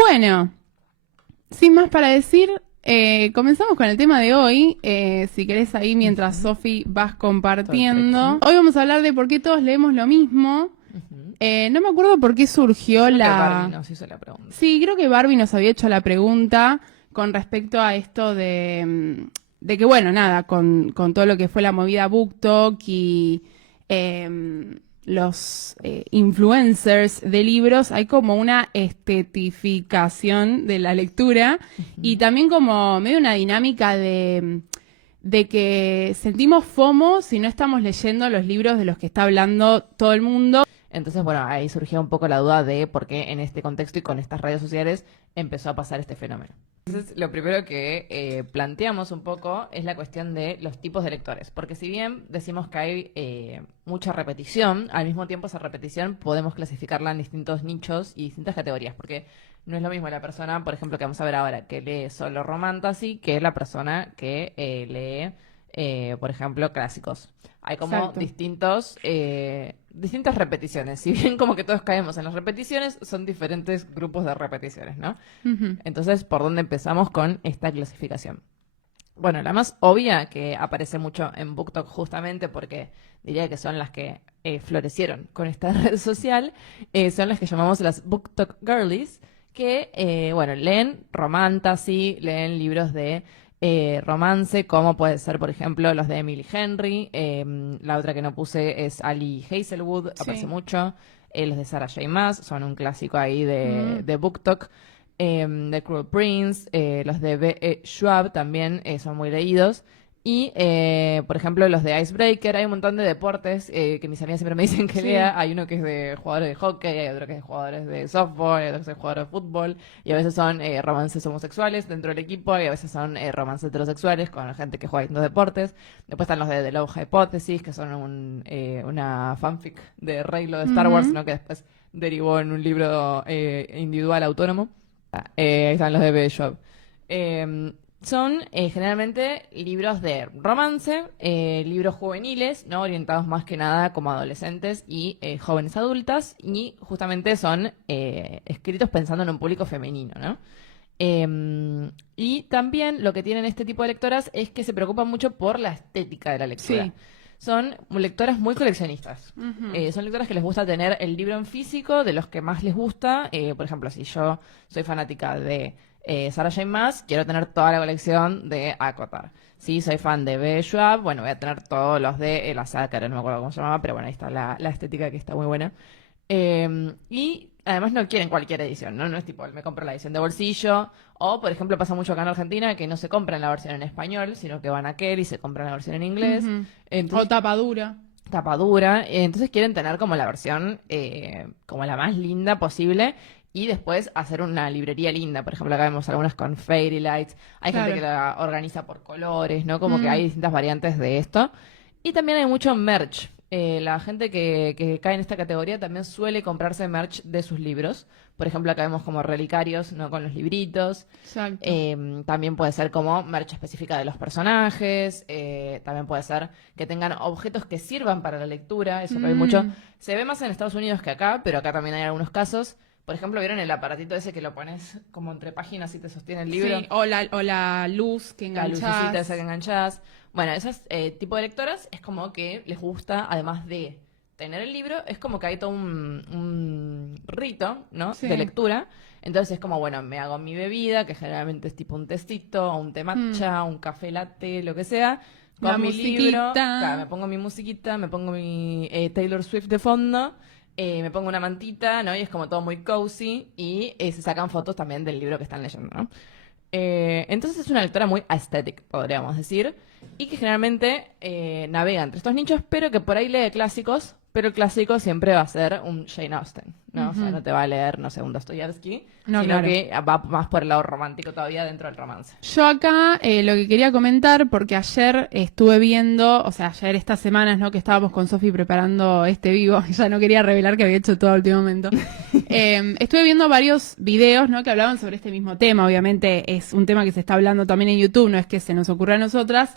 Bueno, sin más para decir, comenzamos con el tema de hoy. Si querés ahí, mientras Sofi vas compartiendo. Hoy vamos a hablar de por qué todos leemos lo mismo. No me acuerdo por qué surgió creo que Barbie nos hizo la pregunta. Sí, creo que Barbie nos había hecho la pregunta con respecto a esto de que, bueno, nada, con todo lo que fue la movida BookTok y los influencers de libros, hay como una estetificación de la lectura y también como medio una dinámica de que sentimos FOMO si no estamos leyendo los libros de los que está hablando todo el mundo. Entonces, bueno, ahí surgió un poco la duda de por qué en este contexto y con estas redes sociales empezó a pasar este fenómeno. Entonces, lo primero que planteamos un poco es la cuestión de los tipos de lectores. Porque si bien decimos que hay mucha repetición, al mismo tiempo esa repetición podemos clasificarla en distintos nichos y distintas categorías. Porque no es lo mismo la persona, por ejemplo, que vamos a ver ahora, que lee solo romantasy, que la persona que lee, por ejemplo, clásicos. Hay como Exacto. distintas repeticiones. Si bien como que todos caemos en las repeticiones, son diferentes grupos de repeticiones, ¿no? Entonces, ¿por dónde empezamos con esta clasificación? Bueno, la más obvia, que aparece mucho en BookTok justamente porque diría que son las que florecieron con esta red social, son las que llamamos las BookTok Girlies, que, bueno, leen romantasy, leen libros de romance, como puede ser, por ejemplo, los de Emily Henry. La otra que no puse es Ali Hazelwood, aparece mucho. Los de Sarah J. Maas son un clásico ahí de BookTok. The Cruel Prince, los de B. Schwab también son muy leídos. Y, por ejemplo, los de Icebreaker. Hay un montón de deportes que mis amigas siempre me dicen que lea. Hay uno que es de jugadores de hockey, hay otro que es de jugadores de softball, hay otro que es de jugadores de fútbol. Y a veces son romances homosexuales dentro del equipo y a veces son romances heterosexuales con gente que juega distintos deportes. Después están los de The Low Hypothesis, que son una fanfic de Reylo de Star Wars, ¿no? Que después derivó en un libro individual autónomo. Ahí están los de B. Schwab. Son generalmente libros de romance, libros juveniles, ¿no? Orientados más que nada como adolescentes y jóvenes adultas, y justamente son escritos pensando en un público femenino, ¿no? Y también lo que tienen este tipo de lectoras es que se preocupan mucho por la estética de la lectura. Sí. Son lectoras muy coleccionistas. Son lectoras que les gusta tener el libro en físico, de los que más les gusta. Por ejemplo, si yo soy fanática de Sarah J. Maas, quiero tener toda la colección de ACOTAR. Si soy fan de B. Schwab, bueno, voy a tener todos los de la saga, que ahora no me acuerdo cómo se llamaba, pero bueno, ahí está la estética, que está muy buena. Y además no quieren cualquier edición, ¿no? No es tipo, me compro la edición de bolsillo. O, por ejemplo, pasa mucho acá en Argentina que no se compran la versión en español, sino que van a aquel y se compran la versión en inglés. Entonces, O tapadura. tapadura. Entonces quieren tener como la versión como la más linda posible y después hacer una librería linda. Por ejemplo, acá vemos algunas con fairy lights. Hay gente que la organiza por colores, ¿no? Como que hay distintas variantes de esto. Y también hay mucho merch. La gente que cae en esta categoría también suele comprarse merch de sus libros. Por ejemplo, acá vemos como relicarios, ¿no? Con los libritos. Exacto. También puede ser como merch específica de los personajes. También puede ser que tengan objetos que sirvan para la lectura. Eso lo hay mucho. Se ve más en Estados Unidos que acá, pero acá también hay algunos casos. Por ejemplo, ¿vieron el aparatito ese que lo pones como entre páginas y te sostiene el libro? Sí, o la luz que enganchás. La lucecita esa que enganchás. Bueno, esas tipo de lectoras es como que les gusta, además de tener el libro, es como que hay todo un rito, ¿no? Sí. De lectura. Entonces es como, bueno, me hago mi bebida, que generalmente es tipo un tecito, o un té matcha, un café latte, lo que sea. Con La mi musiquita. libro, claro, me pongo mi musiquita, me pongo mi Taylor Swift de fondo. Me pongo una mantita, ¿no? Y es como todo muy cozy. Y se sacan fotos también del libro que están leyendo, ¿no? Entonces es una lectora muy aesthetic, podríamos decir. Y que generalmente navega entre estos nichos, pero que por ahí lee clásicos. Pero el clásico siempre va a ser un Jane Austen, ¿no? O sea, no te va a leer, no sé, un Dostoyevsky, No, sino claro. que va más por el lado romántico todavía dentro del romance. Yo acá lo que quería comentar, porque ayer estuve viendo, o sea, ayer estas semanas, ¿no? Que estábamos con Sofi preparando este vivo, ya no quería revelar que había hecho todo al último momento. Estuve viendo varios videos, ¿no? Que hablaban sobre este mismo tema. Obviamente es un tema que se está hablando también en YouTube, no es que se nos ocurra a nosotras.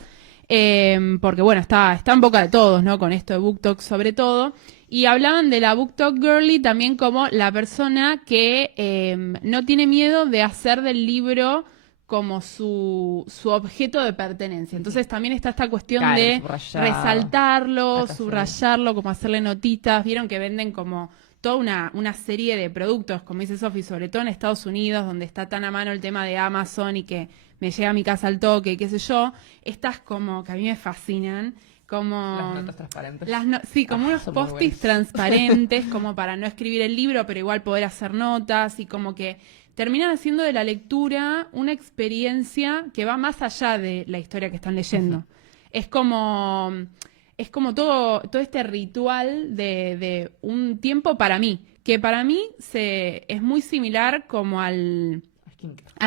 Porque bueno, está en boca de todos, ¿no? Con esto de BookTok sobre todo. Y hablaban de la BookTok Girly también como la persona que no tiene miedo de hacer del libro como su objeto de pertenencia. Entonces también está esta cuestión de resaltarlo, subrayarlo, como hacerle notitas. Vieron que venden como toda una serie de productos, como dice Sofi, sobre todo en Estados Unidos, donde está tan a mano el tema de Amazon y que me llega a mi casa al toque, qué sé yo. Estas como que a mí me fascinan. Como las notas transparentes. Sí, como unos post-its transparentes, como para no escribir el libro, pero igual poder hacer notas, y como que terminan haciendo de la lectura una experiencia que va más allá de la historia que están leyendo. Uh-huh. Es como todo este ritual de un tiempo para mí, que para mí es muy similar como al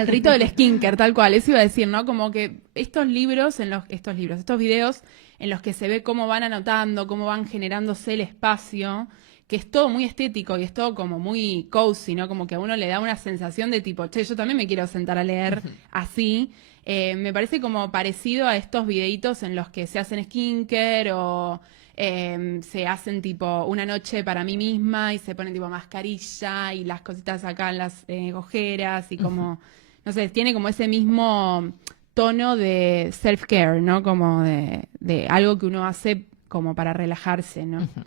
rito del skincare, tal cual. Eso iba a decir, ¿no? Como que estos videos en los que se ve cómo van anotando, cómo van generándose el espacio, que es todo muy estético y es todo como muy cozy, ¿no? Como que a uno le da una sensación de tipo, che, yo también me quiero sentar a leer así. Me parece como parecido a estos videitos en los que se hacen skincare o se hacen tipo una noche para mí misma y se ponen tipo mascarilla y las cositas acá en las ojeras y como, no sé, tiene como ese mismo tono de self-care, ¿no? Como de algo que uno hace como para relajarse, ¿no? Uh-huh.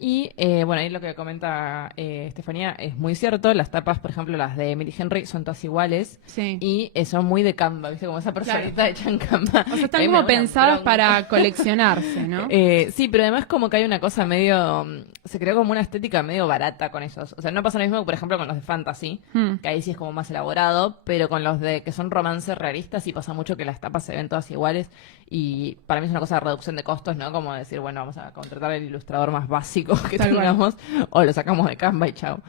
Y bueno, ahí lo que comenta Estefanía es muy cierto. Las tapas, por ejemplo, las de Emily Henry son todas iguales. Sí. Y son muy de Canva, ¿viste? Como esa personita hecha en Canva. O sea, están como pensadas para coleccionarse, ¿no? Sí, pero además como que hay una cosa medio... Se creó como una estética medio barata con esos. O sea, no pasa lo mismo, por ejemplo, con los de fantasy, que ahí sí es como más elaborado, pero con los de que son romances realistas sí pasa mucho que las tapas se ven todas iguales. Y para mí es una cosa de reducción de costos, ¿no? Como decir, bueno, vamos a contratar al ilustrador más básico que tengamos, o lo sacamos de Canva y chao.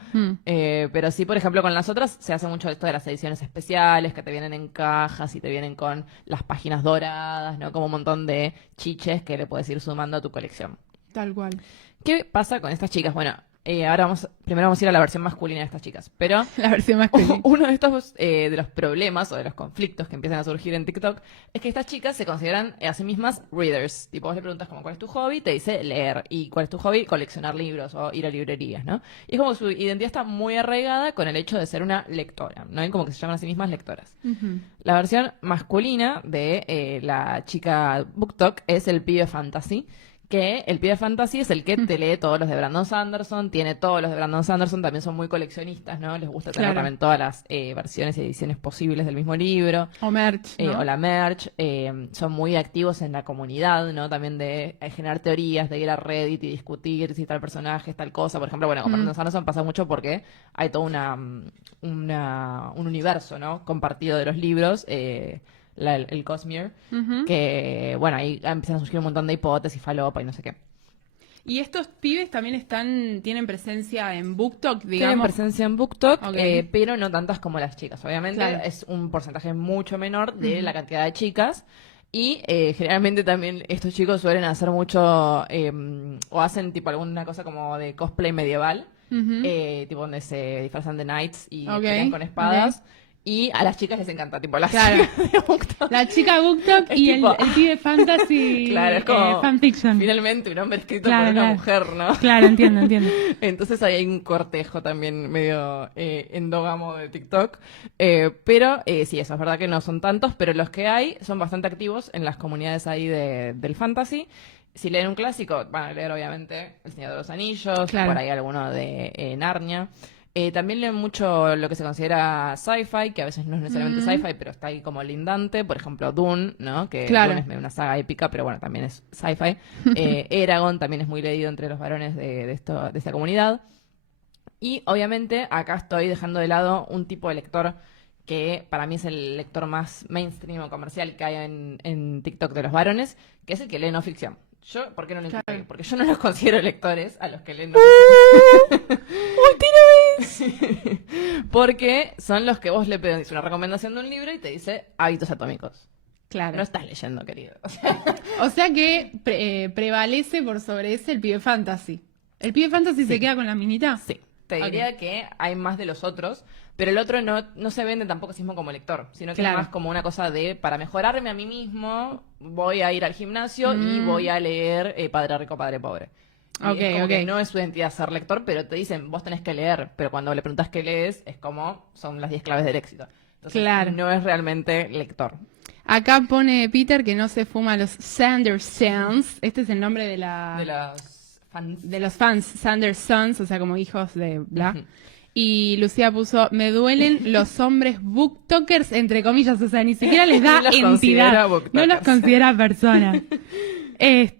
Pero sí, por ejemplo, con las otras se hace mucho esto de las ediciones especiales, que te vienen en cajas y te vienen con las páginas doradas, ¿no? Como un montón de chiches que le puedes ir sumando a tu colección. Tal cual. ¿Qué pasa con estas chicas? Bueno, ahora primero vamos a ir a la versión masculina de estas chicas, pero la versión masculina. Uno de estos de los problemas o de los conflictos que empiezan a surgir en TikTok es que estas chicas se consideran a sí mismas readers. Tipo, vos le preguntas como cuál es tu hobby, te dice leer, y cuál es tu hobby, coleccionar libros o ir a librerías, ¿no? Y es como su identidad está muy arraigada con el hecho de ser una lectora, ¿no? Y como que se llaman a sí mismas lectoras. Uh-huh. La versión masculina de la chica BookTok es el pibe fantasy, que el pibe fantasy es el que te lee todos los de Brandon Sanderson, tiene todos los de Brandon Sanderson, también son muy coleccionistas, ¿no? Les gusta tener también todas las versiones y ediciones posibles del mismo libro. O merch, ¿no? O la merch. Son muy activos en la comunidad, ¿no? También de generar teorías, de ir a Reddit y discutir si tal personaje es tal cosa. Por ejemplo, bueno, con Brandon Sanderson pasa mucho porque hay todo un universo, ¿no? Compartido de los libros, el Cosmere, que, bueno, ahí empiezan a surgir un montón de hipótesis, falopa y no sé qué. ¿Y estos pibes también tienen presencia en BookTok, digamos? Tienen presencia en BookTok, pero no tantas como las chicas. Obviamente es un porcentaje mucho menor de la cantidad de chicas. Y generalmente también estos chicos suelen hacer mucho, o hacen tipo alguna cosa como de cosplay medieval, tipo donde se disfrazan de knights y pelean con espadas. Y a las chicas les encanta, tipo, las chicas de BookTok. La chica BookTok y tipo, el pibe fantasy. Claro, es como fanfiction. Finalmente un hombre escrito por una mujer, ¿no? Claro, entiendo. Entonces ahí hay un cortejo también medio endógamo de TikTok. Pero sí, eso es verdad que no son tantos, pero los que hay son bastante activos en las comunidades ahí del fantasy. Si leen un clásico, van a leer obviamente El Señor de los Anillos, por ahí alguno de Narnia. También leen mucho lo que se considera sci-fi, que a veces no es necesariamente sci-fi, pero está ahí como lindante. Por ejemplo, Dune, ¿no? Que Dune es una saga épica, pero bueno, también es sci-fi. Eragon también es muy leído entre los varones de esta comunidad. Y obviamente acá estoy dejando de lado un tipo de lector que para mí es el lector más mainstream o comercial que hay en TikTok de los varones, que es el que lee no ficción. Yo, ¿por qué no lo entiendo? Porque yo no los considero lectores a los que leen no ficción. Porque son los que vos le pedís una recomendación de un libro y te dice Hábitos Atómicos. Claro. No estás leyendo, querido. O sea que prevalece por sobre ese el pibe fantasy. ¿El pibe fantasy se queda con la minita? Sí. Te diría que hay más de los otros, pero el otro no se vende tampoco a sí mismo como lector, sino que es más como una cosa de, para mejorarme a mí mismo, voy a ir al gimnasio y voy a leer Padre Rico, Padre Pobre. Y Ok, es como ok. que no es su identidad ser lector, pero te dicen, vos tenés que leer. Pero cuando le preguntas qué lees, es como, son las 10 claves del éxito. Entonces, Claro. no es realmente lector. Acá pone Peter que no se fuma los Sandersons. Este es el nombre de la... De los fans. de los fans, Sandersons, o sea, como hijos de bla. Ujú. Y Lucía puso, me duelen los hombres booktokers, entre comillas, o sea, ni siquiera les da Ni los considera entidad. booktokers. No los considera personas. Es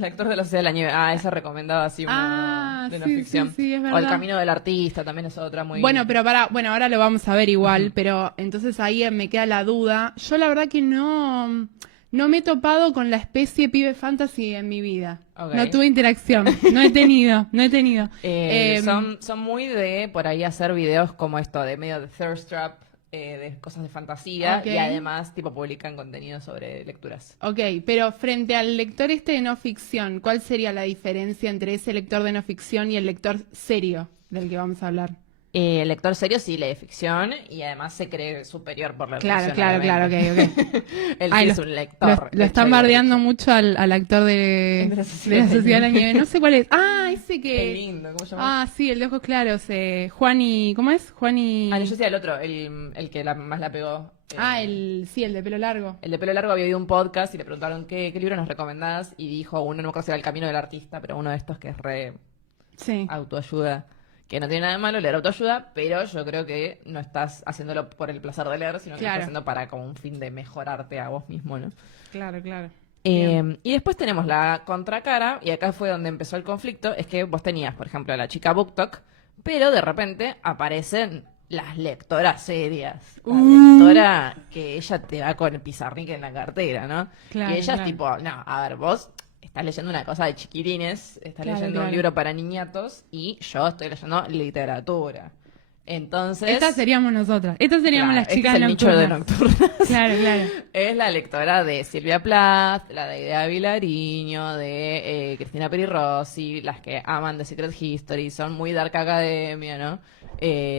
lector de la Sociedad de la Nieve. Ah, esa recomendada así una de no sí, ficción. sí, es O El verdad. Camino del Artista también es otra muy... Bueno, pero bueno, ahora lo vamos a ver igual, pero entonces ahí me queda la duda. Yo la verdad que no me he topado con la especie pibe fantasy en mi vida. Ok. No tuve interacción, no he tenido. Son muy de por ahí hacer videos como esto, de medio de thirst trap, de cosas de fantasía, Ok. y además tipo publican contenido sobre lecturas. Ok, pero frente al lector este de no ficción, ¿cuál sería la diferencia entre ese lector de no ficción y el lector serio del que vamos a hablar? El lector serio sí lee ficción y además se cree superior por la Claro, ficción. claro, obviamente. ok. Él Ay, sí es un lector. Lo están hecho y bardeando derecho. mucho al actor de De la la Sociedad Sociedad de la Nieve. No sé cuál es. Ah, ese Qué que... lindo, ¿cómo se llama? Ah, sí, el de ojos claros. Juan y... ¿Cómo es? Juan y... Ah, no, yo decía el otro, el que más la pegó. Sí, el de pelo largo. El de pelo largo había oído un podcast y le preguntaron qué libro nos recomendás y dijo uno, no me acuerdo si era El Camino del Artista, pero uno de estos que es re Sí. autoayuda, que no tiene nada de malo leer autoayuda, pero yo creo que no estás haciéndolo por el placer de leer, sino que Claro. estás haciendo para como un fin de mejorarte a vos mismo, ¿no? Claro, claro. Bien. Y después tenemos la contracara, y acá fue donde empezó el conflicto, es que vos tenías, por ejemplo, a la chica BookTok, pero de repente aparecen las lectoras serias. La lectora que ella te va con el pizarrín en la cartera, ¿no? Claro, y ella claro. es tipo, no, a ver, vos estás leyendo una cosa de chiquirines, estás Claro, leyendo claro. un libro para niñatos, y yo estoy leyendo literatura. Entonces... Estas seríamos nosotras. Estas seríamos claro, las chicas este es el nicho de nocturnas. nocturnas. Claro, claro. Es la lectora de Silvia Plath, la de Idea Vilariño, de Cristina Peri Rossi, las que aman The Secret History, son muy Dark Academia, ¿no?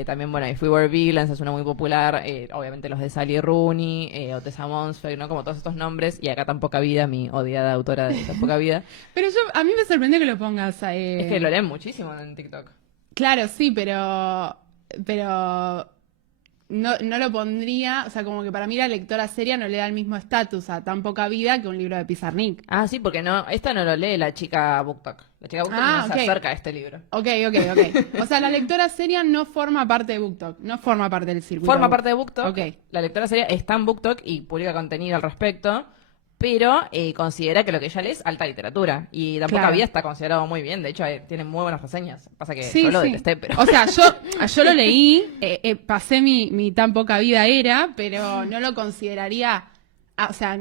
También, bueno, If We Were Villains es una muy popular, obviamente los de Sally Rooney, Otessa Monsfeld, ¿no? Como todos estos nombres, y acá Tan Poca Vida, mi odiada autora de Tan Poca Vida. Pero a mí me sorprende que lo pongas. Es que lo leen muchísimo en TikTok. Claro, sí, pero no lo pondría, o sea, como que para mí la lectora seria no le da el mismo estatus a Tan Poca Vida que un libro de Pizarnik. Ah, sí, porque no, esta no lo lee la chica BookTok. La chica BookTok no ok. se acerca a este libro. Ok. O sea, la lectora seria no forma parte de BookTok, no forma parte del circuito. Forma parte de BookTok. Ok. La lectora seria está en BookTok y publica contenido al respecto, pero considera que lo que ella lee es alta literatura. Y Tan Poca Claro. Vida está considerado muy bien. De hecho, tiene muy buenas reseñas. Pasa que Sí, yo lo sí. detesté, pero... O sea, yo lo leí, pasé mi Tan Poca Vida era, pero no lo consideraría... o sea,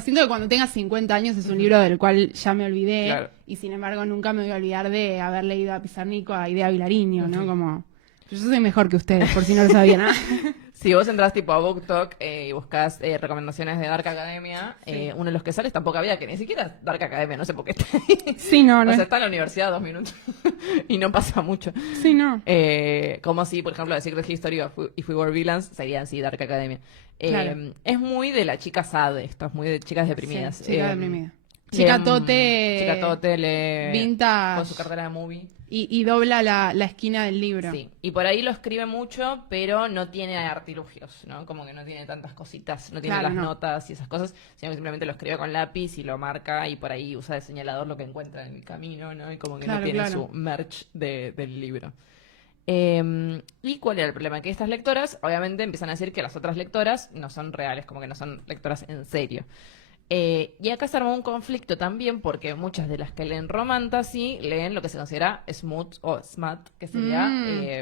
siento que cuando tenga 50 años es un libro del cual ya me olvidé, Claro. y sin embargo nunca me voy a olvidar de haber leído a Pizarnik o a Idea Vilariño, ¿no? Como... Yo soy mejor que ustedes, por si no lo sabían. ¿Ah? Si vos entras tipo a BookTok y buscas recomendaciones de Dark Academia, uno de los que sale es Tan Poca Vida, que ni siquiera es Dark Academia, no sé por qué está ahí. Sí, no, O no sea, es... está en la universidad 2 minutos y no pasa mucho. Sí, no. Como si, por ejemplo, The Secret History o If We Were Villains serían así Dark Academia. Claro. Es muy de la chica sad esto, es muy de chicas deprimidas. Sí, chica deprimida. Chica Tote... Chica Tote lee Vintage. con su cartera de movie. Y dobla la esquina del libro. Sí, y por ahí lo escribe mucho, pero no tiene artilugios, ¿no? Como que no tiene tantas cositas, no tiene Claro, las no. notas y esas cosas, sino que simplemente lo escribe con lápiz y lo marca y por ahí usa de señalador lo que encuentra en el camino, ¿no? Y como que Claro, no tiene claro. su merch del libro. ¿Y cuál era el problema? Que estas lectoras, obviamente, empiezan a decir que las otras lectoras no son reales, como que no son lectoras en serio. Y acá se armó un conflicto también porque muchas de las que leen romantasy leen lo que se considera smut o smut, que sería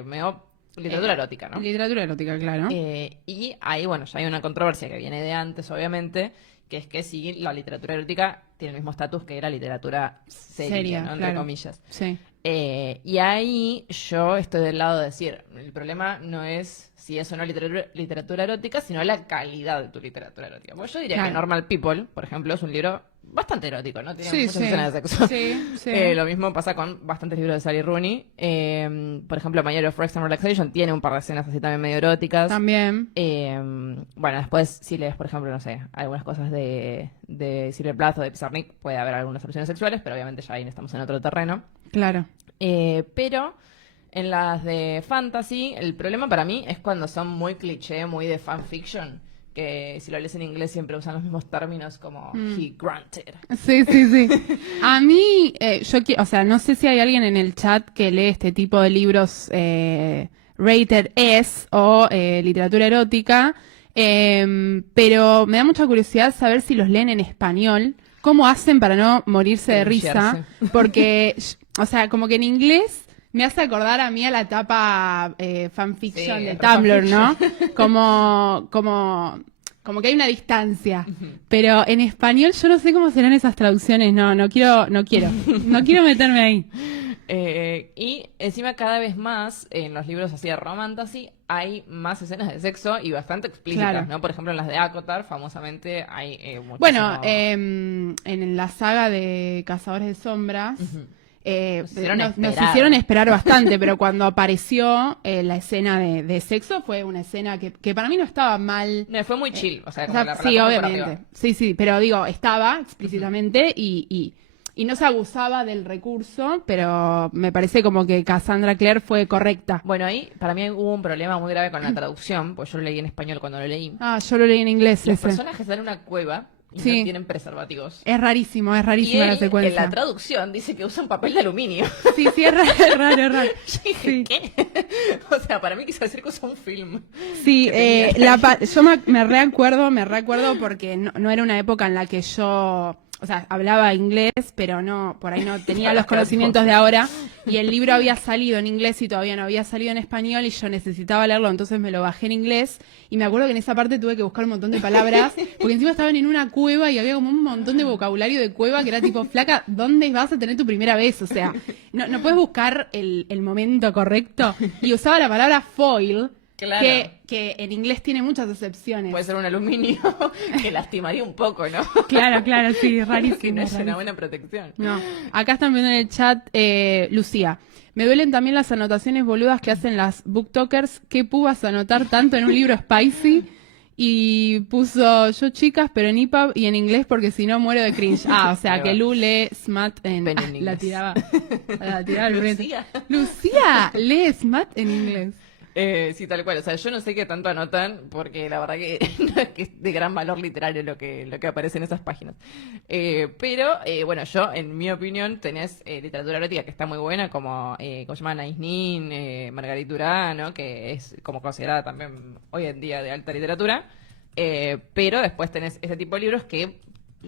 medio literatura erótica, ¿no? Literatura erótica, claro. Y ahí, bueno, ya hay una controversia que viene de antes, obviamente, que es que si la literatura erótica tiene el mismo estatus que la literatura seria, Seria, ¿no? Entre claro. comillas. Sí. Y ahí yo estoy del lado de decir, el problema no es si es o no literatura erótica, sino la calidad de tu literatura erótica. Porque yo diría Claro. que Normal People, por ejemplo, es un libro bastante erótico, ¿no? Tiene Sí, muchas sí. escenas de sexo. Sí, sí. Lo mismo pasa con bastantes libros de Sally Rooney. Por ejemplo, My Year of Rest and Relaxation tiene un par de escenas así también medio eróticas. También. Bueno, después si lees, por ejemplo, no sé, algunas cosas de Silvia Plath o de Pizarnik puede haber algunas alusiones sexuales, pero obviamente ya ahí estamos en otro terreno. Claro. Pero en las de fantasy, el problema para mí es cuando son muy cliché, muy de fanfiction, que si lo lees en inglés siempre usan los mismos términos como he granted. Sí, sí, sí. A mí, o sea, no sé si hay alguien en el chat que lee este tipo de libros rated S o literatura erótica, pero me da mucha curiosidad saber si los leen en español. ¿Cómo hacen para no morirse de risa? Porque, o sea, como que en inglés me hace acordar a mí a la etapa fanfiction de Tumblr, ¿no? Como que hay una distancia. Pero en español yo no sé cómo serán esas traducciones. No quiero meterme ahí. Y encima cada vez más en los libros así de romantasy hay más escenas de sexo y bastante explícitas, Claro. ¿no? Por ejemplo, en las de ACOTAR, famosamente, hay muchísimo... Bueno, en la saga de Cazadores de Sombras, nos hicieron esperar bastante, pero cuando apareció la escena de sexo fue una escena que para mí no estaba mal. No, fue muy chill, o sea, O como sea, la sí, relatamos por obviamente. arriba. Sí, pero digo, estaba explícitamente y no se abusaba del recurso, pero me parece como que Cassandra Clare fue correcta. Bueno, ahí para mí hubo un problema muy grave con la traducción, pues yo lo leí en español cuando lo leí. Ah, yo lo leí en inglés. Los ese. personajes están en una cueva y Sí. no tienen preservativos. Es rarísimo Y la él, secuencia. en la traducción dice que usan papel de aluminio. Sí, es raro. Yo dije, Sí. ¿qué? O sea, para mí quiso decir que usa un film. Sí, que tenía. yo me reacuerdo porque no era una época en la que yo, o sea, hablaba inglés, pero por ahí no tenía los conocimientos de ahora, y el libro había salido en inglés y todavía no había salido en español, y yo necesitaba leerlo, entonces me lo bajé en inglés, y me acuerdo que en esa parte tuve que buscar un montón de palabras, porque encima estaban en una cueva y había como un montón de vocabulario de cueva que era tipo, flaca, ¿dónde vas a tener tu primera vez? O sea, no puedes buscar el momento correcto, y usaba la palabra foil, Claro. que en inglés tiene muchas excepciones. Puede ser un aluminio que lastimaría un poco, ¿no? Claro, sí, rarísimo. Que no es una rarísimo. buena protección. No, acá están viendo en el chat, Lucía. Me duelen también las anotaciones boludas que hacen las booktokers. ¿Qué pubas anotar tanto en un libro spicy? Y puso yo chicas, pero en EPUB y en inglés porque si no muero de cringe. Ah, o sea Ahí que va. Lu lee Smut en... Ven en la inglés. tiraba al frente. Lucía. Lucía lee Smut en inglés. Sí, tal cual. O sea, yo no sé qué tanto anotan, porque la verdad que no es que es de gran valor literario lo que aparece en esas páginas. Pero, bueno, yo, en mi opinión, tenés literatura erótica que está muy buena, como ¿cómo se llama? Anais Nin, Margarita Urá, ¿no? Que es como considerada también hoy en día de alta literatura. Pero después tenés este tipo de libros que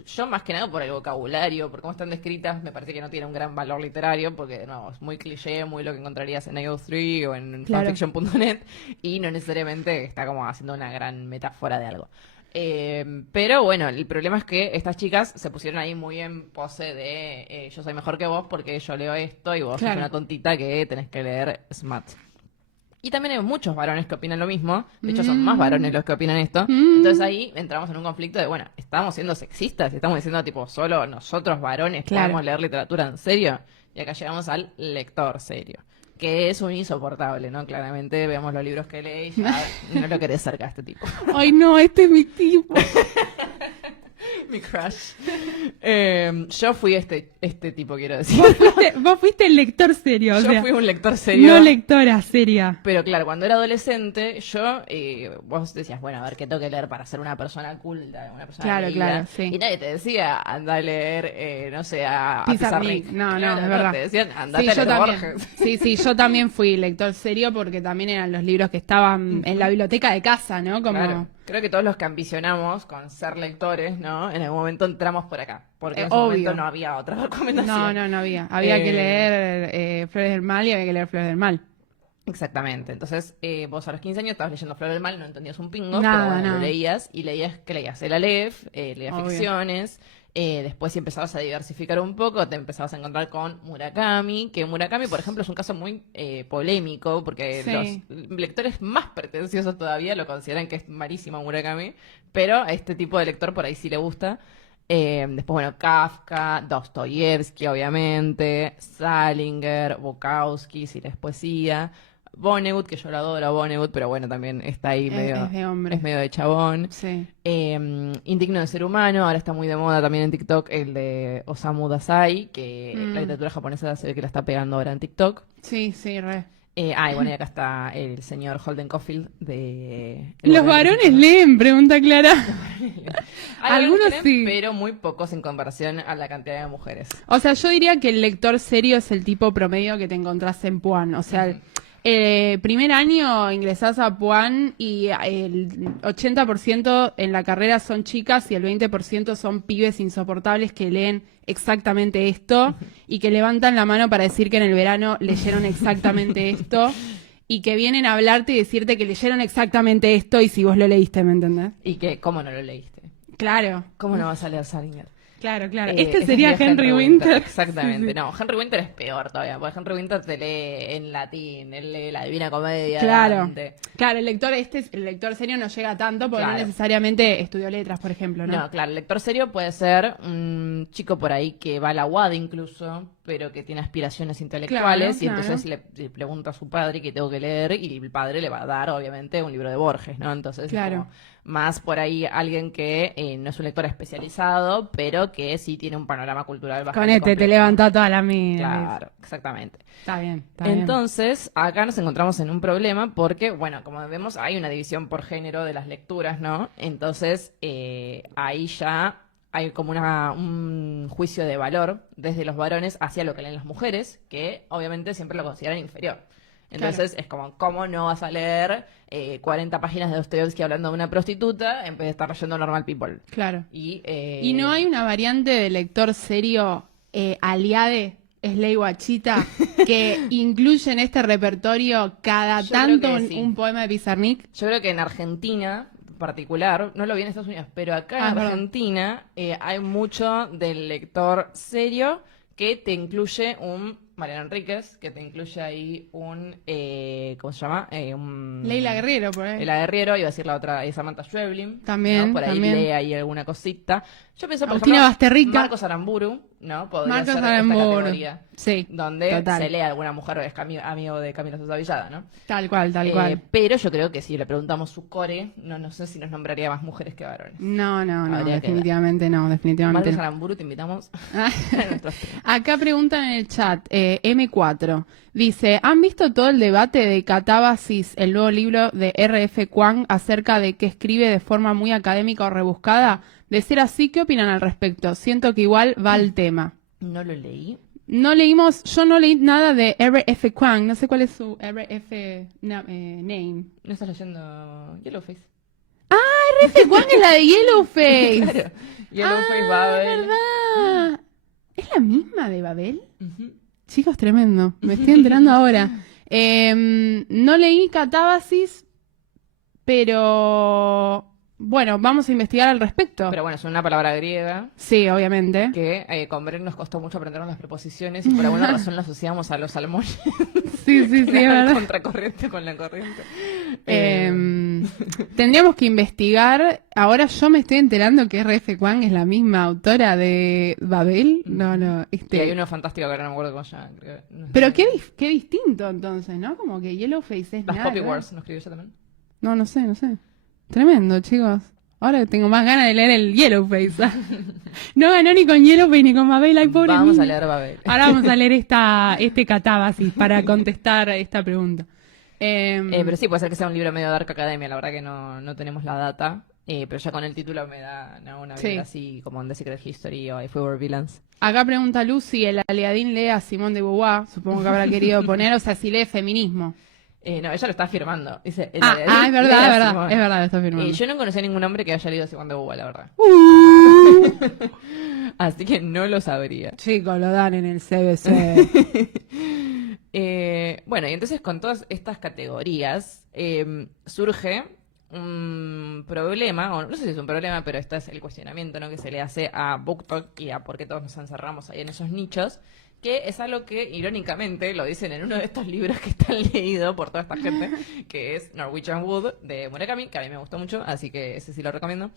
yo más que nada por el vocabulario, por cómo están descritas, me parece que no tiene un gran valor literario, porque no, es muy cliché, muy lo que encontrarías en AO3 o en Claro. fanfiction.net, y no necesariamente está como haciendo una gran metáfora de algo. Pero bueno, el problema es que estas chicas se pusieron ahí muy en pose de yo soy mejor que vos porque yo leo esto y vos sos Claro. una tontita que tenés que leer Smut. Y también hay muchos varones que opinan lo mismo. De hecho, son más varones los que opinan esto. Entonces ahí entramos en un conflicto de, bueno, ¿estamos siendo sexistas? ¿Estamos diciendo, tipo, solo nosotros varones Claro. podemos leer literatura en serio? Y acá llegamos al lector serio. Que es un insoportable, ¿no? Claramente vemos los libros que lee y ya no lo querés cerca a este tipo. Ay, no, este es mi tipo. Mi crush. Yo fui este tipo, quiero decir. Vos fuiste el lector serio, o Yo sea, fui un lector serio. no lectora seria. Pero claro, cuando era adolescente, yo, vos decías, bueno, a ver, ¿qué tengo que leer para ser una persona culta, una persona Claro, leída? claro, sí. Y nadie te decía, anda a leer, no sé, a Pizarnik. Pizarnik. No, Claro, es verdad. Te decían, andate Sí, a yo leer también. Borges. Sí, yo también fui lector serio porque también eran los libros que estaban en la biblioteca de casa, ¿no? Como Claro. Creo que todos los que ambicionamos con ser lectores, ¿no? En algún momento entramos por acá. Porque en ese Obvio. momento no había otra recomendación. no había. Había que leer Flores del Mal y había que leer Flores del Mal. Exactamente. Entonces, vos a los 15 años estabas leyendo Flor del Mal, no entendías un pingo, Nada, pero bueno, nada. lo leías y leías, ¿qué leías? El Aleph, leías Obvio. ficciones. Después, si empezabas a diversificar un poco, te empezabas a encontrar con Murakami, que Murakami, por ejemplo, es un caso muy polémico, porque Sí. los lectores más pretenciosos todavía lo consideran que es malísimo Murakami, pero a este tipo de lector por ahí sí le gusta. Después, bueno, Kafka, Dostoyevsky, obviamente, Salinger, Bukowski, si lees poesía. Vonnegut, que yo lo adoro a Vonnegut, pero bueno, también está ahí medio... Es de hombre. Es medio de chabón. Sí. Indigno de ser humano, ahora está muy de moda también en TikTok el de Osamu Dazai, que la literatura japonesa se ve que la está pegando ahora en TikTok. Sí, sí, re. Y bueno, y acá está el señor Holden Caulfield de... Los varones leen, pregunta Clara. Algunos Algunos sí. pero muy pocos en comparación a la cantidad de mujeres. O sea, yo diría que el lector serio es el tipo promedio que te encontrás en Puan. O sea, primer año ingresás a Puan y el 80% en la carrera son chicas y el 20% son pibes insoportables que leen exactamente esto y que levantan la mano para decir que en el verano leyeron exactamente esto y que vienen a hablarte y decirte que leyeron exactamente esto y si vos lo leíste, ¿me entendés? Y que, ¿cómo no lo leíste? Claro. ¿Cómo no vas a leer Salinger? Claro, claro. Ese Sería Henry Winter. Exactamente. Sí. No, Henry Winter es peor todavía, porque Henry Winter te lee en latín, él lee la Divina Comedia. Claro. Dante. Claro, el lector serio no llega tanto porque Claro. no necesariamente estudió letras, por ejemplo, ¿no? No, claro, el lector serio puede ser un chico por ahí que va a la UAD incluso, pero que tiene aspiraciones intelectuales Claro, y claro. entonces le pregunta a su padre qué tengo que leer y el padre le va a dar, obviamente, un libro de Borges, ¿no? Entonces, Claro. es como más por ahí alguien que no es un lector especializado, pero que sí tiene un panorama cultural bastante Con este te completo. levanta toda la mina. Claro, exactamente. Está bien, está bien. Entonces, acá nos encontramos en un problema porque, bueno, como vemos, hay una división por género de las lecturas, ¿no? Entonces, ahí ya hay como un juicio de valor desde los varones hacia lo que leen las mujeres, que obviamente siempre lo consideran inferior. Entonces, es como, ¿cómo no vas a leer 40 páginas de Dostoyevsky hablando de una prostituta en vez de estar leyendo Normal People? Claro. Y ¿Y no hay una variante de lector serio aliade, Slay Guachita, que incluye en este repertorio cada Yo tanto creo que sí. un poema de Pizarnik? Yo creo que en Argentina, en particular, no lo vi en Estados Unidos, pero acá en Perdón. Argentina hay mucho del lector serio que te incluye un Mariano Enríquez, que te incluye ahí un, ¿cómo se llama? Leila Guerriero, por ahí. Leila Guerriero, iba a decir la otra, Samantha Schweblin. También, ¿no? Por ahí también. lee ahí alguna cosita. Yo pienso, por Agustina ejemplo, Basterrica. Marcos Aramburu, ¿no? Podría Marcos ser Aramburu. esta categoría. Sí, Donde total. se lee alguna mujer o es amigo de Camila Sosa Villada, ¿no? Tal cual, tal cual. Pero yo creo que si le preguntamos su core, no sé si nos nombraría más mujeres que varones. No, Habría que definitivamente no, definitivamente Marcos no. Aramburu, te invitamos Ah. a nuestros temas. Acá preguntan en el chat, M4, dice, ¿han visto todo el debate de Catábasis, el nuevo libro de R.F. Kuang, acerca de que escribe de forma muy académica o rebuscada? De ser así, ¿qué opinan al respecto? Siento que igual va el tema. No lo leí. Yo no leí nada de R.F. Kuang, no sé cuál es su R.F. Name. ¿No estás leyendo Yellowface? R.F. Kuang es la de Yellowface. Claro. Yellowface, Babel. ¿Verdad? ¿Es la misma de Babel? Ujú. Chicos, tremendo. Me estoy enterando ahora. No leí Catábasis, pero bueno, vamos a investigar al respecto. Pero bueno, es una palabra griega Sí, obviamente. que con Bren nos costó mucho aprendernos las preposiciones y por alguna razón la asociamos a los salmones. Sí, sí, sí, es Era verdad. contracorriente con la corriente. Tendríamos que investigar. Ahora yo me estoy enterando que R.F. Kuang es la misma autora de Babel. No, no. Y hay uno fantástico que ahora no me acuerdo cómo se llama. Creo. No sé. Pero qué distinto entonces, ¿no? Como que Yellowface es Las nada Copy que ver. Wars, ¿no escribió ella también? No, no sé. Tremendo, chicos. Ahora tengo más ganas de leer el Yellowface. No ganó ni con Yellowface ni con Babel. Ay, pobre Vamos niño. a leer Babel. Ahora vamos a leer este Catábasis para contestar esta pregunta. Pero sí, puede ser que sea un libro medio Dark Academia, la verdad que no tenemos la data. Pero ya con el título me da una Sí. vida así como en The Secret History o If We Were Villains. Acá pregunta Lucy, el aliadín lee a Simone de Beauvoir, supongo que habrá querido poner, o sea, si lee feminismo. No, ella lo está afirmando. Dice, Es verdad, lo está afirmando. Yo no conocí a ningún hombre que haya leído a Simone de Beauvoir, la verdad. Así que no lo sabría. Chicos, lo dan en el CBC. Bueno, y entonces con todas estas categorías surge un problema, o no sé si es un problema, pero este es el cuestionamiento, ¿no?, que se le hace a BookTok y a por qué todos nos encerramos ahí en esos nichos, que es algo que irónicamente lo dicen en uno de estos libros que están leídos por toda esta gente, que es Norwegian Wood de Murakami, que a mí me gustó mucho, así que ese sí lo recomiendo,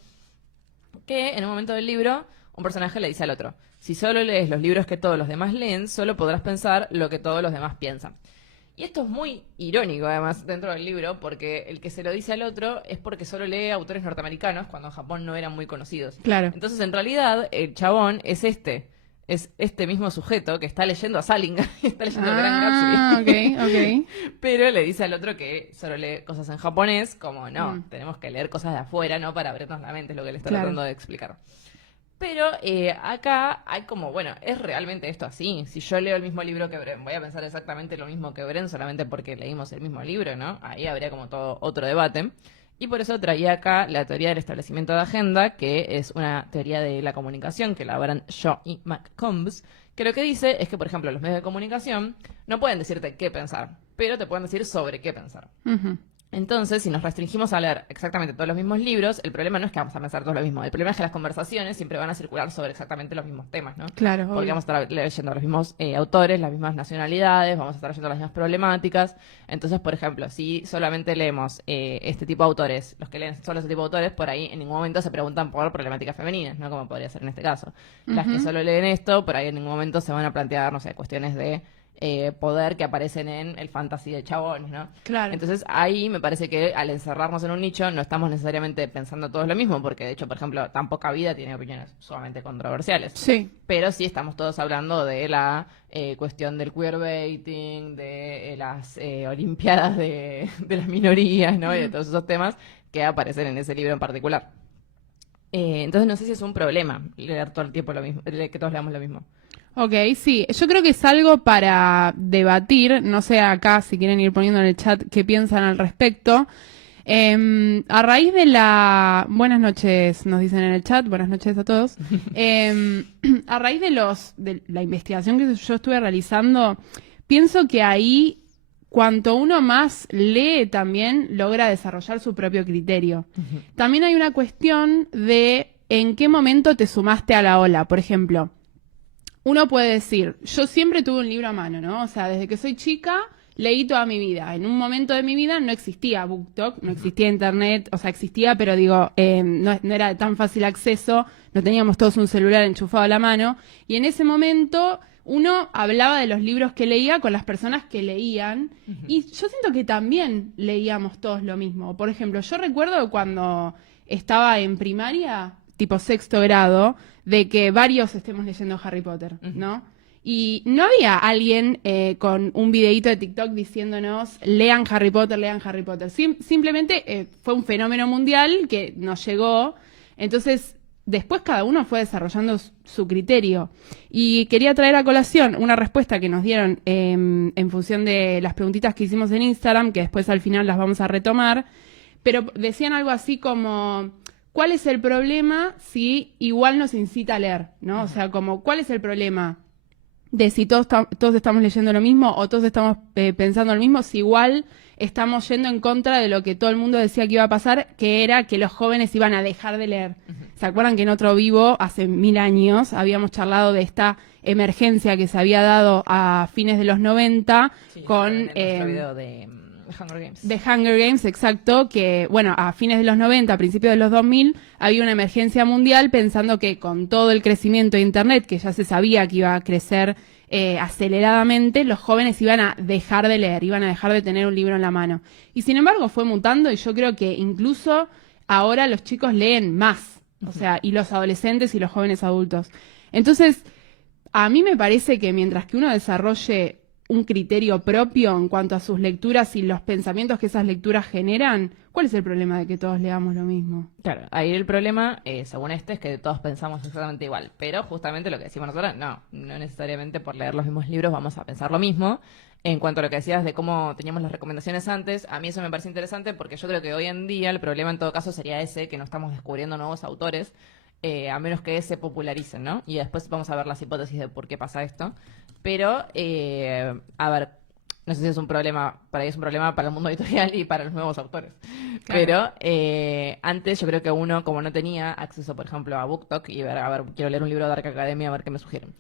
que en un momento del libro un personaje le dice al otro: si solo lees los libros que todos los demás leen, solo podrás pensar lo que todos los demás piensan. Y esto es muy irónico, además, dentro del libro, porque el que se lo dice al otro es porque solo lee autores norteamericanos, cuando en Japón no eran muy conocidos. Claro. Entonces, en realidad, el chabón es este mismo sujeto que está leyendo a Salinger, está leyendo a Gran Gatsby. Ok. Pero le dice al otro que solo lee cosas en japonés, como no, tenemos que leer cosas de afuera, ¿no? Para abrirnos la mente, es lo que le está tratando de explicar. Pero acá hay como, bueno, ¿es realmente esto así? Si yo leo el mismo libro que Bren, ¿voy a pensar exactamente lo mismo que Bren solamente porque leímos el mismo libro, ¿no? Ahí habría como todo otro debate. Y por eso traía acá la teoría del establecimiento de agenda, que es una teoría de la comunicación que elaboran Shaw y McCombs, que lo que dice es que, por ejemplo, los medios de comunicación no pueden decirte qué pensar, pero te pueden decir sobre qué pensar. Entonces, si nos restringimos a leer exactamente todos los mismos libros, el problema no es que vamos a pensar todos lo mismo. El problema es que las conversaciones siempre van a circular sobre exactamente los mismos temas, ¿no? Claro. Porque vamos a estar leyendo a los mismos autores, las mismas nacionalidades, vamos a estar leyendo las mismas problemáticas. Entonces, por ejemplo, si solamente leemos este tipo de autores, los que leen solo ese tipo de autores, por ahí en ningún momento se preguntan por problemáticas femeninas, ¿no? Como podría ser en este caso. Las que solo leen esto, por ahí en ningún momento se van a plantear, no sé, cuestiones de poder que aparecen en el fantasy de chabones, ¿no? Claro. Entonces ahí me parece que al encerrarnos en un nicho no estamos necesariamente pensando todos lo mismo, porque de hecho, por ejemplo, Tan poca vida tiene opiniones sumamente controversiales. Sí. Pero sí estamos todos hablando de la cuestión del queerbaiting, de las olimpiadas de las minorías, ¿no? Y de todos esos temas que aparecen en ese libro en particular. Entonces no sé si es un problema leer todo el tiempo lo mismo, que todos leamos lo mismo. Ok, sí, yo creo que es algo para debatir, no sé acá si quieren ir poniendo en el chat qué piensan al respecto. A raíz de la... Buenas noches, nos dicen en el chat, buenas noches a todos. A raíz de la investigación que yo estuve realizando, pienso que ahí, cuanto uno más lee también, logra desarrollar su propio criterio. También hay una cuestión de en qué momento te sumaste a la ola, por ejemplo. Uno puede decir, yo siempre tuve un libro a mano, ¿no? O sea, desde que soy chica, leí toda mi vida. En un momento de mi vida no existía BookTok, no existía Internet, o sea, existía, pero digo, no era de tan fácil acceso, no teníamos todos un celular enchufado a la mano. Y en ese momento uno hablaba de los libros que leía con las personas que leían. Y yo siento que también leíamos todos lo mismo. Por ejemplo, yo recuerdo cuando estaba en primaria, tipo 6º grado, de que varios estemos leyendo Harry Potter, ¿no? Y no había alguien con un videíto de TikTok diciéndonos lean Harry Potter, lean Harry Potter. Simplemente fue un fenómeno mundial que nos llegó. Entonces, después cada uno fue desarrollando su criterio. Y quería traer a colación una respuesta que nos dieron en función de las preguntitas que hicimos en Instagram, que después al final las vamos a retomar. Pero decían algo así como... ¿Cuál es el problema si igual nos incita a leer, ¿no? O sea, como, ¿cuál es el problema de si todos estamos leyendo lo mismo o todos estamos pensando lo mismo, si igual estamos yendo en contra de lo que todo el mundo decía que iba a pasar, que era que los jóvenes iban a dejar de leer? ¿Se acuerdan que en Otro Vivo, hace 1000 años, habíamos charlado de esta emergencia que se había dado a fines de los 90 con... nuestro video de Hunger Games. De Hunger Games, exacto, que, bueno, a fines de los 90, a principios de los 2000, había una emergencia mundial pensando que con todo el crecimiento de Internet, que ya se sabía que iba a crecer aceleradamente, los jóvenes iban a dejar de leer, iban a dejar de tener un libro en la mano. Y sin embargo fue mutando y yo creo que incluso ahora los chicos leen más, o sea, y los adolescentes y los jóvenes adultos. Entonces, a mí me parece que mientras que uno desarrolle un criterio propio en cuanto a sus lecturas y los pensamientos que esas lecturas generan, ¿cuál es el problema de que todos leamos lo mismo? Claro, ahí el problema, según es que todos pensamos exactamente igual, pero justamente lo que decimos nosotros, no necesariamente por leer los mismos libros vamos a pensar lo mismo. En cuanto a lo que decías de cómo teníamos las recomendaciones antes, a mí eso me parece interesante porque yo creo que hoy en día el problema en todo caso sería ese, que no estamos descubriendo nuevos autores, a menos que se popularicen, ¿no? Y después vamos a ver las hipótesis de por qué pasa esto. Pero, a ver, no sé si es un problema, para ellos es un problema para el mundo editorial y para los nuevos autores. Claro. Pero antes yo creo que uno, como no tenía acceso, por ejemplo, a BookTok y a ver, quiero leer un libro de Dark Academia, a ver qué me sugieren.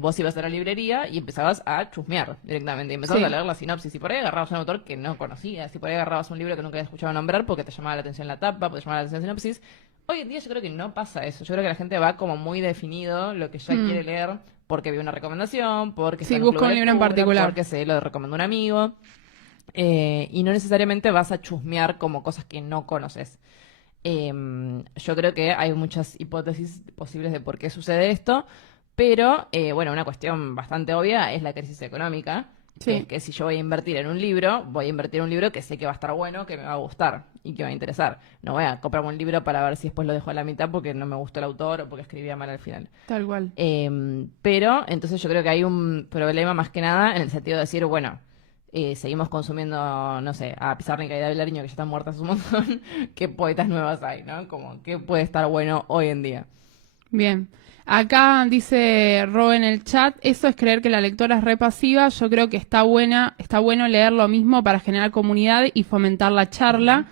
Vos ibas a la librería y empezabas a chusmear directamente. Y empezabas a leer la sinopsis. Y por ahí agarrabas un autor que no conocías. Y por ahí agarrabas un libro que nunca habías escuchado nombrar porque te llamaba la atención la tapa, porque te llamaba la atención la sinopsis. Hoy en día yo creo que no pasa eso. Yo creo que la gente va como muy definido lo que ya quiere leer porque vi una recomendación, porque Sí, está en un busca club un de libro en lectura, particular. porque se lo recomendó un amigo. Y no necesariamente vas a chusmear como cosas que no conoces. Yo creo que hay muchas hipótesis posibles de por qué sucede esto, pero bueno, una cuestión bastante obvia es la crisis económica, que es Sí, que si yo voy a invertir en un libro, voy a invertir en un libro que sé que va a estar bueno, que me va a gustar y que va a interesar. No voy a comprarme un libro para ver si después lo dejo a la mitad porque no me gustó el autor o porque escribía mal al final. tal cual. Pero entonces yo creo que hay un problema más que nada en el sentido de decir, bueno, seguimos consumiendo, no sé, a Pizarnik y a Vilariño, que ya están muertas un montón, ¿qué poetas nuevas hay, no? Como, ¿qué puede estar bueno hoy en día? Bien. Acá dice Ro en el chat, eso es creer que la lectora es repasiva. Yo creo que está bueno leer lo mismo para generar comunidad y fomentar la charla.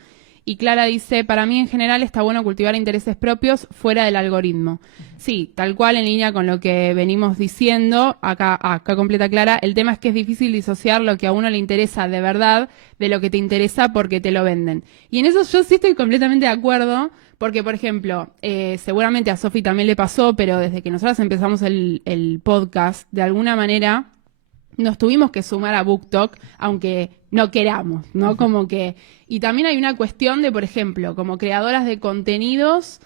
Y Clara dice, para mí en general está bueno cultivar intereses propios fuera del algoritmo. Sí, tal cual en línea con lo que venimos diciendo, acá completa Clara, el tema es que es difícil disociar lo que a uno le interesa de verdad de lo que te interesa porque te lo venden. Y en eso yo sí estoy completamente de acuerdo, porque por ejemplo, seguramente a Sofi también le pasó, pero desde que nosotros empezamos el podcast, de alguna manera nos tuvimos que sumar a BookTok, aunque no queramos, ¿no? Como que... Y también hay una cuestión de, por ejemplo, como creadoras de contenidos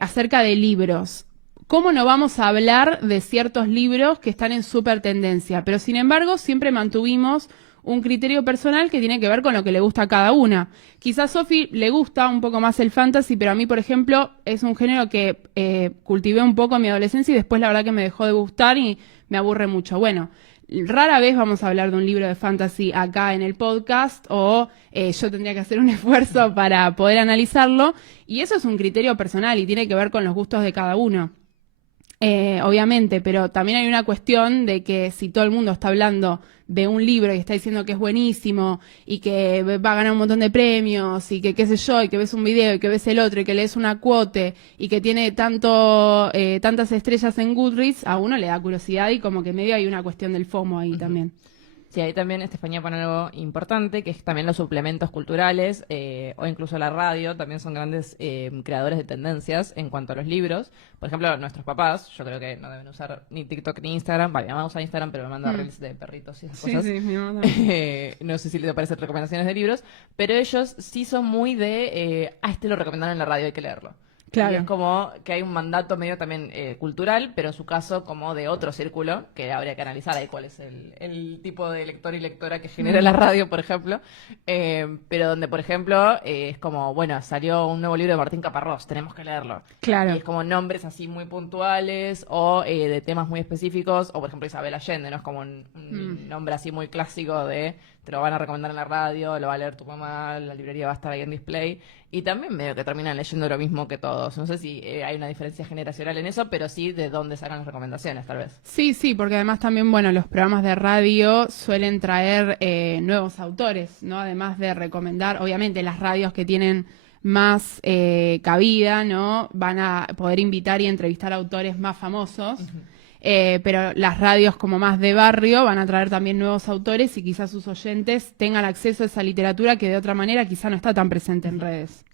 acerca de libros. ¿Cómo no vamos a hablar de ciertos libros que están en súper tendencia? Pero sin embargo, siempre mantuvimos un criterio personal que tiene que ver con lo que le gusta a cada una. Quizás a Sofi le gusta un poco más el fantasy, pero a mí, por ejemplo, es un género que cultivé un poco en mi adolescencia y después la verdad que me dejó de gustar y me aburre mucho. Bueno, rara vez vamos a hablar de un libro de fantasy acá en el podcast o yo tendría que hacer un esfuerzo para poder analizarlo y eso es un criterio personal y tiene que ver con los gustos de cada uno. Obviamente, pero también hay una cuestión de que si todo el mundo está hablando de un libro y está diciendo que es buenísimo y que va a ganar un montón de premios y que qué sé yo, y que ves un video y que ves el otro y que lees una quote y que tiene tantas estrellas en Goodreads, a uno le da curiosidad y como que medio hay una cuestión del FOMO ahí también. Sí, ahí también Estefanía pone algo importante, que es también los suplementos culturales o incluso la radio, también son grandes creadores de tendencias en cuanto a los libros. Por ejemplo, nuestros papás, yo creo que no deben usar ni TikTok ni Instagram. Vale, mi mamá usa Instagram, pero me manda reels de perritos y esas cosas. Sí, mi mamá también. No sé si les aparecen recomendaciones de libros, pero ellos sí son muy de, este lo recomendaron en la radio, hay que leerlo. Claro. Y es como que hay un mandato medio también cultural, pero en su caso como de otro círculo, que habría que analizar ahí cuál es el tipo de lector y lectora que genera la radio, por ejemplo. Pero donde, por ejemplo, es como, bueno, salió un nuevo libro de Martín Caparrós, tenemos que leerlo. Claro. Y es como nombres así muy puntuales o de temas muy específicos, o por ejemplo Isabel Allende, ¿no? Es como un nombre así muy clásico de te lo van a recomendar en la radio, lo va a leer tu mamá, la librería va a estar ahí en display. Y también medio que terminan leyendo lo mismo que todos. No sé si hay una diferencia generacional en eso, pero sí de dónde sacan las recomendaciones, tal vez. Sí, sí, porque además también, bueno, los programas de radio suelen traer nuevos autores, ¿no? Además de recomendar, obviamente, las radios que tienen más cabida, ¿no? Van a poder invitar y entrevistar a autores más famosos. Pero las radios como más de barrio van a traer también nuevos autores y quizás sus oyentes tengan acceso a esa literatura que de otra manera quizá no está tan presente en redes.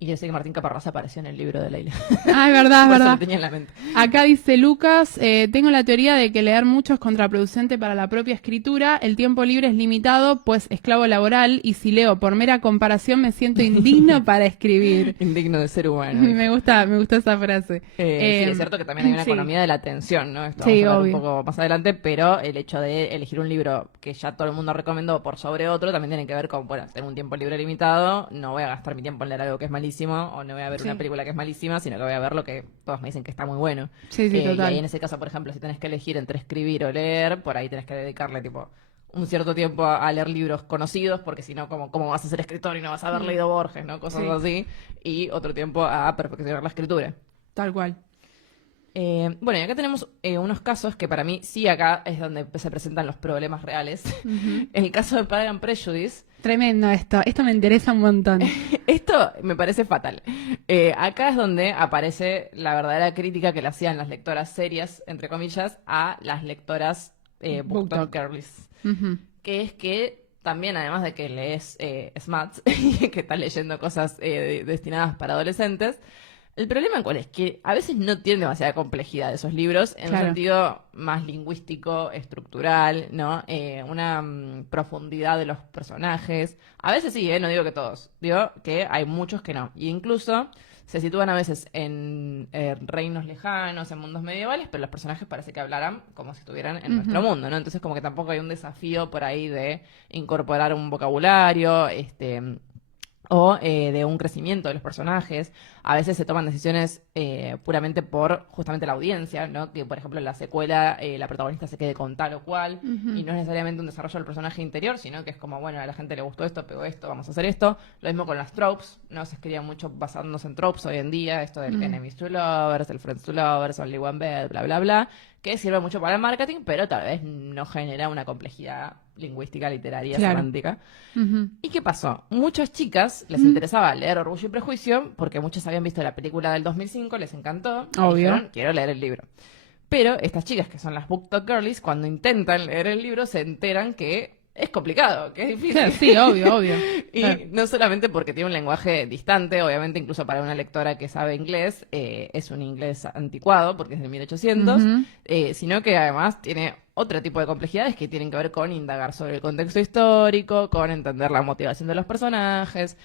Y yo sé que Martín Caparrós apareció en el libro de Leila. Ah, es verdad, es Por eso verdad. lo tenía en la mente. Acá dice Lucas, tengo la teoría de que leer mucho es contraproducente para la propia escritura, el tiempo libre es limitado, pues esclavo laboral, y si leo por mera comparación me siento indigno para escribir. Indigno de ser humano. Me gusta esa frase. Sí, es cierto que también hay una sí. economía de la atención, ¿no? Esto Sí, vamos a hablar obvio. un poco más adelante, pero el hecho de elegir un libro que ya todo el mundo recomendó por sobre otro también tiene que ver con, bueno, tengo un tiempo libre limitado, no voy a gastar mi tiempo en leer algo que es malísimo, o no voy a ver Sí. una película que es malísima, sino que voy a ver lo que todos me dicen que está muy bueno. Sí, sí, Y total. ahí en ese caso, por ejemplo, si tenés que elegir entre escribir o leer, por ahí tenés que dedicarle tipo un cierto tiempo a leer libros conocidos, porque si no, ¿cómo vas a ser escritor y no vas a haber leído Borges, ¿no? Cosas Sí. así. Y otro tiempo a perfeccionar la escritura. Tal cual. Bueno, y acá tenemos unos casos que para mí sí acá es donde se presentan los problemas reales. El caso de Pride and Prejudice. Tremendo esto me interesa un montón. Esto me parece fatal. Acá es donde aparece la verdadera crítica que le hacían las lectoras serias, entre comillas, a las lectoras BookTok girlies. Que es que también, además de que lees SMATs, que estás leyendo cosas destinadas para adolescentes, El problema cuál es que a veces no tienen demasiada complejidad esos libros en un sentido más lingüístico, estructural, ¿no? Una profundidad de los personajes. A veces sí, no digo que todos, digo que hay muchos que no. Y incluso se sitúan a veces en reinos lejanos, en mundos medievales, pero los personajes parece que hablaran como si estuvieran en nuestro mundo, ¿no? Entonces como que tampoco hay un desafío por ahí de incorporar un vocabulario, o de un crecimiento de los personajes. A veces se toman decisiones puramente por justamente la audiencia, ¿no? Que, por ejemplo, en la secuela la protagonista se quede con tal o cual, y no es necesariamente un desarrollo del personaje interior, sino que es como, bueno, a la gente le gustó esto, pegó esto, vamos a hacer esto. Lo mismo con las tropes, ¿no? Se escribía mucho basándose en tropes hoy en día, esto del enemies to lovers, el friends to lovers, only one bed, bla, bla, bla, que sirve mucho para el marketing, pero tal vez no genera una complejidad lingüística, literaria, semántica. ¿Y qué pasó? Muchas chicas les interesaba leer Orgullo y Prejuicio, porque muchas habían visto la película del 2005, les encantó, y dijeron, quiero leer el libro. Pero estas chicas, que son las BookTok Girlies, cuando intentan leer el libro, se enteran que es complicado, que es difícil. Sí, obvio. Y no solamente porque tiene un lenguaje distante, obviamente incluso para una lectora que sabe inglés, es un inglés anticuado, porque es del 1800, sino que además tiene otro tipo de complejidades que tienen que ver con indagar sobre el contexto histórico, con entender la motivación de los personajes,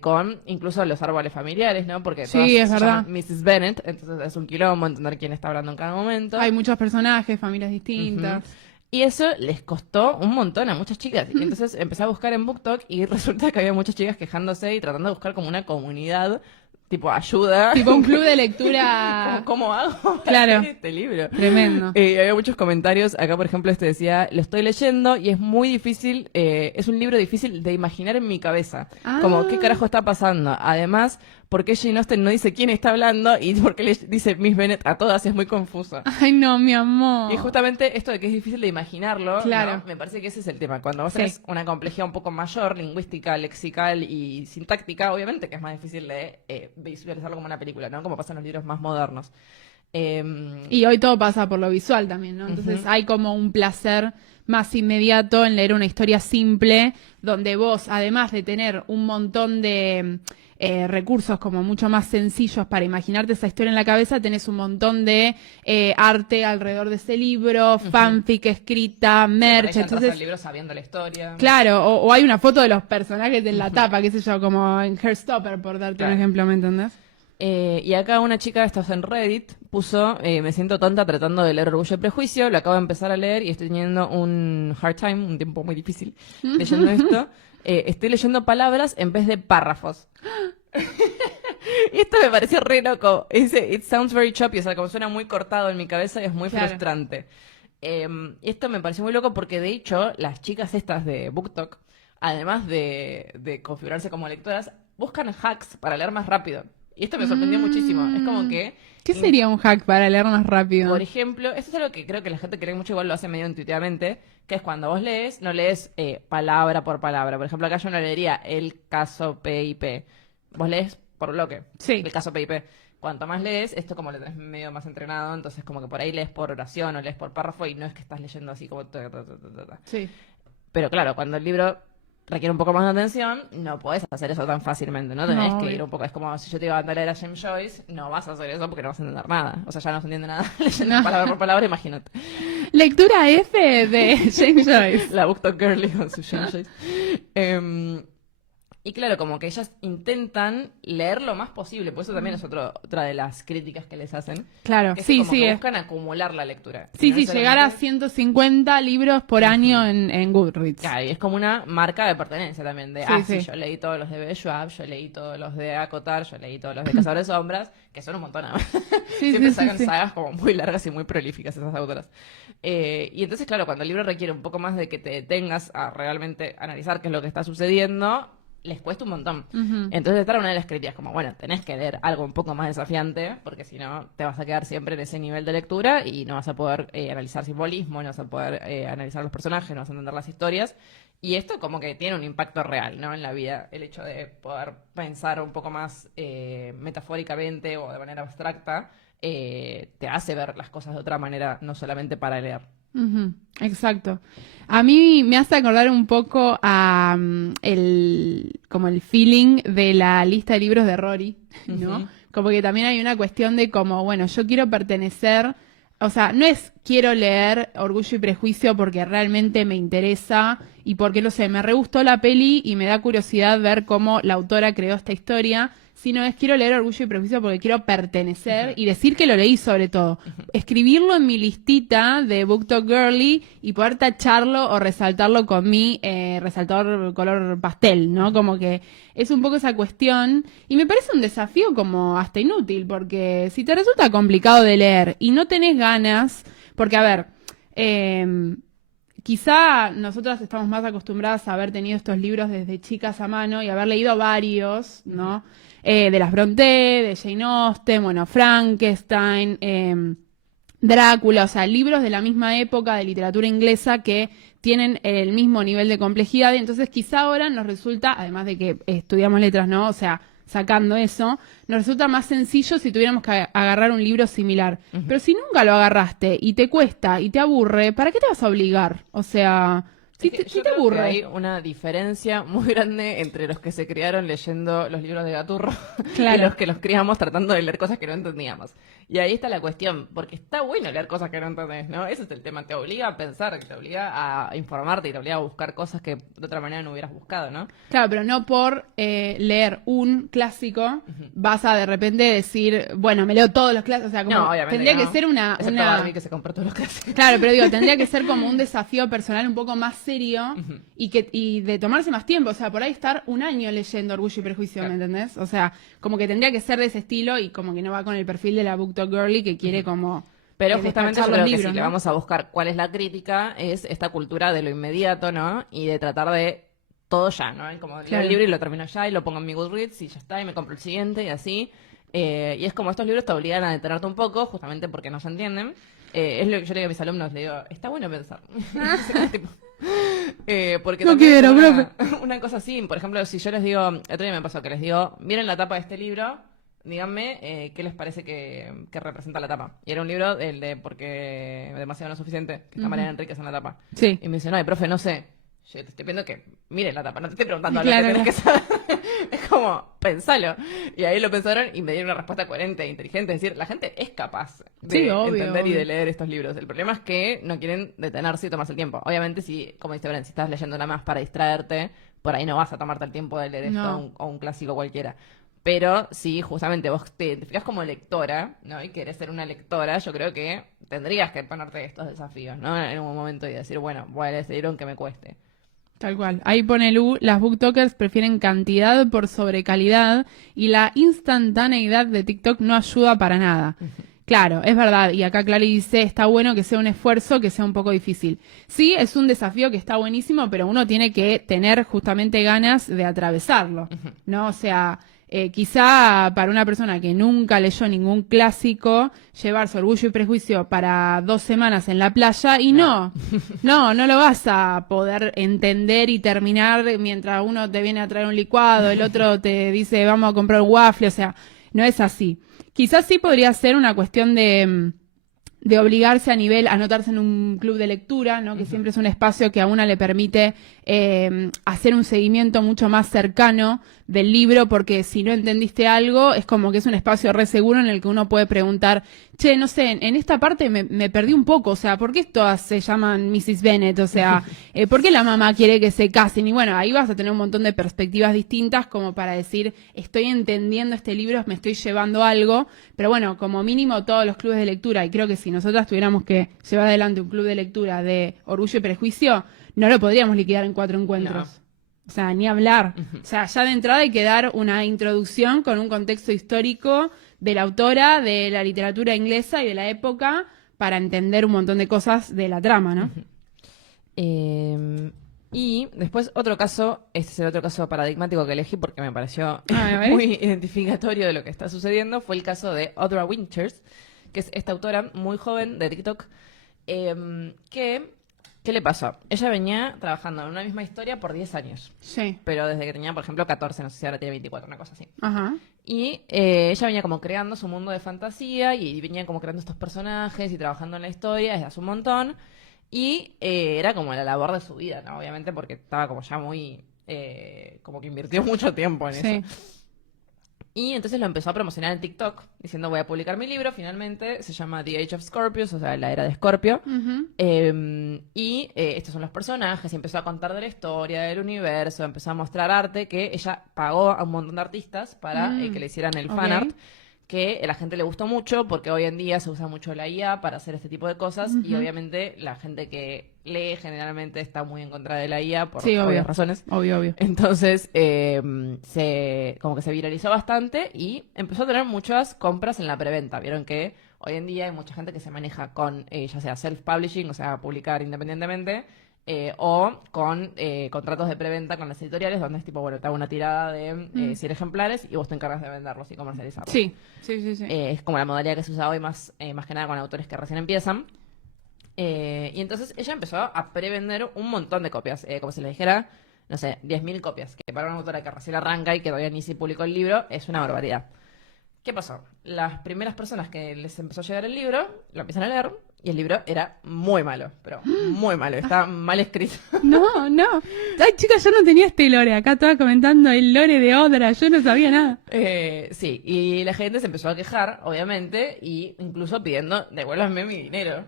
con incluso los árboles familiares, ¿no? Porque todas es se verdad. llaman Mrs. Bennett, entonces es un quilombo entender quién está hablando en cada momento. Hay muchos personajes, familias distintas. Y eso les costó un montón a muchas chicas. Y entonces empecé a buscar en BookTok y resulta que había muchas chicas quejándose y tratando de buscar como una comunidad, tipo ayuda. Tipo un club de lectura. ¿Cómo hago para leer este libro? Tremendo. Había muchos comentarios. Acá, por ejemplo, decía, lo estoy leyendo y es muy difícil, es un libro difícil de imaginar en mi cabeza. Como, ¿qué carajo está pasando? Además, ¿por qué Jane Austen no dice quién está hablando y por qué le dice Miss Bennet a todas? Es muy confuso. Ay, no, mi amor. Y justamente esto de que es difícil de imaginarlo, Claro. ¿no? Me parece que ese es el tema. Cuando vos tenés una complejidad un poco mayor, lingüística, lexical y sintáctica, obviamente que es más difícil de visualizarlo como una película, ¿no? Como pasa en los libros más modernos. Y hoy todo pasa por lo visual también, ¿no? Entonces hay como un placer más inmediato en leer una historia simple, donde vos, además de tener un montón de recursos como mucho más sencillos para imaginarte esa historia en la cabeza, tenés un montón de arte alrededor de ese libro, fanfic escrita, merch, entonces el libro sabiendo la historia. Claro, o hay una foto de los personajes en la tapa, qué sé yo, como en Heartstopper, por darte un ejemplo, ¿me entendés? Y acá una chica, estás en Reddit, puso, me siento tonta tratando de leer Orgullo y Prejuicio, lo acabo de empezar a leer y estoy teniendo un hard time, un tiempo muy difícil leyendo esto. Estoy leyendo palabras en vez de párrafos. Y esto me pareció re loco. Dice, it sounds very choppy, o sea, como suena muy cortado en mi cabeza y es muy frustrante. Esto me pareció muy loco porque, de hecho, las chicas estas de BookTok, además de configurarse como lectoras, buscan hacks para leer más rápido. Y esto me sorprendió muchísimo. Es como que... ¿Qué sería un hack para leer más rápido? Por ejemplo, esto es algo que creo que la gente cree mucho, igual lo hace medio intuitivamente, que es cuando vos lees, no lees palabra por palabra. Por ejemplo, acá yo no leería el caso PIP. Vos lees por bloque. Sí. El caso PIP. Cuanto más lees, esto como lo tenés medio más entrenado, entonces como que por ahí lees por oración o lees por párrafo y no es que estás leyendo así como... Sí. Pero claro, cuando el libro requiere un poco más de atención, no podés hacer eso tan fácilmente, ¿no? Tenés que ir un poco, es como si yo te iba a mandar a leer a James Joyce, no vas a hacer eso porque no vas a entender nada. O sea, ya no se entiende nada leyendo palabra por palabra, imagínate. Lectura F de James Joyce. La BookTok Girlie con su James Joyce. Y claro, como que ellas intentan leer lo más posible, por eso también es otra de las críticas que les hacen. Claro, que sí, como sí. Que buscan acumular la lectura. Sí, sí, llegar a 150 libros por año en Goodreads. Claro, y es como una marca de pertenencia también, de, sí, yo leí todos los de B. Schwab, yo leí todos los de Acotar, yo leí todos los de Cazadores de Sombras, que son un montón. Siempre sacan sagas como muy largas y muy prolíficas esas autoras. Y entonces, claro, cuando el libro requiere un poco más de que te detengas a realmente analizar qué es lo que está sucediendo, les cuesta un montón. Entonces esta era una de las críticas, como bueno, tenés que leer algo un poco más desafiante, porque si no te vas a quedar siempre en ese nivel de lectura y no vas a poder analizar simbolismo, no vas a poder analizar los personajes, no vas a entender las historias. Y esto como que tiene un impacto real, ¿no? En la vida, el hecho de poder pensar un poco más metafóricamente o de manera abstracta, te hace ver las cosas de otra manera, no solamente para leer. Exacto. A mí me hace acordar un poco a como el feeling de la lista de libros de Rory, ¿no? como que también hay una cuestión de como, bueno, yo quiero pertenecer, o sea, no es quiero leer Orgullo y Prejuicio porque realmente me interesa y porque, no sé, me re gustó la peli y me da curiosidad ver cómo la autora creó esta historia, sino es quiero leer Orgullo y Prejuicio porque quiero pertenecer y decir que lo leí sobre todo. Escribirlo en mi listita de BookTok Girly y poder tacharlo o resaltarlo con mi resaltador color pastel, ¿no? Como que es un poco esa cuestión y me parece un desafío como hasta inútil porque si te resulta complicado de leer y no tenés ganas, porque a ver, quizá nosotras estamos más acostumbradas a haber tenido estos libros desde chicas a mano y haber leído varios, ¿no? De las Brontë, de Jane Austen, bueno, Frankenstein, Drácula, o sea, libros de la misma época de literatura inglesa que tienen el mismo nivel de complejidad y entonces quizá ahora nos resulta, además de que estudiamos letras, ¿no? O sea, sacando eso, nos resulta más sencillo si tuviéramos que agarrar un libro similar. Pero si nunca lo agarraste y te cuesta y te aburre, ¿para qué te vas a obligar? O sea, si te creo aburre. Que hay una diferencia muy grande entre los que se criaron leyendo los libros de Gaturro Claro. y los que los criamos tratando de leer cosas que no entendíamos. Y ahí está la cuestión, porque está bueno leer cosas que no entendés, ¿no? Ese es el tema, te obliga a pensar, te obliga a informarte y te obliga a buscar cosas que de otra manera no hubieras buscado, ¿no? Claro, pero no por leer un clásico vas a de repente decir, bueno, me leo todos los clásicos, o sea, como No, obviamente tendría no. que ser Excepto Barbie, que se compró todos los clásicos. Claro, pero digo, tendría que ser como un desafío personal un poco más serio y de tomarse más tiempo, o sea, por ahí estar un año leyendo Orgullo y Prejuicio, Claro. ¿me entendés? O sea, como que tendría que ser de ese estilo y como que no va con el perfil de la BookTok Girly que quiere como Pero justamente yo destachar creo los que libros, si le ¿no? vamos a buscar cuál es la crítica, es esta cultura de lo inmediato, ¿no? Y de tratar de todo ya, ¿no? Como leo Claro. el libro y lo termino ya y lo pongo en mi Goodreads y ya está, y me compro el siguiente y así. Y es como estos libros te obligan a detenerte un poco, justamente porque no se entienden. Es lo que yo le digo a mis alumnos, le digo, está bueno pensar. Tipo, porque No también quiero, es una cosa así, por ejemplo, si yo les digo, el otro día me pasó que les digo, miren la tapa de este libro, díganme qué les parece que representa la tapa. Y era un libro, el de Porque demasiado no es suficiente, que está Mariana Enríquez en la tapa. Sí. Y me dice, no, profe, no sé. Yo te estoy pidiendo que mires la tapa, no te estoy preguntando Claro, lo que tenés que saber. Es como, pensalo. Y ahí lo pensaron y me dieron una respuesta coherente e inteligente. Es decir, la gente es capaz de Sí, obvio, entender y obvio. de leer estos libros. El problema es que no quieren detenerse y tomarse el tiempo. Obviamente, si, como dice Bren, si estás leyendo nada más para distraerte, por ahí no vas a tomarte el tiempo de leer esto No. o un clásico cualquiera. Pero si justamente vos te identificás como lectora, ¿no? Y querés ser una lectora, yo creo que tendrías que ponerte estos desafíos, ¿no? En un momento y decir, bueno, voy a leer este libro aunque me cueste. Tal cual. Ahí pone Lu, las booktokers prefieren cantidad por sobre calidad y la instantaneidad de TikTok no ayuda para nada. Claro, es verdad. Y acá Clary dice, está bueno que sea un esfuerzo, que sea un poco difícil. Sí, es un desafío que está buenísimo, pero uno tiene que tener justamente ganas de atravesarlo, ¿no? O sea, quizá para una persona que nunca leyó ningún clásico, llevarse Orgullo y Prejuicio para 2 semanas en la playa y no lo vas a poder entender y terminar mientras uno te viene a traer un licuado, el otro te dice vamos a comprar waffle, o sea, no es así. Quizás sí podría ser una cuestión de obligarse a nivel, anotarse en un club de lectura, ¿no? Que siempre es un espacio que a una le permite hacer un seguimiento mucho más cercano del libro, porque si no entendiste algo, es como que es un espacio re seguro en el que uno puede preguntar, che, no sé, en esta parte me perdí un poco, o sea, ¿por qué todas se llaman Mrs. Bennet? O sea, ¿por qué la mamá quiere que se casen? Y bueno, ahí vas a tener un montón de perspectivas distintas como para decir, estoy entendiendo este libro, me estoy llevando algo, pero bueno, como mínimo todos los clubes de lectura, y creo que si nosotras tuviéramos que llevar adelante un club de lectura de Orgullo y Prejuicio, no lo podríamos liquidar en 4 encuentros. No. O sea, ni hablar. O sea, ya de entrada hay que dar una introducción con un contexto histórico de la autora, de la literatura inglesa y de la época para entender un montón de cosas de la trama, ¿no? Y después otro caso, este es el otro caso paradigmático que elegí porque me pareció A ver. muy identificatorio de lo que está sucediendo, fue el caso de Audra Winters, que es esta autora muy joven de TikTok, ¿qué le pasó? Ella venía trabajando en una misma historia por 10 años, Sí. pero desde que tenía, por ejemplo, 14, no sé si ahora tiene 24, una cosa así. Ajá. Y ella venía como creando su mundo de fantasía y venía como creando estos personajes y trabajando en la historia desde hace un montón. Y era como la labor de su vida, ¿no? Obviamente porque estaba como ya muy... como que invirtió mucho tiempo en Sí. eso. Y entonces lo empezó a promocionar en TikTok, diciendo voy a publicar mi libro, finalmente, se llama The Age of Scorpius, o sea, la era de Escorpio. Estos son los personajes, y empezó a contar de la historia, del universo, empezó a mostrar arte, que ella pagó a un montón de artistas para que le hicieran el fanart, que a la gente le gustó mucho, porque hoy en día se usa mucho la IA para hacer este tipo de cosas, y obviamente la gente que lee generalmente está muy en contra de la IA por obvias razones. Obvio. Entonces, como que se viralizó bastante y empezó a tener muchas compras en la preventa. Vieron que hoy en día hay mucha gente que se maneja con, ya sea self-publishing, o sea, publicar independientemente, o con contratos de preventa con las editoriales, donde es tipo, bueno, te hago una tirada de 100 ejemplares y vos te encargas de venderlos y comercializarlos. Sí. Es como la modalidad que se usa hoy más que nada con autores que recién empiezan. Y entonces ella empezó a prevender un montón de copias, como si le dijera, no sé, 10.000 copias, que para una autora que recién arranca y que todavía ni se publicó el libro, es una barbaridad. ¿Qué pasó? Las primeras personas que les empezó a llegar el libro, lo empiezan a leer, y el libro era muy malo, pero muy malo, estaba mal escrito. No. Ay, chicas, yo no tenía este lore. Acá estaba comentando el lore de Odra, yo no sabía nada. Sí, y la gente se empezó a quejar, obviamente, y incluso pidiendo, devuélvanme mi dinero.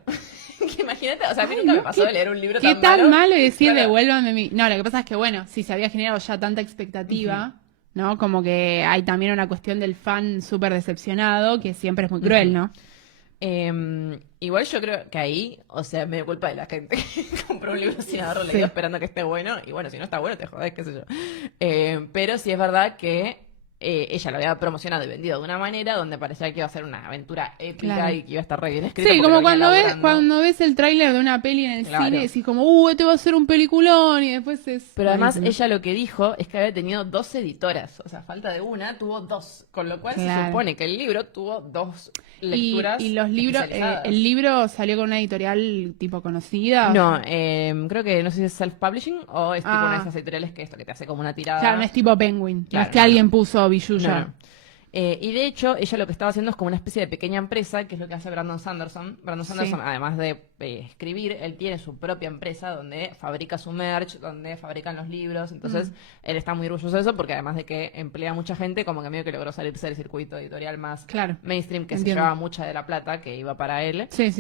Que imagínate, o sea, a mí nunca me pasó de leer un libro tan malo. Qué tan malo y decir devuélvanme mi... No, lo que pasa es que, bueno, si se había generado ya tanta expectativa, ¿no? Como que hay también una cuestión del fan súper decepcionado, que siempre es muy cruel, ¿no? Igual yo creo que ahí, o sea, me dio culpa de la gente que compró un libro sin haberlo leído esperando que esté bueno, y bueno, si no está bueno te jodés, qué sé yo. Pero sí es verdad que ella lo había promocionado y vendido de una manera donde parecía que iba a ser una aventura épica y que iba a estar re bien escrita. Sí, como cuando ves el tráiler de una peli en el cine, decís como, este va a ser un peliculón, y después es... Pero además ella lo que dijo es que había tenido 2 editoras, o sea, falta de una, tuvo 2, con lo cual se supone que el libro tuvo 2 lecturas. Y los libros, ¿el libro salió con una editorial tipo conocida? No, creo que no sé si es self-publishing o es tipo una de esas editoriales que te hace como una tirada. Claro, no es tipo Penguin, no es que alguien puso Billulla. No. Y de hecho, ella lo que estaba haciendo es como una especie de pequeña empresa, que es lo que hace Brandon Sanderson. Brandon Sanderson, además de escribir, él tiene su propia empresa donde fabrica su merch, donde fabrican los libros. Entonces, él está muy orgulloso de eso porque además de que emplea mucha gente, como que medio que logró salirse del circuito editorial más mainstream, que se llevaba mucha de la plata que iba para él. Sí.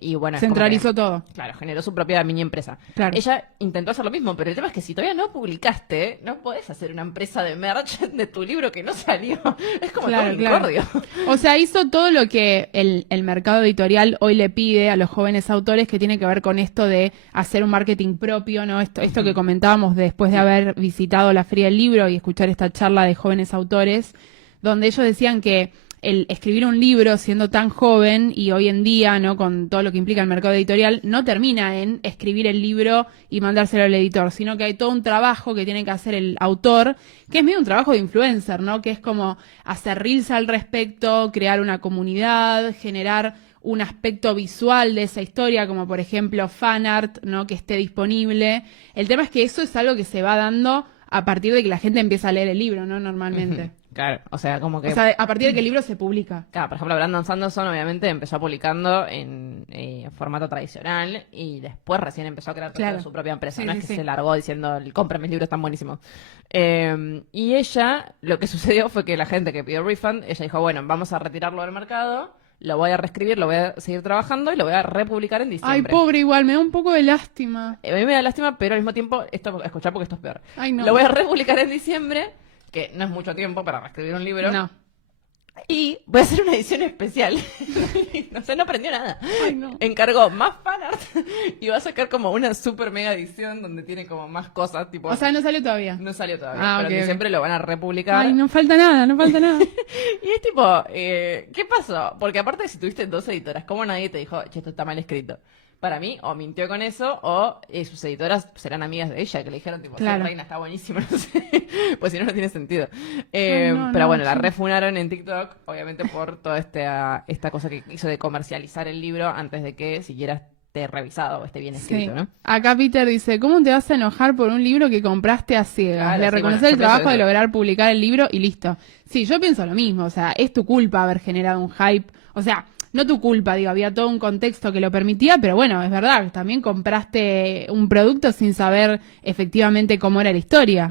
Y bueno, centralizó todo. Claro, generó su propia mini empresa. Claro. Ella intentó hacer lo mismo, pero el tema es que si todavía no publicaste, no podés hacer una empresa de merch de tu libro que no salió. Es como todo un incordio. O sea, hizo todo lo que el mercado editorial hoy le pide a los jóvenes autores, que tiene que ver con esto de hacer un marketing propio, ¿no? Esto que comentábamos después de haber visitado la Feria del Libro y escuchar esta charla de jóvenes autores, donde ellos decían que el escribir un libro siendo tan joven y hoy en día, ¿no? Con todo lo que implica el mercado editorial, no termina en escribir el libro y mandárselo al editor, sino que hay todo un trabajo que tiene que hacer el autor, que es medio un trabajo de influencer, ¿no? Que es como hacer reels al respecto, crear una comunidad, generar un aspecto visual de esa historia, como por ejemplo fanart, ¿no? Que esté disponible. El tema es que eso es algo que se va dando a partir de que la gente empieza a leer el libro, ¿no? Normalmente. Claro, o sea, como que... O sea, a partir de que el libro se publica. Claro, por ejemplo, Brandon Sanderson obviamente empezó publicando en formato tradicional y después recién empezó a crear su propia empresa, no es que se largó diciendo, compren mis libros, están buenísimos. Y ella, lo que sucedió fue que la gente que pidió refund, ella dijo, bueno, vamos a retirarlo del mercado, lo voy a reescribir, lo voy a seguir trabajando y lo voy a republicar en diciembre. Ay, pobre, igual, me da un poco de lástima. A mí me da lástima, pero al mismo tiempo, escuchá porque esto es peor. Ay, no. Lo voy a republicar en diciembre, que no es mucho tiempo para reescribir un libro. No. Y voy a hacer una edición especial. No sé, no aprendió nada. Ay, no. Encargó más fanart y va a sacar como una super mega edición donde tiene como más cosas. Tipo, o sea, no salió todavía. No salió todavía, pero en diciembre lo van a republicar. Ay, no falta nada. Y es tipo, ¿qué pasó? Porque aparte si tuviste 2 editoras, ¿cómo nadie te dijo, che, esto está mal escrito? Para mí, o mintió con eso, o sus editoras serán amigas de ella, que le dijeron, tipo, sí, Reina, está buenísimo, no sé. Pues si no, no tiene sentido. Pero bueno, la refunaron en TikTok, obviamente por toda esta cosa que hizo de comercializar el libro antes de que siquiera esté revisado o esté bien escrito, ¿no? Acá Peter dice, ¿cómo te vas a enojar por un libro que compraste a ciegas? Le reconocer el trabajo de lograr publicar el libro y listo. Sí, yo pienso lo mismo, o sea, es tu culpa haber generado un hype, o sea... No tu culpa, digo, había todo un contexto que lo permitía, pero bueno, es verdad, también compraste un producto sin saber efectivamente cómo era la historia.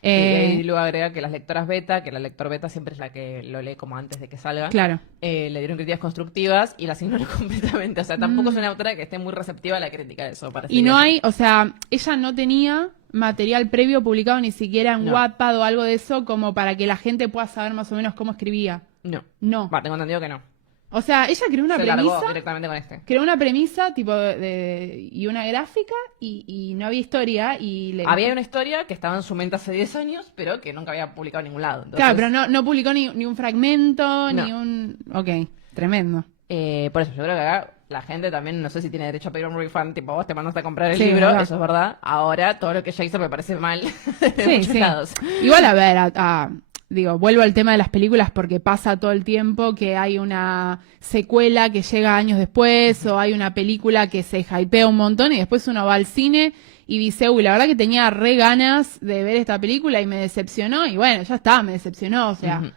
Y luego agrega que las lectoras beta, que la lector beta siempre es la que lo lee como antes de que salga, claro. Le dieron críticas constructivas y las ignoró completamente. O sea, tampoco es una autora que esté muy receptiva a la crítica de eso. Y no hay, o sea, ella no tenía material previo publicado ni siquiera en Wattpad o algo de eso como para que la gente pueda saber más o menos cómo escribía. No. No. Tengo entendido que no. O sea, ella creó una Se premisa. largó directamente con este. Creó una premisa tipo y una gráfica y no había historia. Había una historia que estaba en su mente hace 10 años, pero que nunca había publicado en ningún lado. Entonces... Claro, pero no publicó ni un fragmento, ni un... Ok, tremendo. Por eso yo creo que acá la gente también, no sé si tiene derecho a pedir un refund, tipo vos te mandaste a comprar el libro, eso es verdad. Ahora todo lo que ella hizo me parece mal de muchos lados. Igual a ver, digo, vuelvo al tema de las películas porque pasa todo el tiempo que hay una secuela que llega años después o hay una película que se hypea un montón y después uno va al cine y dice, uy, la verdad que tenía re ganas de ver esta película y me decepcionó y bueno, ya está, me decepcionó, o sea,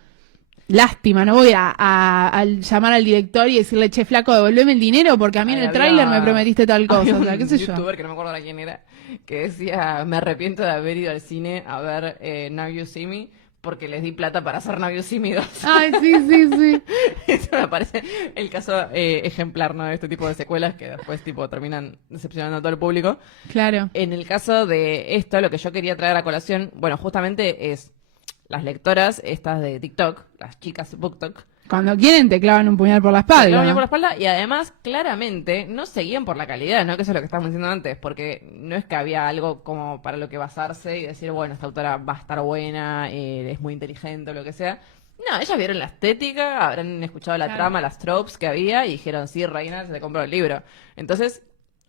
lástima, no voy a llamar al director y decirle, che, flaco, devolveme el dinero porque a mí en el tráiler me prometiste tal cosa, o sea, qué sé yo. Un youtuber que no me acuerdo de quién era, que decía, me arrepiento de haber ido al cine a ver Now You See Me porque les di plata para hacer Now You See Me 2. Ay, sí. Eso me parece el caso ejemplar, ¿no? De este tipo de secuelas que después tipo terminan decepcionando a todo el público. Claro. En el caso de esto, lo que yo quería traer a colación, bueno, justamente es las lectoras, estas de TikTok, las chicas BookTok. Cuando quieren te clavan un puñal por la espalda. Y además, claramente, no seguían por la calidad, ¿no? Que eso es lo que estábamos diciendo antes, porque no es que había algo como para lo que basarse y decir, bueno, esta autora va a estar buena, es muy inteligente o lo que sea. No, ellas vieron la estética, habrán escuchado la trama, las tropes que había y dijeron, sí, reina, se te compró el libro. Entonces,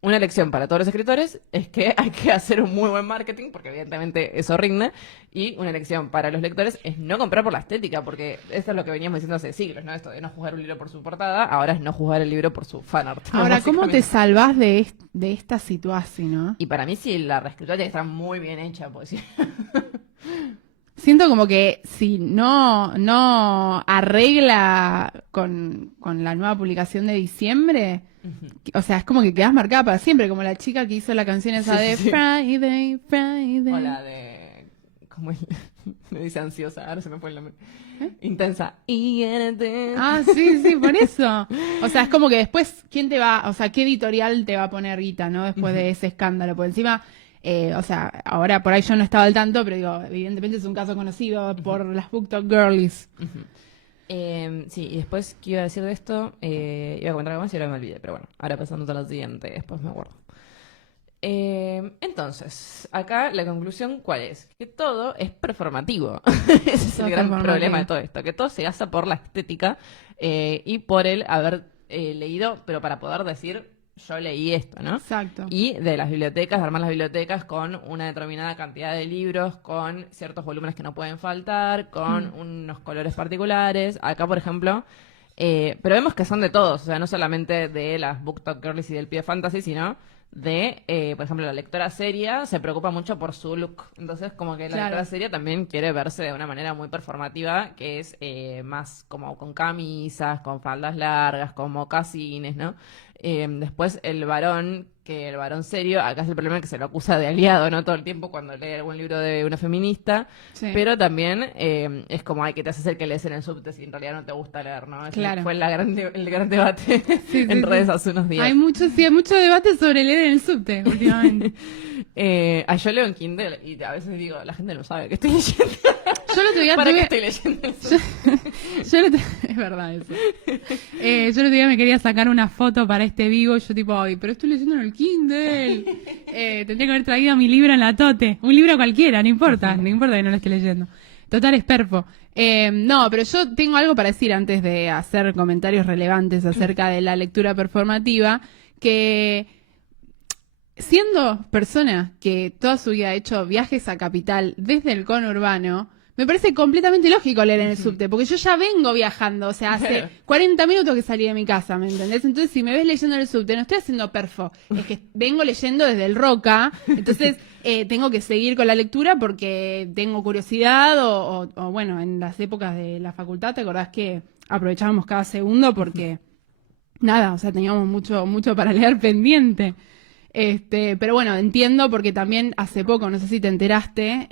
una lección para todos los escritores es que hay que hacer un muy buen marketing, porque evidentemente eso rinde, y una lección para los lectores es no comprar por la estética, porque eso es lo que veníamos diciendo hace siglos, ¿no? Esto de no juzgar un libro por su portada, ahora es no juzgar el libro por su fanart. Ahora, ¿cómo te salvás de esta situación, no? Y para mí sí, la reescritura tiene que estar muy bien hecha, pues sí. Siento como que si no arregla con la nueva publicación de diciembre, o sea, es como que quedas marcada para siempre, como la chica que hizo la canción esa de Friday. O la de... ¿Cómo es? Me dice ansiosa, ahora se me fue el nombre. Intensa. Ah, sí, por eso. O sea, es como que después, ¿quién te va, o sea, qué editorial te va a poner guita, ¿no? Después de ese escándalo, por encima... o sea, ahora por ahí yo no estaba al tanto, pero digo, evidentemente es un caso conocido por las BookTok girlies. Sí, y después, ¿qué iba a decir de esto? Iba a comentar algo más y ahora me olvidé, pero bueno, ahora pasando a lo siguiente, después me acuerdo. Entonces, acá la conclusión, ¿cuál es? Que todo es performativo. Ese es el gran problema de todo esto, que todo se hace por la estética y por el haber leído, pero para poder decir... yo leí esto, ¿no? Exacto. Y de las bibliotecas, de armar las bibliotecas con una determinada cantidad de libros, con ciertos volúmenes que no pueden faltar, con unos colores particulares. Acá, por ejemplo, pero vemos que son de todos, o sea, no solamente de las BookTok Girlies y del Pie Fantasy, sino de, por ejemplo, la lectora seria se preocupa mucho por su look. Entonces, como que la lectora seria también quiere verse de una manera muy performativa, que es más como con camisas, con faldas largas, con mocasines, ¿no? Después el varón serio, acá es el problema que se lo acusa de aliado, ¿no? Todo el tiempo cuando lee algún libro de una feminista, pero también es como, ay, que te hace hacer que lees en el subte si en realidad no te gusta leer, ¿no? Ese fue el gran debate en redes hace unos días. Hay mucho debate sobre leer en el subte últimamente. Yo leo en Kindle y a veces digo, la gente no sabe que estoy leyendo. Yo el otro día ¿Para qué estoy leyendo eso? Es verdad eso. Yo el otro día me quería sacar una foto para este vivo y yo tipo, ay, pero estoy leyendo en el Kindle. Tendría que haber traído mi libro en la tote. Un libro cualquiera, no importa que no lo esté leyendo. Total es perfo. No, pero yo tengo algo para decir antes de hacer comentarios relevantes acerca de la lectura performativa, que siendo persona que toda su vida ha hecho viajes a Capital desde el conurbano, me parece completamente lógico leer en el subte, porque yo ya vengo viajando, o sea, hace 40 minutos que salí de mi casa, ¿me entendés? Entonces, si me ves leyendo en el subte, no estoy haciendo perfo, es que vengo leyendo desde el Roca, entonces tengo que seguir con la lectura porque tengo curiosidad o bueno, en las épocas de la facultad, ¿te acordás que aprovechábamos cada segundo porque, nada, o sea, teníamos mucho para leer pendiente? Pero bueno, entiendo porque también hace poco, no sé si te enteraste,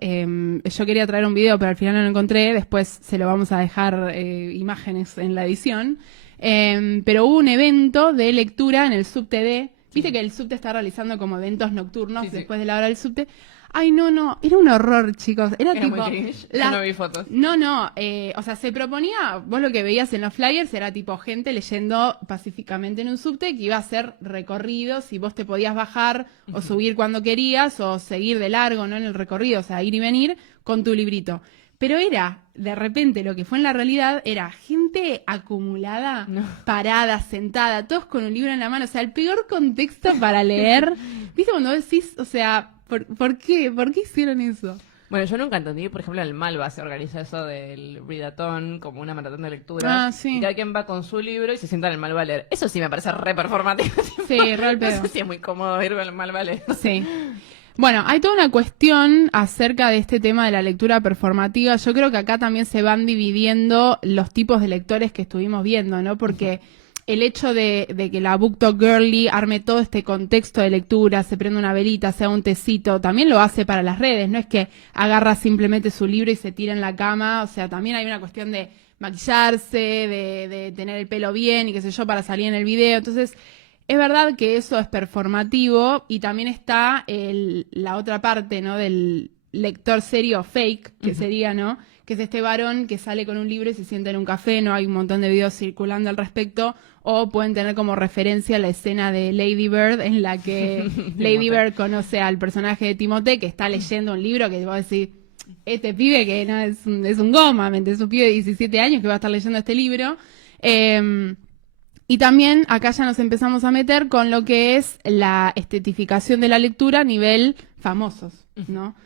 yo quería traer un video, pero al final no lo encontré, después se lo vamos a dejar imágenes en la edición. Pero hubo un evento de lectura en el SubTD. Viste que el subte está realizando como eventos nocturnos después de la hora del subte. Ay, no, era un horror, chicos. Era tipo... muy cringe. Yo no vi fotos. No, o sea, se proponía, vos lo que veías en los flyers era tipo gente leyendo pacíficamente en un subte que iba a hacer recorridos y vos te podías bajar o subir cuando querías o seguir de largo, ¿no? En el recorrido, o sea, ir y venir con tu librito. Pero era, de repente, lo que fue en la realidad, era gente acumulada, parada, sentada, todos con un libro en la mano. O sea, el peor contexto para leer. ¿Viste cuando decís, o sea, ¿por qué? ¿Por qué hicieron eso? Bueno, yo nunca entendí, por ejemplo, en el Malva se organiza eso del readathon, como una maratón de lectura. Ah, sí. Y cada quien va con su libro y se sienta en el Malva a leer. Eso sí me parece re performativo. Sí, real pedo. No sé si es muy cómodo ir al Malva a leer. Sí. Bueno, hay toda una cuestión acerca de este tema de la lectura performativa. Yo creo que acá también se van dividiendo los tipos de lectores que estuvimos viendo, ¿no? Porque el hecho de que la BookTok Girly arme todo este contexto de lectura, se prende una velita, sea un tecito, también lo hace para las redes. No es que agarra simplemente su libro y se tira en la cama. O sea, también hay una cuestión de maquillarse, de tener el pelo bien y qué sé yo para salir en el video. Entonces... es verdad que eso es performativo y también está la otra parte, ¿no? Del lector serio fake, que sería, ¿no? Que es este varón que sale con un libro y se sienta en un café, ¿no? Hay un montón de videos circulando al respecto, o pueden tener como referencia la escena de Lady Bird, en la que Lady Bird conoce al personaje de Timothée, que está leyendo un libro que vos decís, este pibe que no es un goma, es un pibe de 17 años que va a estar leyendo este libro. Y también acá ya nos empezamos a meter con lo que es la estetificación de la lectura a nivel famosos, ¿no?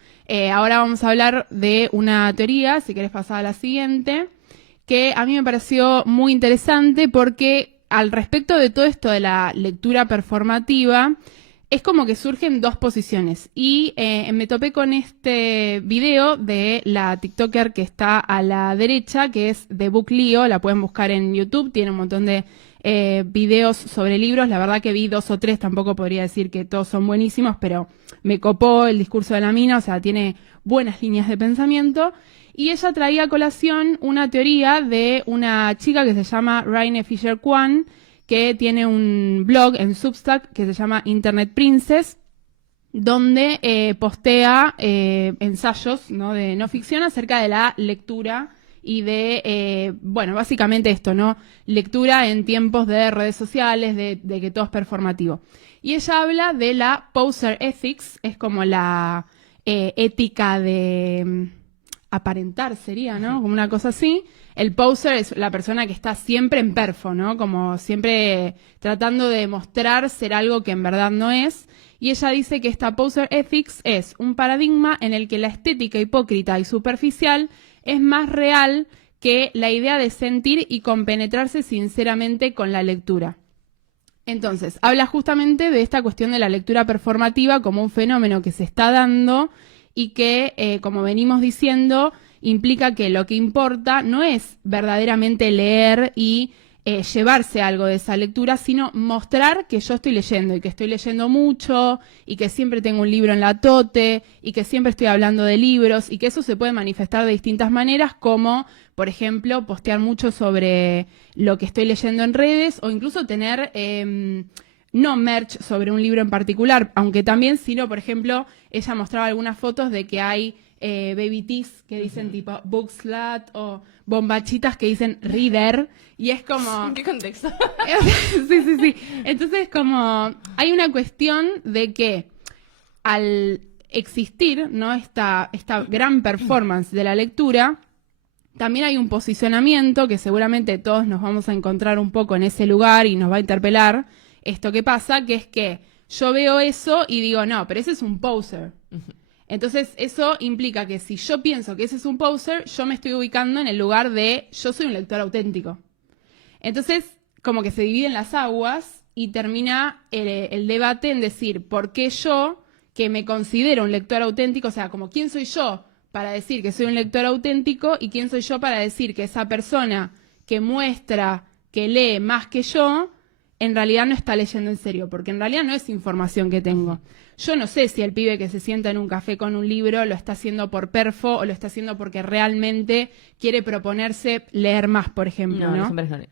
Ahora vamos a hablar de una teoría, si querés pasar a la siguiente, que a mí me pareció muy interesante porque al respecto de todo esto de la lectura performativa, es como que surgen dos posiciones. Y me topé con este video de la TikToker que está a la derecha, que es de Booklio, la pueden buscar en YouTube, tiene un montón de videos sobre libros. La verdad que vi 2 o 3, tampoco podría decir que todos son buenísimos, pero me copó el discurso de la mina, o sea, tiene buenas líneas de pensamiento. Y ella traía a colación una teoría de una chica que se llama Raine Fisher Kwan, que tiene un blog en Substack que se llama Internet Princess, donde postea ensayos, ¿no? De no ficción acerca de la lectura y de, bueno, básicamente esto, ¿no? Lectura en tiempos de redes sociales, de que todo es performativo. Y ella habla de la poser ethics, es como la ética de aparentar, sería, ¿no? Como una cosa así. El poser es la persona que está siempre en perfo, ¿no? Como siempre tratando de demostrar ser algo que en verdad no es. Y ella dice que esta poser ethics es un paradigma en el que la estética hipócrita y superficial es más real que la idea de sentir y compenetrarse sinceramente con la lectura. Entonces, habla justamente de esta cuestión de la lectura performativa como un fenómeno que se está dando y que, como venimos diciendo, implica que lo que importa no es verdaderamente leer y llevarse algo de esa lectura, sino mostrar que yo estoy leyendo y que estoy leyendo mucho y que siempre tengo un libro en la tote y que siempre estoy hablando de libros y que eso se puede manifestar de distintas maneras, como, por ejemplo, postear mucho sobre lo que estoy leyendo en redes o incluso tener no merch sobre un libro en particular, aunque también, sino, por ejemplo, ella mostraba algunas fotos de que hay baby tees que dicen tipo book slut o bombachitas que dicen reader y es como... ¿En qué contexto? Sí. Entonces como hay una cuestión de que al existir, ¿no? esta gran performance de la lectura, también hay un posicionamiento que seguramente todos nos vamos a encontrar un poco en ese lugar y nos va a interpelar esto que pasa, que es que yo veo eso y digo, no, pero ese es un poser. Entonces, eso implica que si yo pienso que ese es un poser, yo me estoy ubicando en el lugar de yo soy un lector auténtico. Entonces, como que se dividen las aguas y termina el debate en decir, ¿por qué yo, que me considero un lector auténtico, o sea, como quién soy yo para decir que soy un lector auténtico y quién soy yo para decir que esa persona que muestra que lee más que yo en realidad no está leyendo en serio, porque en realidad no es información que tengo. Yo no sé si el pibe que se sienta en un café con un libro lo está haciendo por perfo o lo está haciendo porque realmente quiere proponerse leer más, por ejemplo, ¿no? Los hombres no leen.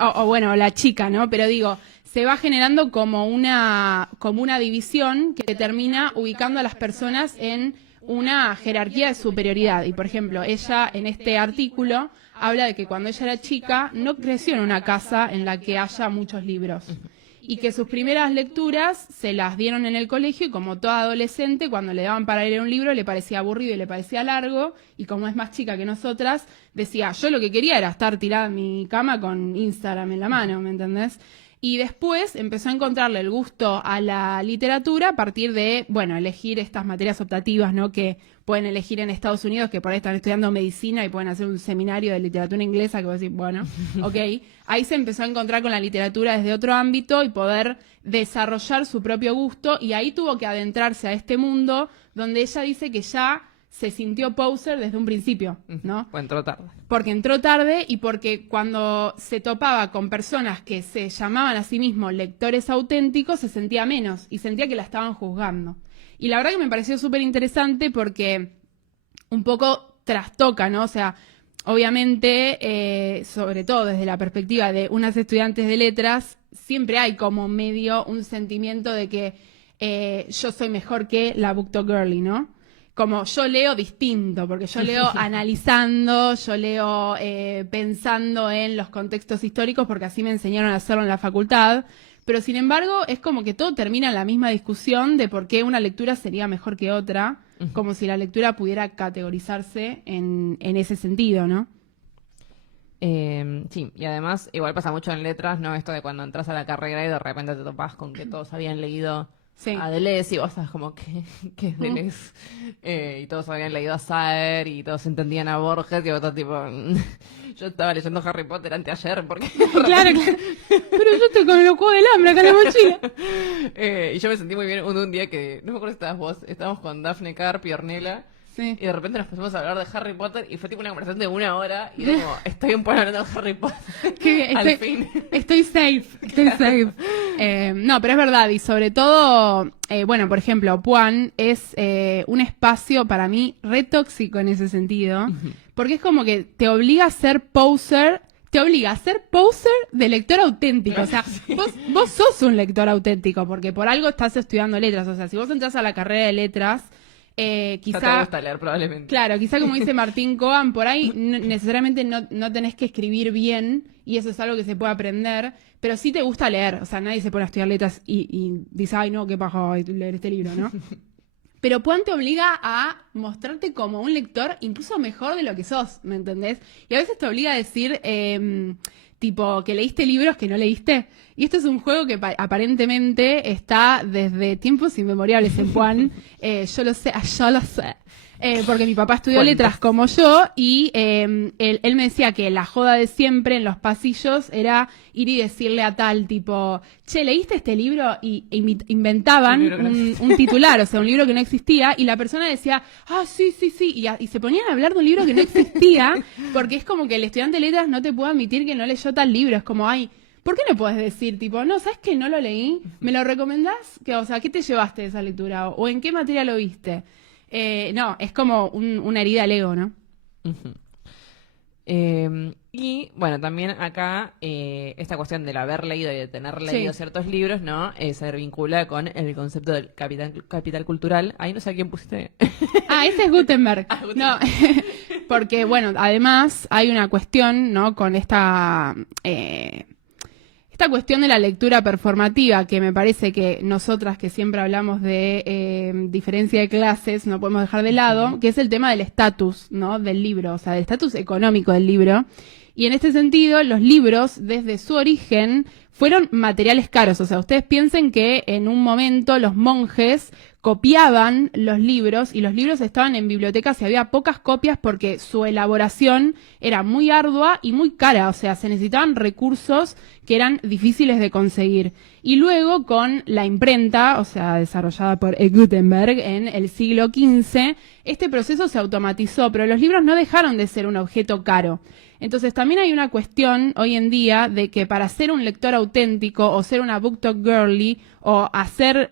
o bueno, la chica, ¿no? Pero digo, se va generando como una división que termina ubicando a las personas en una jerarquía de superioridad. Y, por ejemplo, ella en este artículo habla de que cuando ella era chica no creció en una casa en la que haya muchos libros. Y que sus primeras lecturas se las dieron en el colegio y como toda adolescente, cuando le daban para leer un libro le parecía aburrido y le parecía largo. Y como es más chica que nosotras, decía, yo lo que quería era estar tirada en mi cama con Instagram en la mano, ¿me entendés? Y después empezó a encontrarle el gusto a la literatura a partir de, bueno, elegir estas materias optativas, ¿no? Que pueden elegir en Estados Unidos, que por ahí están estudiando medicina y pueden hacer un seminario de literatura inglesa, que vos decís, bueno, ok. Ahí se empezó a encontrar con la literatura desde otro ámbito y poder desarrollar su propio gusto, y ahí tuvo que adentrarse a este mundo donde ella dice que ya se sintió poser desde un principio, ¿no? Pues entró tarde. Porque entró tarde y porque cuando se topaba con personas que se llamaban a sí mismos lectores auténticos, se sentía menos y sentía que la estaban juzgando. Y la verdad que me pareció súper interesante porque un poco trastoca, ¿no? O sea, obviamente, sobre todo desde la perspectiva de unas estudiantes de letras, siempre hay como medio un sentimiento de que yo soy mejor que la BookTok Girly, ¿no? Como yo leo distinto, porque yo leo analizando, yo leo pensando en los contextos históricos, porque así me enseñaron a hacerlo en la facultad. Pero sin embargo, es como que todo termina en la misma discusión de por qué una lectura sería mejor que otra, como si la lectura pudiera categorizarse en ese sentido, ¿no? Sí, y además, igual pasa mucho en letras, ¿no? Esto de cuando entras a la carrera y de repente te topas con que todos habían leído a Deleuze y vos estás como, ¿qué es Deleuze? Y todos habían leído a Saer y todos entendían a Borges y vos estás tipo, yo estaba leyendo Harry Potter anteayer porque... Claro, pero yo estoy con el juego del hambre acá en la mochila. Y yo me sentí muy bien un día que, no me acuerdo si estabas vos, estábamos con Daphne Carp y Ornella. Sí. Y de repente nos pusimos a hablar de Harry Potter y fue tipo una conversación de 1 hora y era como, estoy un poco hablando de Harry Potter. Al fin. Estoy safe. No, pero es verdad, y sobre todo, bueno, por ejemplo, Puan es un espacio para mí re tóxico en ese sentido, porque es como que te obliga a ser poser de lector auténtico. O sea, vos sos un lector auténtico, porque por algo estás estudiando letras. O sea, si vos entras a la carrera de letras, quizá te gusta leer probablemente. Claro, quizá como dice Martín Cohen, por ahí necesariamente no tenés que escribir bien, y eso es algo que se puede aprender, pero sí te gusta leer. O sea, nadie se pone a estudiar letras y dice, ay no, qué paja leer este libro, ¿no? Pero Puan te obliga a mostrarte como un lector incluso mejor de lo que sos, ¿me entendés? Y a veces te obliga a decir, tipo, que leíste libros que no leíste. Y esto es un juego que aparentemente está desde tiempos inmemoriales en Puan. Yo lo sé. Porque mi papá estudió letras como yo y él me decía que la joda de siempre en los pasillos era ir y decirle a tal tipo, che, ¿leíste este libro? Y inventaban un titular, o sea, un libro que no existía, y la persona decía, sí, y se ponían a hablar de un libro que no existía, porque es como que el estudiante de letras no te puede admitir que no leyó tal libro. Es como, ay, ¿por qué no puedes decir, tipo, no, ¿sabes que no lo leí? ¿Me lo recomendás? O sea, ¿qué te llevaste de esa lectura? ¿O en qué materia lo viste? No, es como una herida al ego, ¿no? Y bueno, también acá esta cuestión del haber leído y de tener leído ciertos libros, ¿no? Se vincula con el concepto del capital cultural. Ahí no sé a quién pusiste. Ese es Gutenberg. No, porque bueno, además hay una cuestión, ¿no? Con esta cuestión de la lectura performativa, que me parece que nosotras que siempre hablamos de diferencia de clases no podemos dejar de lado, que es el tema del estatus, ¿no? Del libro, o sea, del estatus económico del libro. Y en este sentido, los libros, desde su origen, fueron materiales caros. O sea, ustedes piensen que en un momento los monjes copiaban los libros y los libros estaban en bibliotecas y había pocas copias porque su elaboración era muy ardua y muy cara. O sea, se necesitaban recursos que eran difíciles de conseguir. Y luego con la imprenta, o sea, desarrollada por Gutenberg en el siglo XV, este proceso se automatizó, pero los libros no dejaron de ser un objeto caro. Entonces también hay una cuestión hoy en día de que para ser un lector auténtico o ser una BookTok girly o hacer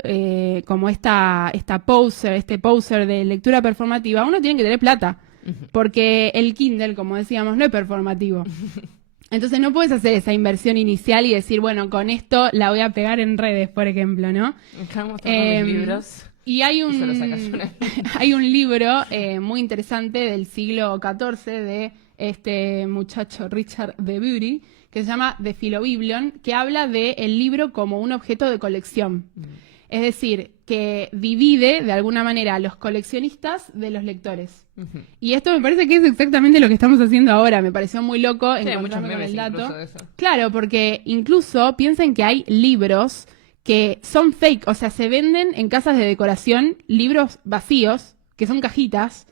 como este poser de lectura performativa, uno tiene que tener plata, porque el Kindle, como decíamos, no es performativo. Entonces no puedes hacer esa inversión inicial y decir, bueno, con esto la voy a pegar en redes, por ejemplo, ¿no? Acá mostrando mis libros. Y hay un libro muy interesante del siglo XIV de este muchacho Richard de Bury, que se llama The Philobiblon, que habla del libro como un objeto de colección. Es decir, que divide de alguna manera a los coleccionistas de los lectores. Y esto me parece que es exactamente lo que estamos haciendo ahora. Me pareció muy loco encontrarme con el dato. Claro, porque incluso piensen que hay libros que son fake, o sea, se venden en casas de decoración libros vacíos, que son cajitas,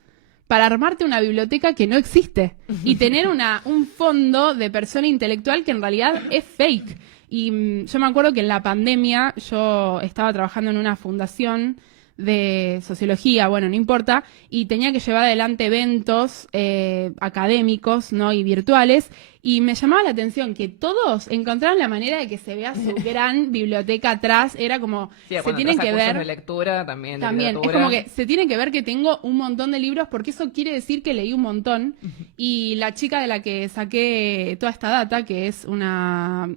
para armarte una biblioteca que no existe y tener un fondo de persona intelectual que en realidad es fake. Y yo me acuerdo que en la pandemia yo estaba trabajando en una fundación de sociología, bueno, no importa, y tenía que llevar adelante eventos académicos, ¿no? Y virtuales, y me llamaba la atención que todos encontraron la manera de que se vea su gran biblioteca atrás. Era como, sí, se tienen que ver de lectura también es como que se tiene que ver que tengo un montón de libros, porque eso quiere decir que leí un montón. Y la chica de la que saqué toda esta data, que es una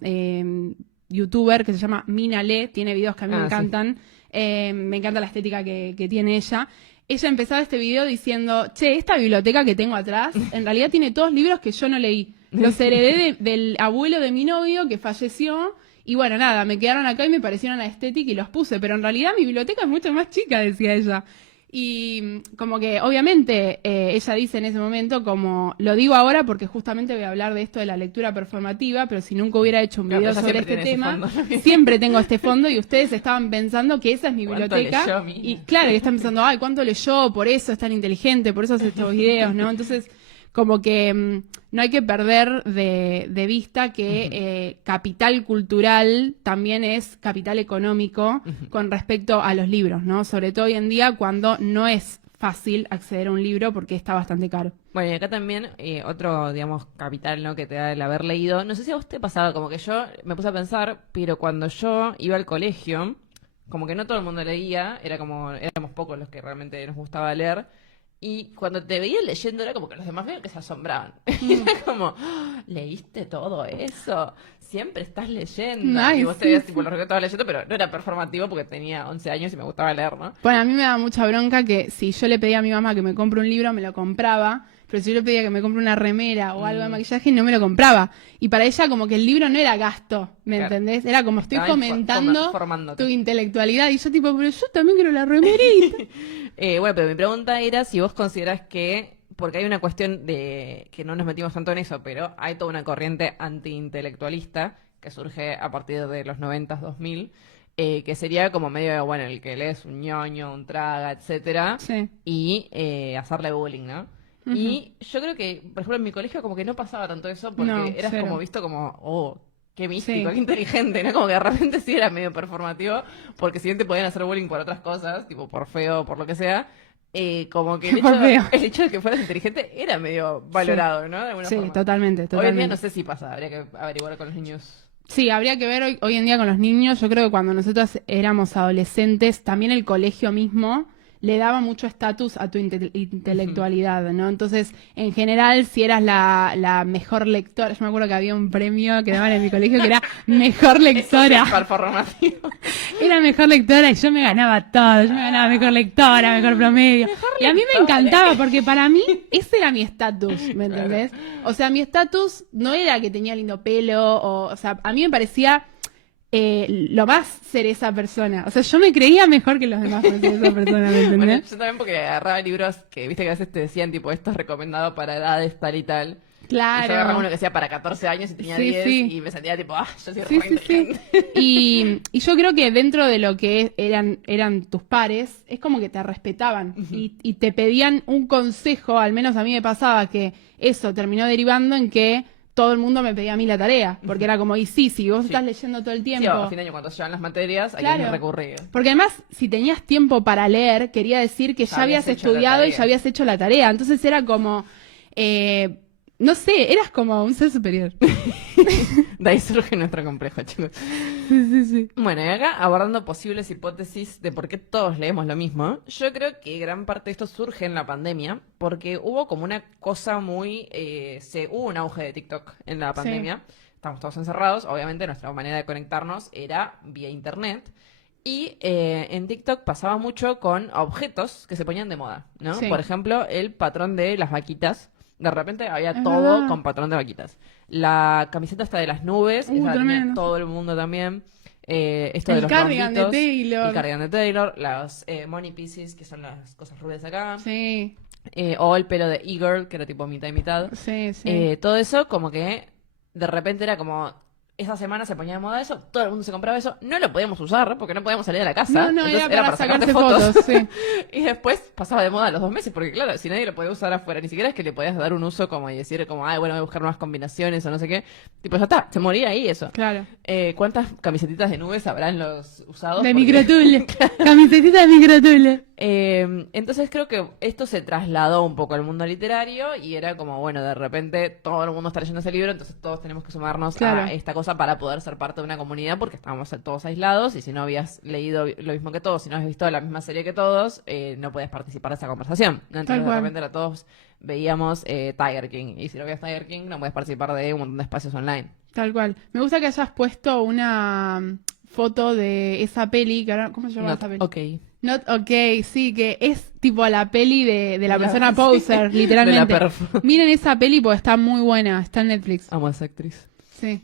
youtuber que se llama Mina Le, tiene videos que a mí me encantan. Me encanta la estética que tiene ella. Ella empezaba este video diciendo, che, esta biblioteca que tengo atrás, en realidad tiene todos libros que yo no leí. Los heredé del abuelo de mi novio que falleció. Y bueno, nada, me quedaron acá y me parecieron a estética y los puse. Pero en realidad mi biblioteca es mucho más chica, decía ella. Y como que obviamente ella dice en ese momento, como lo digo ahora porque justamente voy a hablar de esto de la lectura performativa, pero si nunca hubiera hecho un video sobre este tema, siempre tengo este fondo y ustedes estaban pensando que esa es mi biblioteca. Y claro, y están pensando, ay, ¿cuánto leyó? Por eso es tan inteligente, por eso hace estos videos, ¿no? Entonces, como que no hay que perder de vista que capital cultural también es capital económico con respecto a los libros, ¿no? Sobre todo hoy en día cuando no es fácil acceder a un libro porque está bastante caro. Bueno, y acá también otro, digamos, capital, ¿no? Que te da el haber leído. No sé si a vos te pasaba, como que yo me puse a pensar, pero cuando yo iba al colegio, como que no todo el mundo leía, éramos pocos los que realmente nos gustaba leer. Y cuando te veías leyendo era como que los demás veían que se asombraban. Era como, oh, ¿leíste todo eso? Siempre estás leyendo. Ay, y vos sí, te veías tipo lo que estaba leyendo, pero no era performativo porque tenía 11 años y me gustaba leer, ¿no? Bueno, a mí me da mucha bronca que si yo le pedía a mi mamá que me compre un libro, me lo compraba. Pero si yo le pedía que me compre una remera o algo de maquillaje, no me lo compraba. Y para ella como que el libro no era gasto, ¿me entendés? Era como estoy fomentando tu intelectualidad. Y yo tipo, pero yo también quiero la remerita. Bueno, pero mi pregunta era si vos considerás que, porque hay una cuestión de que no nos metimos tanto en eso, pero hay toda una corriente anti-intelectualista que surge a partir de los 90s, 2000, que sería como medio, bueno, el que lees un ñoño, un traga, etcétera, sí. Y hacerle bullying, ¿no? Y yo creo que, por ejemplo, en mi colegio como que no pasaba tanto eso porque eras como visto como, oh, qué místico, qué inteligente, ¿no? Como que de repente sí era medio performativo, porque si bien te podían hacer bullying por otras cosas, tipo por feo, por lo que sea, como que el hecho de que fueras inteligente era medio valorado, ¿no? De alguna forma. Totalmente. Hoy en día no sé si pasa, habría que averiguar con los niños. Sí, habría que ver hoy en día con los niños. Yo creo que cuando nosotros éramos adolescentes, también el colegio mismo le daba mucho estatus a tu intelectualidad, ¿no? Entonces, en general, si eras la mejor lectora, yo me acuerdo que había un premio que daban en mi colegio que era mejor lectora. Era mejor lectora y yo me ganaba todo. Yo me ganaba mejor lectora, mejor promedio. Y a mí me encantaba porque para mí ese era mi estatus, ¿me entendés? O sea, mi estatus no era que tenía lindo pelo, o sea, a mí me parecía lo más ser esa persona. O sea, yo me creía mejor que los demás por ser esa persona, ¿me entendés? Bueno, yo también porque agarraba libros que, viste que a veces te decían, tipo, esto es recomendado para edades tal y tal. Claro. Y yo agarraba uno que decía para 14 años y tenía 10 y me sentía tipo, yo soy re inteligente. Y yo creo que dentro de lo que eran tus pares, es como que te respetaban y te pedían un consejo. Al menos a mí me pasaba que eso terminó derivando en que todo el mundo me pedía a mí la tarea, porque era como, y si vos estás leyendo todo el Sí, tiempo. a fin de año cuando se llevan las materias, hay que recurrir. Porque además, si tenías tiempo para leer, quería decir que ya habías estudiado y ya habías hecho la tarea. Entonces era como, no sé, eras como un ser superior. De ahí surge nuestro complejo, chicos. Sí. Bueno, y acá abordando posibles hipótesis de por qué todos leemos lo mismo, yo creo que gran parte de esto surge en la pandemia, porque hubo como una cosa muy... hubo un auge de TikTok en la pandemia. Sí. Estamos todos encerrados, obviamente nuestra manera de conectarnos era vía internet. Y en TikTok pasaba mucho con objetos que se ponían de moda, ¿no? Sí. Por ejemplo, el patrón de las vaquitas. De repente había todo con patrón de vaquitas. La camiseta está de las nubes, esa tenía todo el mundo también. Esto de los cardigan de Taylor. El cardigan de Taylor, las money pieces, que son las cosas rubias acá. Sí. O el pelo de E-Girl, que era tipo mitad y mitad. Sí. Todo eso como que de repente era como... Esa semana se ponía de moda eso, todo el mundo se compraba eso, no lo podíamos usar porque no podíamos salir de la casa. No, era para sacarte fotos. Sí. Y después pasaba de moda a los 2 meses, porque claro, si nadie lo podía usar afuera, ni siquiera es que le podías dar un uso como y decir como, bueno, voy a buscar nuevas combinaciones o no sé qué. Tipo, ya está, se moría ahí eso. Claro. ¿Cuántas camisetitas de nubes habrán los usados? De microtule. Camisetitas de microtule. Entonces creo que esto se trasladó un poco al mundo literario y era como, bueno, de repente todo el mundo está leyendo ese libro, entonces todos tenemos que sumarnos a esta cosa para poder ser parte de una comunidad porque estábamos todos aislados y si no habías leído lo mismo que todos, si no habías visto la misma serie que todos, no podías participar de esa conversación. Entonces de repente todos veíamos Tiger King y si no veías Tiger King no puedes participar de un montón de espacios online. Tal cual. Me gusta que hayas puesto una foto de esa peli, que ahora, ¿cómo se llama esa peli? Okay. Not okay, sí, que es tipo la peli de la persona poser, literalmente. De la Miren esa peli porque está muy buena, está en Netflix. Amo a esa actriz. Sí.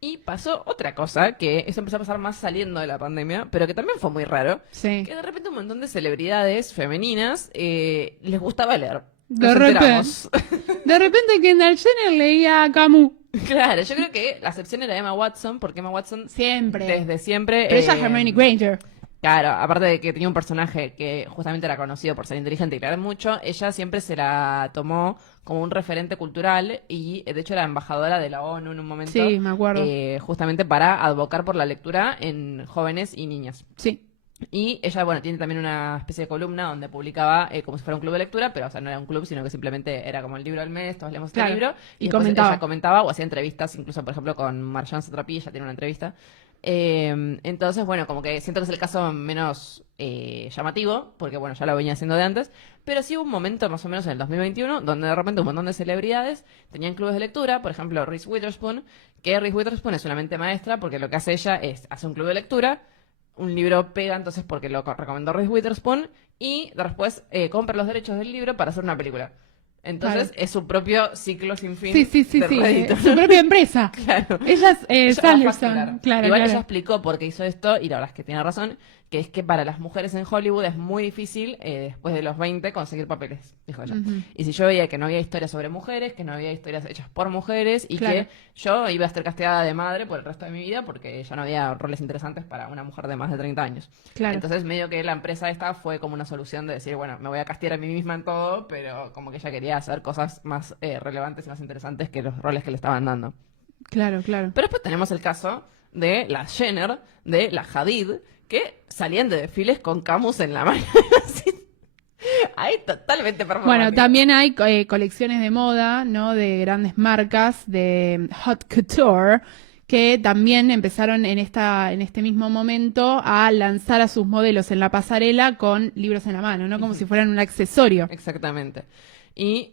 Y pasó otra cosa, que eso empezó a pasar más saliendo de la pandemia, pero que también fue muy raro. Sí. Que de repente un montón de celebridades femeninas les gustaba leer. De repente Kendall Jenner leía a Camus. Claro, yo creo que la excepción era Emma Watson, porque Emma Watson siempre. Desde siempre... Pero ella es Hermione Granger. Claro, aparte de que tenía un personaje que justamente era conocido por ser inteligente y leer mucho, ella siempre se la tomó como un referente cultural y de hecho era embajadora de la ONU en un momento. Sí, me acuerdo. Justamente para advocar por la lectura en jóvenes y niñas. Sí. Y ella, bueno, tiene también una especie de columna donde publicaba como si fuera un club de lectura, pero o sea, no era un club, sino que simplemente era como el libro del mes, todos leemos este libro. Y ella comentaba o hacía entrevistas, incluso, por ejemplo, con Marjane Satrapi, ella tiene una entrevista. Entonces, bueno, como que siento que es el caso menos llamativo, porque bueno, ya lo venía haciendo de antes, pero sí hubo un momento más o menos en el 2021 donde de repente un montón de celebridades tenían clubes de lectura, por ejemplo Reese Witherspoon, que Reese Witherspoon es una mente maestra porque lo que hace ella es hacer un club de lectura, un libro pega entonces porque lo recomendó Reese Witherspoon y después compra los derechos del libro para hacer una película. Entonces es su propio ciclo sin fin. Sí. Su propia empresa. Claro. Ella es Sanderson. Claro, igual ella explicó por qué hizo esto y la verdad es que tiene razón, que es que para las mujeres en Hollywood es muy difícil después de los 20 conseguir papeles, dijo ella. Y si yo veía que no había historias sobre mujeres, que no había historias hechas por mujeres y que yo iba a estar casteada de madre por el resto de mi vida porque ya no había roles interesantes para una mujer de más de 30 años. Claro. Entonces medio que la empresa esta fue como una solución de decir, bueno, me voy a castear a mí misma en todo, pero como que ella quería hacer cosas más relevantes y más interesantes que los roles que le estaban dando. Claro. Pero después tenemos el caso de la Jenner, de la Hadid, que salían de desfiles con Camus en la mano. Ahí totalmente performático. Bueno, también hay colecciones de moda, ¿no? De grandes marcas, de haute couture, que también empezaron en este mismo momento a lanzar a sus modelos en la pasarela con libros en la mano, ¿no? Como si fueran un accesorio. Exactamente. Y,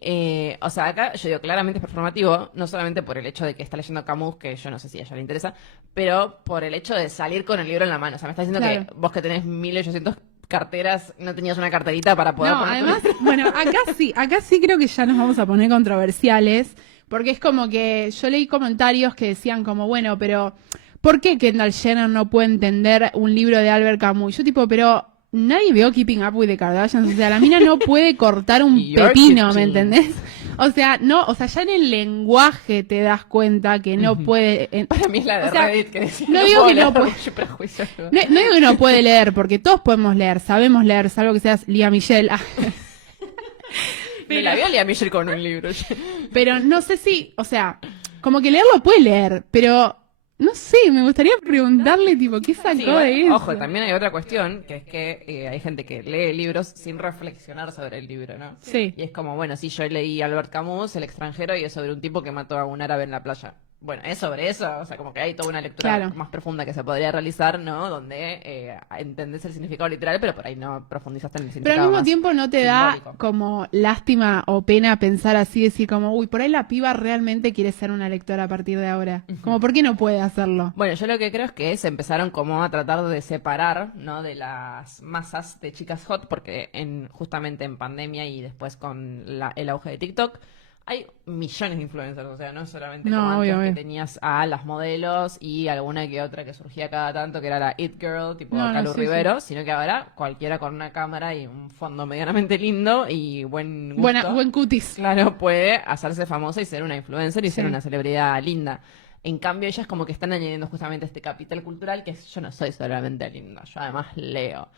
o sea, acá yo digo, claramente es performativo, no solamente por el hecho de que está leyendo Camus, que yo no sé si a ella le interesa, pero por el hecho de salir con el libro en la mano. O sea, me estás diciendo que vos que tenés 1800 carteras, no tenías una carterita para poder poner... además, bueno, acá sí creo que ya nos vamos a poner controversiales, porque es como que yo leí comentarios que decían como, bueno, pero ¿por qué Kendall Jenner no puede entender un libro de Albert Camus? Yo tipo, pero... Nadie vio Keeping Up with the Kardashians, o sea, la mina no puede cortar un pepino, ¿me entendés? O sea, ya en el lenguaje te das cuenta que no puede... Para mí es la de Reddit que decía, no digo que no puede... No digo que no puede leer, porque todos podemos leer, sabemos leer, salvo que seas Lía Michelle. Me la vi a Lía Michelle con un libro. Pero no sé si, o sea... Como que leerlo puede leer, pero no sé, me gustaría preguntarle, tipo, ¿qué sacó Sí, de eso? ojo, también hay otra cuestión, que es que hay gente que lee libros sin reflexionar sobre el libro, ¿no? Sí. Y es como, bueno, sí, yo leí Albert Camus, El extranjero, y es sobre un tipo que mató a un árabe en la playa. Bueno, es sobre eso, o sea, como que hay toda una lectura Claro. más profunda que se podría realizar, ¿no? Donde entendés el significado literal, pero por ahí no profundizaste en el Pero significado al mismo más tiempo no te da simbólico. como lástima o pena pensar así, decir como, uy, por ahí la piba realmente quiere ser una lectora a partir de ahora. Como, ¿por qué no puede hacerlo? Bueno, yo lo que creo es que se empezaron como a tratar de separar, ¿no? De las masas de chicas hot, porque justamente en pandemia y después con el auge de TikTok, hay millones de influencers, o sea, no es solamente No, como antes obvio, que obvio. tenías a las modelos y alguna que otra que surgía cada tanto, que era la It Girl, tipo No, no, Calu sí, Rivero, sino que ahora cualquiera con una cámara y un fondo medianamente lindo y buen gusto. Buen cutis. Claro, puede hacerse famosa y ser una influencer y ser Sí. una celebridad linda. En cambio, ellas como que están añadiendo justamente este capital cultural que yo no soy solamente linda, yo además leo.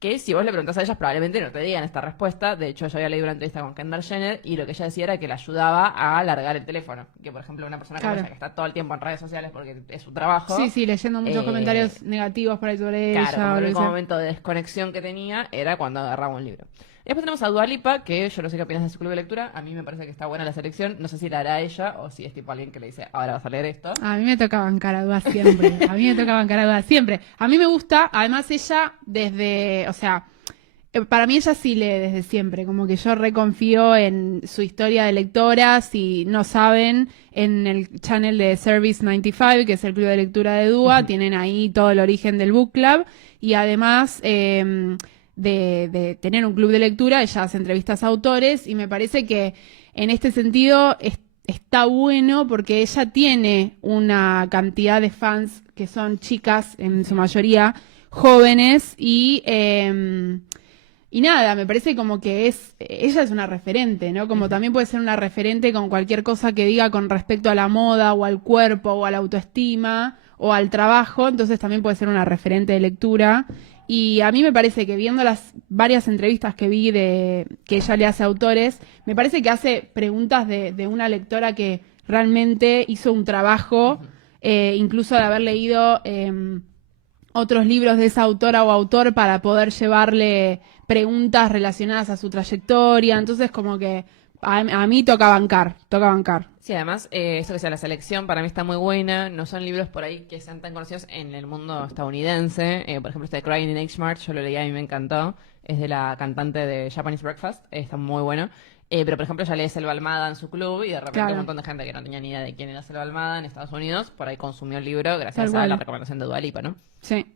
Que si vos le preguntás a ellas probablemente no te digan esta respuesta. De hecho, yo había leído una entrevista con Kendall Jenner y lo que ella decía era que le ayudaba a alargar el teléfono. Que, por ejemplo, una persona como Claro. ella que está todo el tiempo en redes sociales porque es su trabajo. Sí, sí, leyendo muchos Eh, comentarios negativos por ahí sobre Claro, ella. como o el lo que único sea. momento de desconexión que tenía era cuando agarraba un libro. Y después tenemos a Dua Lipa, que yo no sé qué opinas de su club de lectura. A mí me parece que está buena la selección. No sé si la hará ella o si es tipo alguien que le dice, ahora vas a leer esto. A mí me toca bancar a Dua siempre. A mí me toca bancar a Dua siempre. A mí me gusta, además ella desde, o sea, para mí ella sí lee desde siempre, como que yo reconfío en su historia de lectora. Si no saben, en el channel de Service 95, que es el club de lectura de Dua, tienen ahí todo el origen del book club y además de tener un club de lectura, ella hace entrevistas a autores y me parece que en este sentido está bueno porque ella tiene una cantidad de fans que son chicas, en su mayoría jóvenes y nada, me parece como que ella es una referente, ¿no? Como también puede ser una referente con cualquier cosa que diga con respecto a la moda o al cuerpo o a la autoestima o al trabajo, entonces también puede ser una referente de lectura. Y a mí me parece que viendo las varias entrevistas que vi que ella le hace a autores, me parece que hace preguntas de una lectora que realmente hizo un trabajo, incluso de haber leído otros libros de esa autora o autor para poder llevarle preguntas relacionadas a su trayectoria. Entonces, como que a mí toca bancar. Sí, además, eso que sea la selección para mí está muy buena. No son libros por ahí que sean tan conocidos en el mundo estadounidense. Por ejemplo, este de Crying in H Mart, yo lo leí y me encantó. Es de la cantante de Japanese Breakfast. Está muy bueno. Pero, por ejemplo, ya leí Selva Almada en su club y de repente Claro. un montón de gente que no tenía ni idea de quién era Selva Almada en Estados Unidos, por ahí consumió el libro Tal gracias a cual. la recomendación de Dua Lipa, ¿no? Sí.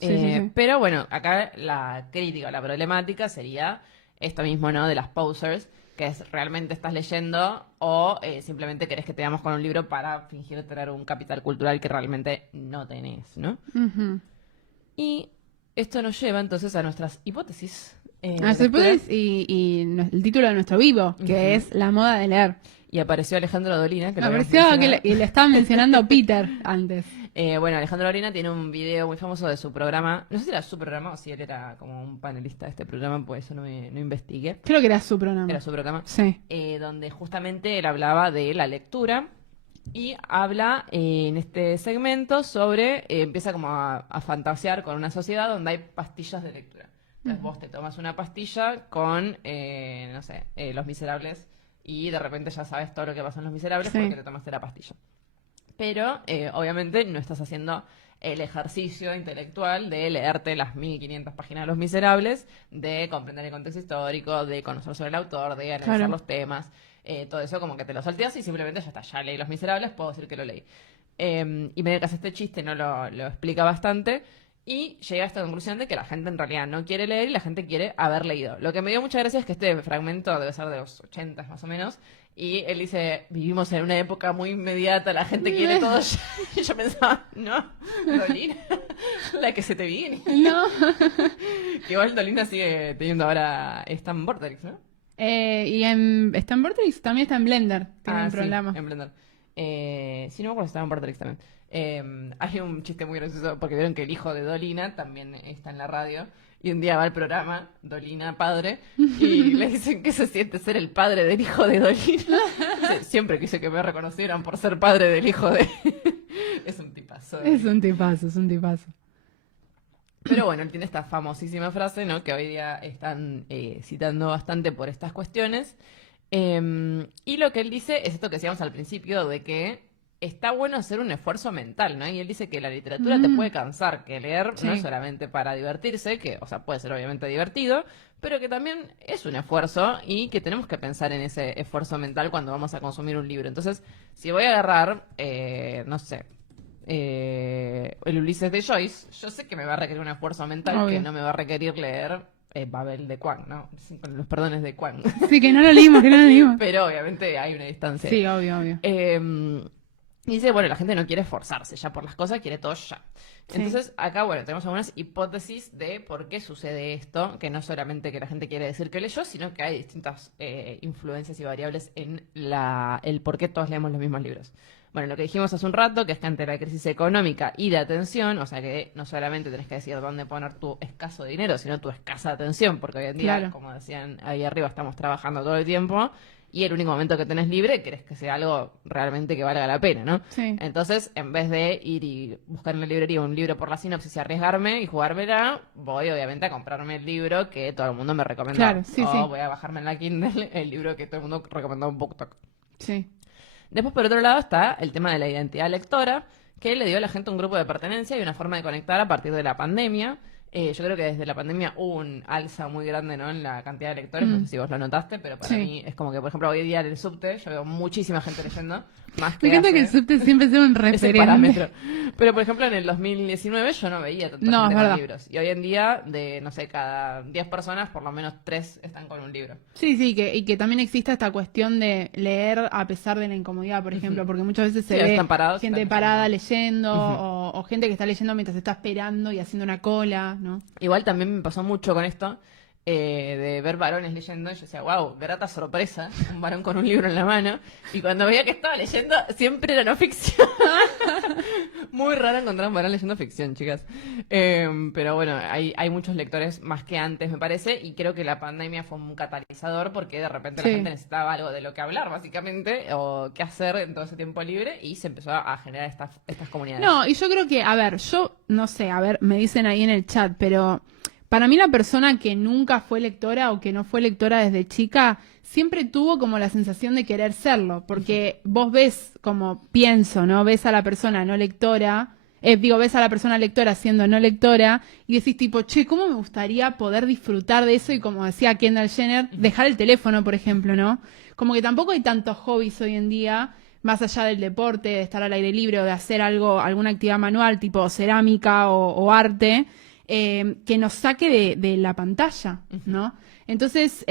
Sí. Pero bueno, acá la crítica o la problemática sería esto mismo, ¿no? De las posers, que es realmente estás leyendo o simplemente querés que te damos con un libro para fingir tener un capital cultural que realmente no tenés, ¿no? Ujú. Y esto nos lleva entonces a nuestras hipótesis. Así lectura. puedes, el título de nuestro vivo, que es La moda de leer. Y apareció Alejandro Dolina, que Me lo habíamos pareció que mencionado. y le estaba mencionando Peter antes. Bueno, Alejandro Dolina tiene un video muy famoso de su programa. No sé si era su programa o si él era como un panelista de este programa, pues eso no investigué. Creo que era su programa. Era su programa. Sí. Donde justamente él hablaba de la lectura y habla en este segmento sobre, empieza como a fantasear con una sociedad donde hay pastillas de lectura. Entonces vos te tomas una pastilla con, no sé, Los Miserables y de repente ya sabes todo lo que pasa en Los Miserables Sí. porque te tomaste la pastilla. Pero obviamente no estás haciendo el ejercicio intelectual de leerte las 1500 páginas de Los Miserables, de comprender el contexto histórico, de conocer sobre el autor, de analizar Claro. los temas, todo eso como que te lo salteas y simplemente ya está, ya leí Los Miserables, puedo decir que lo leí. Y medio que hace este chiste, no lo explica bastante, y llega a esta conclusión de que la gente en realidad no quiere leer y la gente quiere haber leído. Lo que me dio mucha gracia es que este fragmento debe ser de los 80 más o menos, y él dice, vivimos en una época muy inmediata, la gente quiere todo ya. Y yo pensaba, no, Dolina, la que se te viene. No. Que igual Dolina sigue teniendo ahora, está en Vortex, ¿no? Está en Vortex, también está en Blender. Tiene un sí, programa. en Blender. Sí, no me acuerdo si estaba en Vortex también. Hay un chiste muy gracioso porque vieron que el hijo de Dolina también está en la radio y un día va al programa, Dolina padre, y le dicen que se siente ser el padre del hijo de Dolina. Siempre quise que me reconocieran por ser padre del hijo de... Es un tipazo. Es un tipazo. Pero bueno, él tiene esta famosísima frase, ¿no? Que hoy día están citando bastante por estas cuestiones. Y lo que él dice es esto que decíamos al principio, de que está bueno hacer un esfuerzo mental, ¿no? Y él dice que la literatura te puede cansar, que leer no es solamente para divertirse, que, o sea, puede ser obviamente divertido, pero que también es un esfuerzo y que tenemos que pensar en ese esfuerzo mental cuando vamos a consumir un libro. Entonces, si voy a agarrar, no sé, el Ulises de Joyce, yo sé que me va a requerir un esfuerzo mental, que no me va a requerir leer Babel de Quang, ¿no? Con los perdones de Quang. Sí, que no lo leímos. Pero obviamente hay una distancia. Sí, obvio. Y dice, bueno, la gente no quiere esforzarse ya por las cosas, quiere todo ya. Entonces, acá, bueno, tenemos algunas hipótesis de por qué sucede esto, que no solamente que la gente quiere decir que leyó, sino que hay distintas influencias y variables en el por qué todos leemos los mismos libros. Bueno, lo que dijimos hace un rato, que es que ante la crisis económica y de atención, o sea que no solamente tenés que decir dónde poner tu escaso dinero, sino tu escasa atención, porque hoy en día, como decían ahí arriba, estamos trabajando todo el tiempo, y el único momento que tenés libre querés que sea algo realmente que valga la pena, ¿no? Sí. Entonces, en vez de ir y buscar en la librería un libro por la sinopsis y arriesgarme y jugármela, voy obviamente a comprarme el libro que todo el mundo me recomendó. Claro, Voy a bajarme en la Kindle el libro que todo el mundo recomendó en BookTok. Sí. Después, por otro lado, está el tema de la identidad lectora, que le dio a la gente un grupo de pertenencia y una forma de conectar a partir de la pandemia. Yo creo que desde la pandemia hubo un alza muy grande, ¿no?, en la cantidad de lectores. No sé si vos lo notaste, pero para mí es como que, por ejemplo, hoy día en el subte yo veo muchísima gente leyendo. Más que me encanta que el subte siempre sea un referente. Parámetro. Pero, por ejemplo, en el 2019 yo no veía tanta gente con libros. Y hoy en día, de, no sé, cada 10 personas, por lo menos 3 están con un libro. Sí, y que también exista esta cuestión de leer a pesar de la incomodidad, por ejemplo, porque muchas veces se ve gente parada leyendo o gente que está leyendo mientras está esperando y haciendo una cola, ¿no? Igual también me pasó mucho con esto, de ver varones leyendo, y yo decía, wow, grata sorpresa, un varón con un libro en la mano, y cuando veía que estaba leyendo, siempre era no ficción. Muy raro encontrar un varón leyendo ficción, chicas. Pero bueno, hay muchos lectores más que antes, me parece, y creo que la pandemia fue un catalizador porque de repente la gente necesitaba algo de lo que hablar, básicamente, o qué hacer en todo ese tiempo libre, y se empezó a generar estas comunidades. No, y yo creo que, a ver, yo no sé, a ver, me dicen ahí en el chat, pero para mí la persona que nunca fue lectora o que no fue lectora desde chica siempre tuvo como la sensación de querer serlo, porque vos ves, como pienso, ¿no? Ves a la persona no lectora, ves a la persona lectora siendo no lectora y decís tipo, che, ¿cómo me gustaría poder disfrutar de eso? Y como decía Kendall Jenner, dejar el teléfono, por ejemplo, ¿no? Como que tampoco hay tantos hobbies hoy en día, más allá del deporte, de estar al aire libre o de hacer alguna actividad manual tipo cerámica o arte, que nos saque de la pantalla, ¿no? Entonces,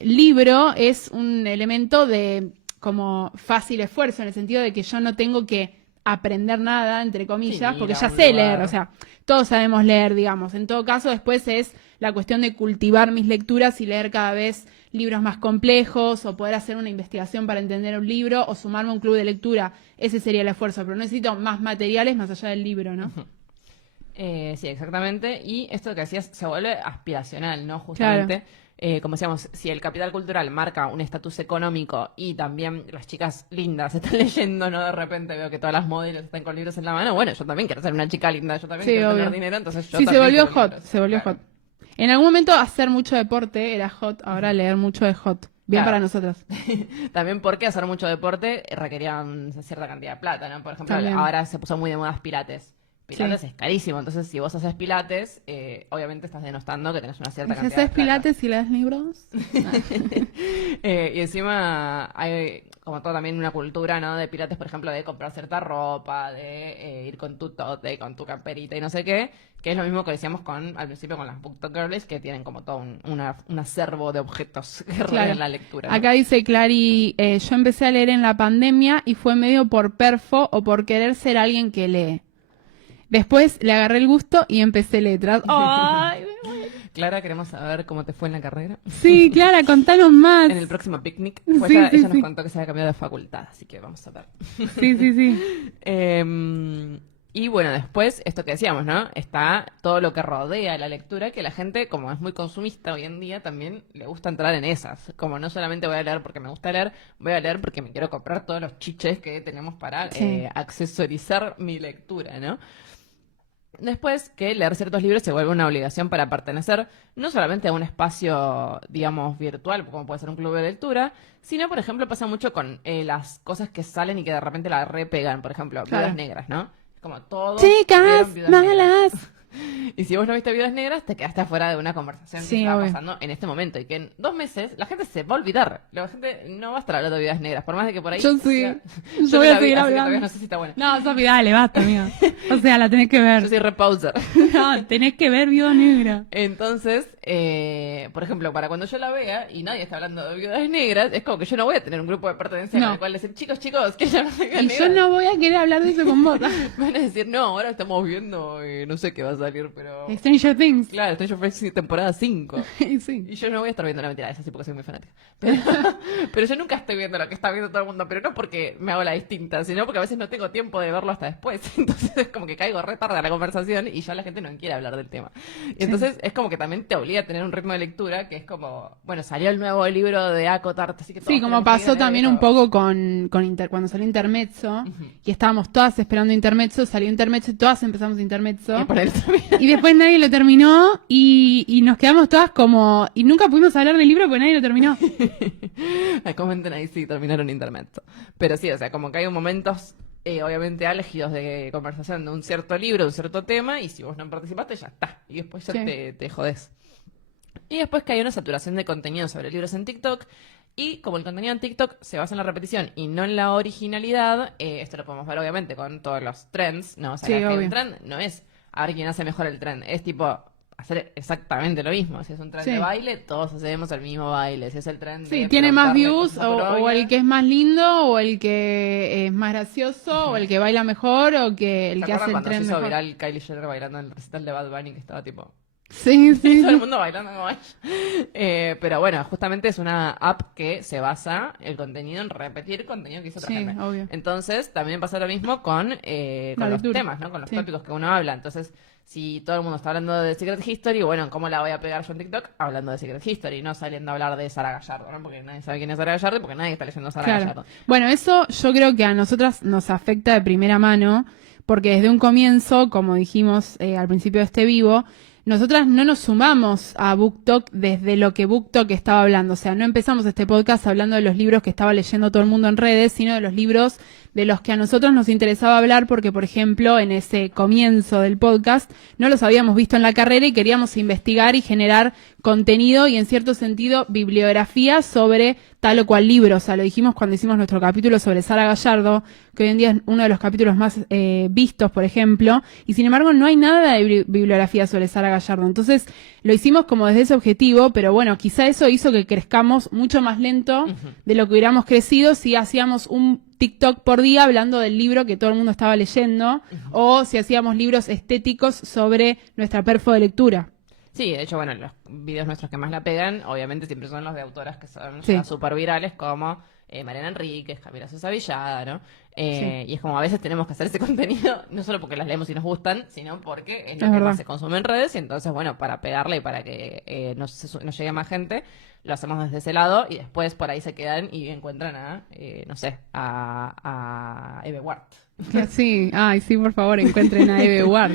libro es un elemento de como fácil esfuerzo, en el sentido de que yo no tengo que aprender nada, entre comillas, porque ya sé leer, o sea, todos sabemos leer, digamos. En todo caso, después es la cuestión de cultivar mis lecturas y leer cada vez libros más complejos, o poder hacer una investigación para entender un libro, o sumarme a un club de lectura. Ese sería el esfuerzo, pero necesito más materiales más allá del libro, ¿no? Sí, exactamente. Y esto que decías se vuelve aspiracional, ¿no? Justamente. Claro. Como decíamos, si el capital cultural marca un estatus económico y también las chicas lindas están leyendo, ¿no? De repente veo que todas las modelos están con libros en la mano. Bueno, yo también quiero ser una chica linda, yo también quiero tener dinero, entonces yo también se volvió hot, libros. Se volvió hot. En algún momento hacer mucho deporte era hot, ahora leer mucho es hot. Bien para nosotros. También porque hacer mucho deporte requería una cierta cantidad de plata, ¿no? Por ejemplo, ahora se puso muy de moda pilates. Pilates es carísimo, entonces si vos haces pilates, obviamente estás denostando que tenés una cierta cantidad de plata. ¿Haces pilates y lees libros? Y encima hay como todo también una cultura, ¿no? De pilates, por ejemplo, de comprar cierta ropa, de ir con tu tote, con tu camperita y no sé qué, que es lo mismo que decíamos al principio con las BookTok Girlies, que tienen como todo un acervo de objetos que rodean la lectura, ¿no? Acá dice Clary, yo empecé a leer en la pandemia y fue medio por perfo o por querer ser alguien que lee. Después le agarré el gusto y empecé letras. ¡Ay! Clara, queremos saber cómo te fue en la carrera. Sí, Clara, contanos más. En el próximo picnic. Pues ella nos contó que se había cambiado de facultad, así que vamos a ver. Sí. Y bueno, después, esto que decíamos, ¿no? Está todo lo que rodea la lectura, que la gente, como es muy consumista hoy en día, también le gusta entrar en esas. Como no solamente voy a leer porque me gusta leer, voy a leer porque me quiero comprar todos los chiches que tenemos para accesorizar mi lectura, ¿no? Después que leer ciertos libros se vuelve una obligación para pertenecer no solamente a un espacio, digamos, virtual, como puede ser un club de lectura, sino, por ejemplo, pasa mucho con las cosas que salen y que de repente la repegan, por ejemplo, Viudas Negras, ¿no? Es como todos chicas malas. Y si vos no viste Viudas Negras, te quedaste afuera de una conversación que está pasando en este momento. Y que en 2 meses la gente se va a olvidar. La gente no va a estar hablando de Viudas Negras, por más de que por ahí... Yo sí. Yo voy a seguir hablando. No sé si está buena. No, Sofi, dale, basta, amiga. O sea, la tenés que ver. Yo soy repauser. No, tenés que ver Viuda Negra. Entonces, por ejemplo, para cuando yo la vea y nadie está hablando de Viudas Negras, es como que yo no voy a tener un grupo de pertenencia con el cual decir, chicos, ¿qué llaman de Viudas Negras? Yo no voy a querer hablar de eso con vos. Van a decir, no, ahora estamos viendo, no sé qué va a salir, pero... Stranger Things. Claro, Stranger Things temporada 5. Sí. Y yo no voy a estar viendo la mentira, esa sí porque soy muy fanática. Pero yo nunca estoy viendo lo que está viendo todo el mundo, pero no porque me hago la distinta, sino porque a veces no tengo tiempo de verlo hasta después. Entonces es como que caigo re tarde a la conversación y ya la gente no quiere hablar del tema. Y entonces es como que también te obliga a tener un ritmo de lectura que es como, bueno, salió el nuevo libro de Acotart, así que sí, como pasó también un poco cuando salió Intermezzo, y estábamos todas esperando Intermezzo, salió Intermezzo y todas empezamos Intermezzo. Y después nadie lo terminó y nos quedamos todas como... Y nunca pudimos hablar del libro porque nadie lo terminó. Comenten ahí si terminaron Intermezzo. Pero sí, o sea, como que hay momentos obviamente álgidos de conversación de un cierto libro, de un cierto tema, y si vos no participaste ya está. Y después ya te jodés. Y después que hay una saturación de contenido sobre libros en TikTok. Y como el contenido en TikTok se basa en la repetición y no en la originalidad, esto lo podemos ver obviamente con todos los trends, ¿no? O sea, que un trend no es a ver quién hace mejor el trend, es tipo hacer exactamente lo mismo. Si es un trend de baile, todos hacemos el mismo baile. Si es el trend de tiene más views o el que es más lindo o el que es más gracioso o el que baila mejor o que el que hace el trend mejor. Se hizo viral Kylie Jenner bailando en el recital de Bad Bunny que estaba tipo... Sí. Todo el mundo bailando como ella. Pero bueno, justamente es una app que se basa el contenido en repetir contenido que hizo otra gente. Obvio. Entonces, también pasa lo mismo con los temas, ¿no? Con los tópicos que uno habla. Entonces, si todo el mundo está hablando de Secret History, bueno, ¿cómo la voy a pegar yo en TikTok? Hablando de Secret History, no saliendo a hablar de Sara Gallardo, ¿no? Porque nadie sabe quién es Sara Gallardo, porque nadie está leyendo Sara Gallardo. Bueno, eso yo creo que a nosotras nos afecta de primera mano, porque desde un comienzo, como dijimos al principio de este vivo, nosotras no nos sumamos a BookTok desde lo que BookTok estaba hablando. O sea, no empezamos este podcast hablando de los libros que estaba leyendo todo el mundo en redes, sino de los libros de los que a nosotros nos interesaba hablar porque, por ejemplo, en ese comienzo del podcast no los habíamos visto en la carrera y queríamos investigar y generar contenido y, en cierto sentido, bibliografía sobre tal o cual libro. O sea, lo dijimos cuando hicimos nuestro capítulo sobre Sara Gallardo, que hoy en día es uno de los capítulos más vistos, por ejemplo, y sin embargo no hay nada de bibliografía sobre Sara Gallardo. Entonces lo hicimos como desde ese objetivo, pero bueno, quizá eso hizo que crezcamos mucho más lento de lo que hubiéramos crecido si hacíamos un TikTok por día hablando del libro que todo el mundo estaba leyendo, o si hacíamos libros estéticos sobre nuestra perfo de lectura. Sí, de hecho, bueno, los videos nuestros que más la pegan, obviamente siempre son los de autoras que son súper virales, como Mariana Enríquez, Camila Sosa Villada, ¿no? Y es como a veces tenemos que hacer ese contenido, no solo porque las leemos y nos gustan, sino porque es lo que más se consume en redes, y entonces, bueno, para pegarle y para que nos llegue a más gente, lo hacemos desde ese lado, y después por ahí se quedan y encuentran a Eve Ward. Sí, sí, por favor, encuentren a Eve Ward.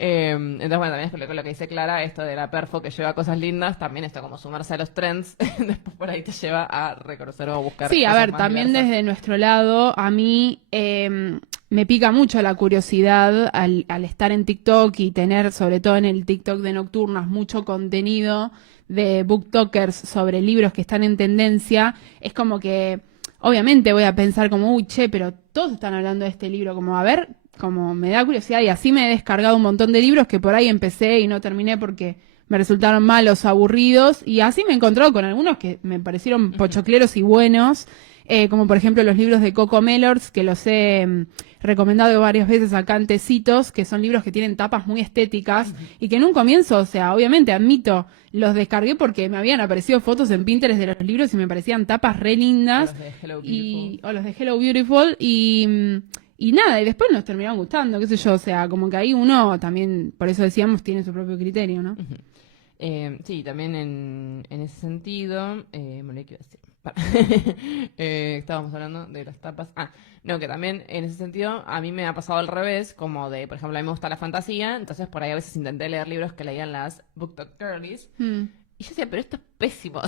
Entonces, bueno, también es lo que dice Clara, esto de la perfo que lleva cosas lindas, también esto como sumarse a los trends, después por ahí te lleva a reconocer o a buscar. Sí, a ver, también diversas. Desde nuestro lado, a mí me pica mucho la curiosidad al estar en TikTok y tener, sobre todo en el TikTok de Nocturnas, mucho contenido de booktokers sobre libros que están en tendencia. Es como que, obviamente voy a pensar como, uy, che, pero todos están hablando de este libro, como, a ver, como me da curiosidad, y así me he descargado un montón de libros que por ahí empecé y no terminé porque me resultaron malos, aburridos, y así me he encontrado con algunos que me parecieron pochocleros y buenos, como por ejemplo los libros de Coco Mellors, que los he recomendado varias veces acá en Tecitos, que son libros que tienen tapas muy estéticas, y que en un comienzo, o sea, obviamente admito, los descargué porque me habían aparecido fotos en Pinterest de los libros y me parecían tapas re lindas, o los de Hello Beautiful, y nada, y después nos terminaron gustando, qué sé yo, o sea, como que ahí uno también, por eso decíamos, tiene su propio criterio, ¿no? Sí, también en ese sentido, me olvidé qué iba a decir. Estábamos hablando de las tapas. No, que también en ese sentido a mí me ha pasado al revés, como de, por ejemplo, a mí me gusta la fantasía, entonces por ahí a veces intenté leer libros que leían las BookTok Girlies. Y yo decía, pero esto es pésimo.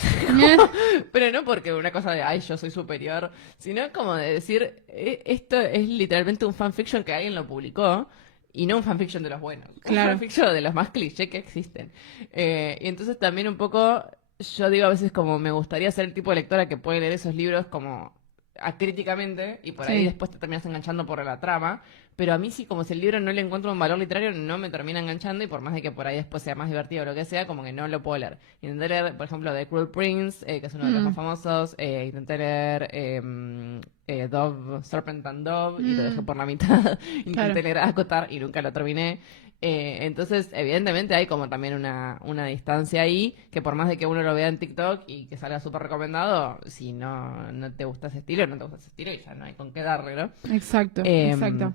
Pero no porque una cosa de, ay, yo soy superior, sino como de decir, esto es literalmente un fanfiction que alguien lo publicó. Y no un fanfiction de los buenos, claro. Un fanfiction de los más cliché que existen. Y entonces también un poco, yo digo a veces como me gustaría ser el tipo de lectora que puede leer esos libros como acríticamente y por ahí después te terminas enganchando por la trama. Pero a mí sí, como si el libro no le encuentro un valor literario, no me termina enganchando y por más de que por ahí después sea más divertido o lo que sea, como que no lo puedo leer. Intenté leer, por ejemplo, The Cruel Prince, que es uno de los más famosos. Intenté leer Dove, Serpent and Dove y lo dejé por la mitad. Intenté leer Acotar y nunca lo terminé. Entonces, evidentemente hay como también una distancia ahí, que por más de que uno lo vea en TikTok y que salga súper recomendado, si no te gusta ese estilo, no te gusta ese estilo y ya no hay con qué darle, ¿no? Exacto, exacto.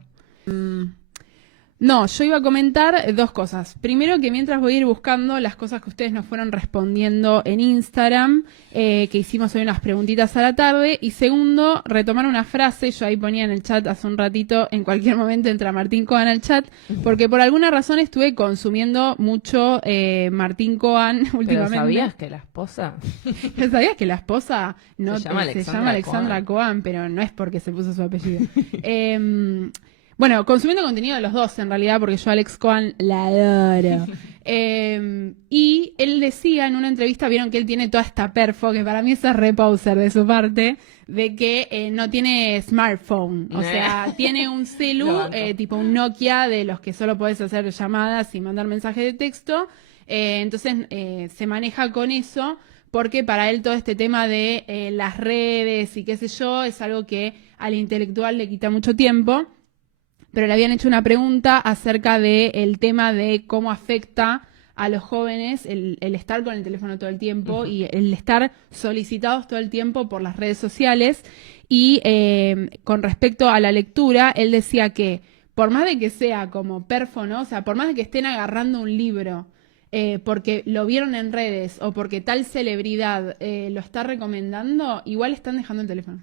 No, yo iba a comentar dos cosas. Primero, que mientras voy a ir buscando las cosas que ustedes nos fueron respondiendo en Instagram, que hicimos hoy unas preguntitas a la tarde. Y segundo, retomar una frase, yo ahí ponía en el chat hace un ratito, en cualquier momento entra Martín Cohen al chat, porque por alguna razón estuve consumiendo mucho Martín Cohen últimamente. ¿Pero sabías que la esposa? ¿Sabías que la esposa no se llama Alexandra Cohen, pero no es porque se puso su apellido? Bueno, consumiendo contenido de los dos, en realidad, porque yo a Alex Cohen la adoro. Y él decía en una entrevista, vieron que él tiene toda esta perfo, que para mí es re poser de su parte, de que no tiene smartphone. O sea, tiene un celu, tipo un Nokia, de los que solo podés hacer llamadas y mandar mensajes de texto. Entonces, se maneja con eso, porque para él todo este tema de las redes y qué sé yo, es algo que al intelectual le quita mucho tiempo. Pero le habían hecho una pregunta acerca del tema de cómo afecta a los jóvenes el estar con el teléfono todo el tiempo y el estar solicitados todo el tiempo por las redes sociales. Y con respecto a la lectura, él decía que por más de que sea como perfo, ¿no? O sea, por más de que estén agarrando un libro porque lo vieron en redes o porque tal celebridad lo está recomendando, igual están dejando el teléfono.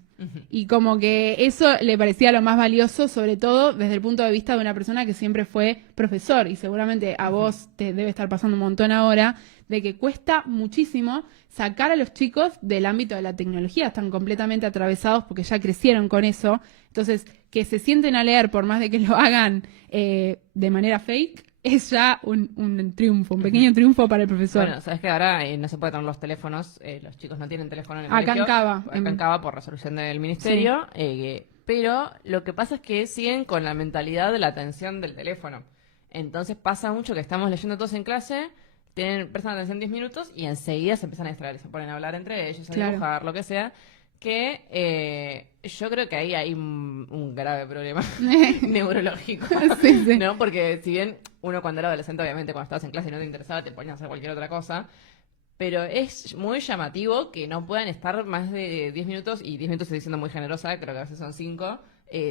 Y como que eso le parecía lo más valioso, sobre todo desde el punto de vista de una persona que siempre fue profesor, y seguramente a vos te debe estar pasando un montón ahora, de que cuesta muchísimo sacar a los chicos del ámbito de la tecnología, están completamente atravesados porque ya crecieron con eso, entonces que se sienten a leer por más de que lo hagan de manera fake, es ya un triunfo, un pequeño triunfo para el profesor. Bueno, sabes que ahora no se puede tener los teléfonos, los chicos no tienen teléfono en el Acá colegio. Acá en Cava por resolución del ministerio, pero lo que pasa es que siguen con la mentalidad de la atención del teléfono. Entonces pasa mucho que estamos leyendo todos en clase, prestan atención 10 minutos y enseguida se empiezan a distraer, se ponen a hablar entre ellos, a dibujar, lo que sea. Que yo creo que ahí hay un grave problema neurológico, ¿no? Porque si bien uno cuando era adolescente, obviamente cuando estabas en clase y no te interesaba, te ponías a hacer cualquier otra cosa, pero es muy llamativo que no puedan estar más de 10 minutos, y 10 minutos estoy diciendo muy generosa, creo que a veces son 5,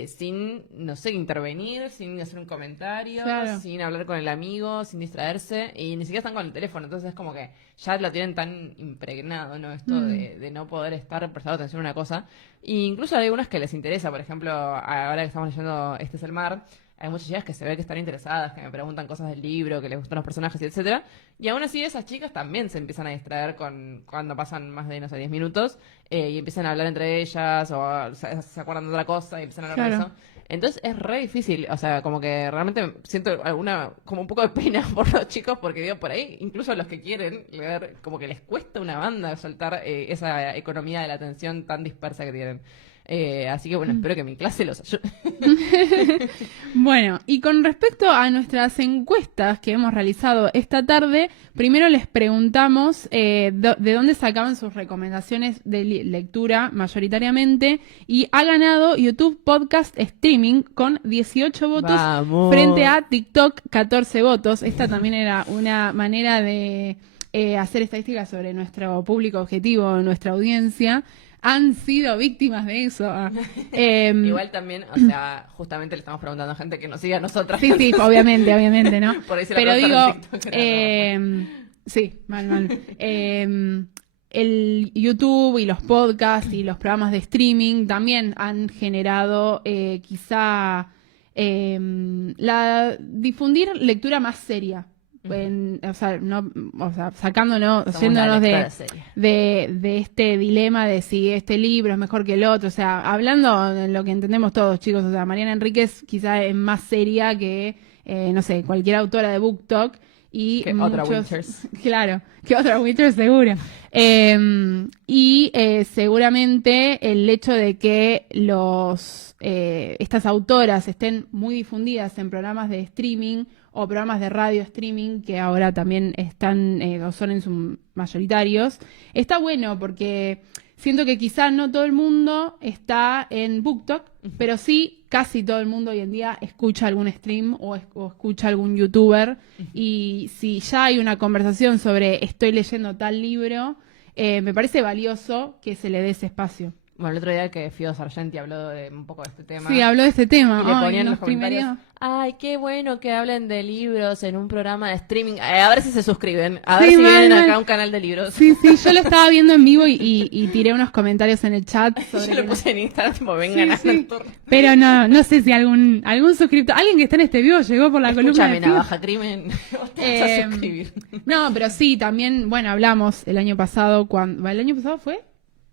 sin, no sé, intervenir, sin hacer un comentario, sin hablar con el amigo, sin distraerse, y ni siquiera están con el teléfono, entonces es como que ya lo tienen tan impregnado, ¿no? Esto de no poder estar prestando atención a una cosa. E incluso hay algunas que les interesa, por ejemplo, ahora que estamos leyendo Este es el mar, hay muchas chicas que se ve que están interesadas, que me preguntan cosas del libro, que les gustan los personajes, etcétera. Y aún así esas chicas también se empiezan a distraer cuando pasan más de, no sé, 10 minutos y empiezan a hablar entre ellas o se acuerdan de otra cosa y empiezan a hablar de eso. Entonces es re difícil, o sea, como que realmente siento como un poco de pena por los chicos, porque digo, por ahí, incluso los que quieren leer, como que les cuesta una banda soltar esa economía de la atención tan dispersa que tienen. Así que bueno, espero que mi clase los ayude. Bueno, y con respecto a nuestras encuestas que hemos realizado esta tarde, primero les preguntamos de dónde sacaban sus recomendaciones de lectura mayoritariamente, y ha ganado YouTube Podcast Streaming con 18 votos. ¡Vamos! Frente a TikTok 14 votos. Esta también era una manera de hacer estadísticas sobre nuestro público objetivo, nuestra audiencia. han sido víctimas de eso. Igual también, o sea, justamente le estamos preguntando a gente que nos siga a nosotras. Sí, obviamente, ¿no? Por ahí se la pero digo, TikTok, sí, mal. El YouTube y los podcasts y los programas de streaming también han generado quizá difundir lectura más seria. Sacándonos, yéndonos de este dilema de si este libro es mejor que el otro, o sea, hablando de lo que entendemos todos, chicos, o sea, Mariana Enríquez quizá es más seria que, no sé, cualquier autora de BookTok y que otra Winters. Claro, que otra Winters seguro. Seguramente el hecho de que estas autoras estén muy difundidas en programas de streaming o programas de radio streaming, que ahora también están, o son en sus mayoritarios, está bueno porque siento que quizás no todo el mundo está en BookTok, pero sí casi todo el mundo hoy en día escucha algún stream o escucha algún youtuber, y si ya hay una conversación sobre estoy leyendo tal libro, me parece valioso que se le dé ese espacio. Bueno, el otro día que Fido Sargenti habló un poco de este tema. Sí, habló de este tema. Y le ponían en los comentarios, ay, qué bueno que hablen de libros en un programa de streaming. A ver si se suscriben, a ver si vienen acá a un canal de libros. Sí, yo lo estaba viendo en vivo y tiré unos comentarios en el chat. Yo lo puse en Instagram, tipo, vengan a hacer turno. Pero no sé si algún suscriptor, alguien que está en este vivo llegó por la columna de Navaja Crimen, a suscribir. No, pero sí, también, bueno, hablamos el año pasado, ¿el año pasado fue?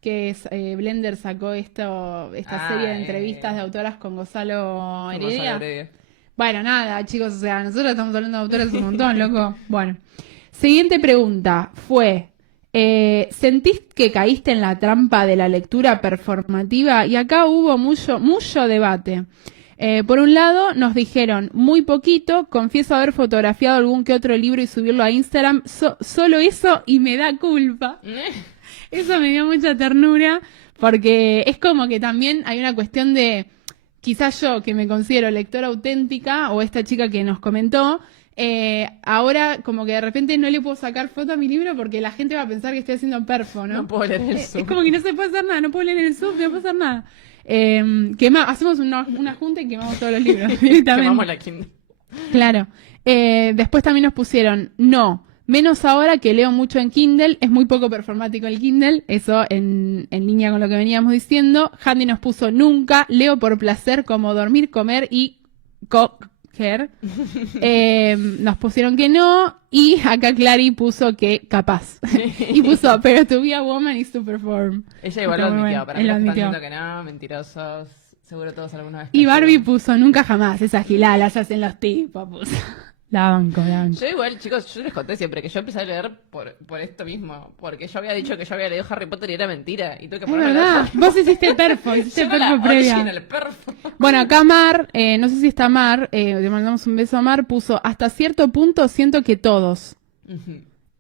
Que Blender sacó esta serie de entrevistas de autoras con Gonzalo Heredia. Bueno, nada, chicos, o sea, nosotros estamos hablando de autoras un montón, loco. Bueno, siguiente pregunta fue, ¿sentís que caíste en la trampa de la lectura performativa? Y acá hubo mucho debate. Por un lado, nos dijeron, muy poquito, confieso haber fotografiado algún que otro libro y subirlo a Instagram, solo eso y me da culpa. Eso me dio mucha ternura, porque es como que también hay una cuestión de, quizás yo, que me considero lectora auténtica, o esta chica que nos comentó, ahora como que de repente no le puedo sacar foto a mi libro porque la gente va a pensar que estoy haciendo perfo, ¿no? No puedo leer el Zoom. Es como que no se puede hacer nada, no puedo leer el Zoom, no puedo hacer nada. Hacemos una junta y quemamos todos los libros. Quemamos la Kindle. Claro. Después también nos pusieron, menos ahora que leo mucho en Kindle, es muy poco performático el Kindle, eso en línea con lo que veníamos diciendo. Handy nos puso nunca, leo por placer como dormir, comer y coger. Nos pusieron que no, y acá Clary puso que capaz. Y puso, pero to be a woman is to perform. Ella igual lo admitió, para mí lo están diciendo que no, mentirosos, seguro todos alguna vez. Y Barbie puso nunca jamás, esas giladas hacen los tipos, puso. La banco. Yo igual, chicos, yo les conté siempre que yo empecé a leer por esto mismo, porque yo había dicho que yo había leído Harry Potter y era mentira, y tuve que ponerme verdad, vos hiciste perfo previa. Bueno, acá Mar, no sé si está Mar, le mandamos un beso a Mar, puso, hasta cierto punto siento que todos.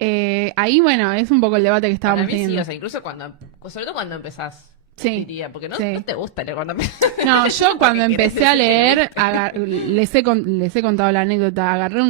Ahí, bueno, es un poco el debate que estábamos teniendo. Sí, o sea, incluso sobre todo cuando empezás. Sí. Diría, porque no te gusta leer cuando empezás. No, yo cuando empecé a leer, les he contado la anécdota, agarré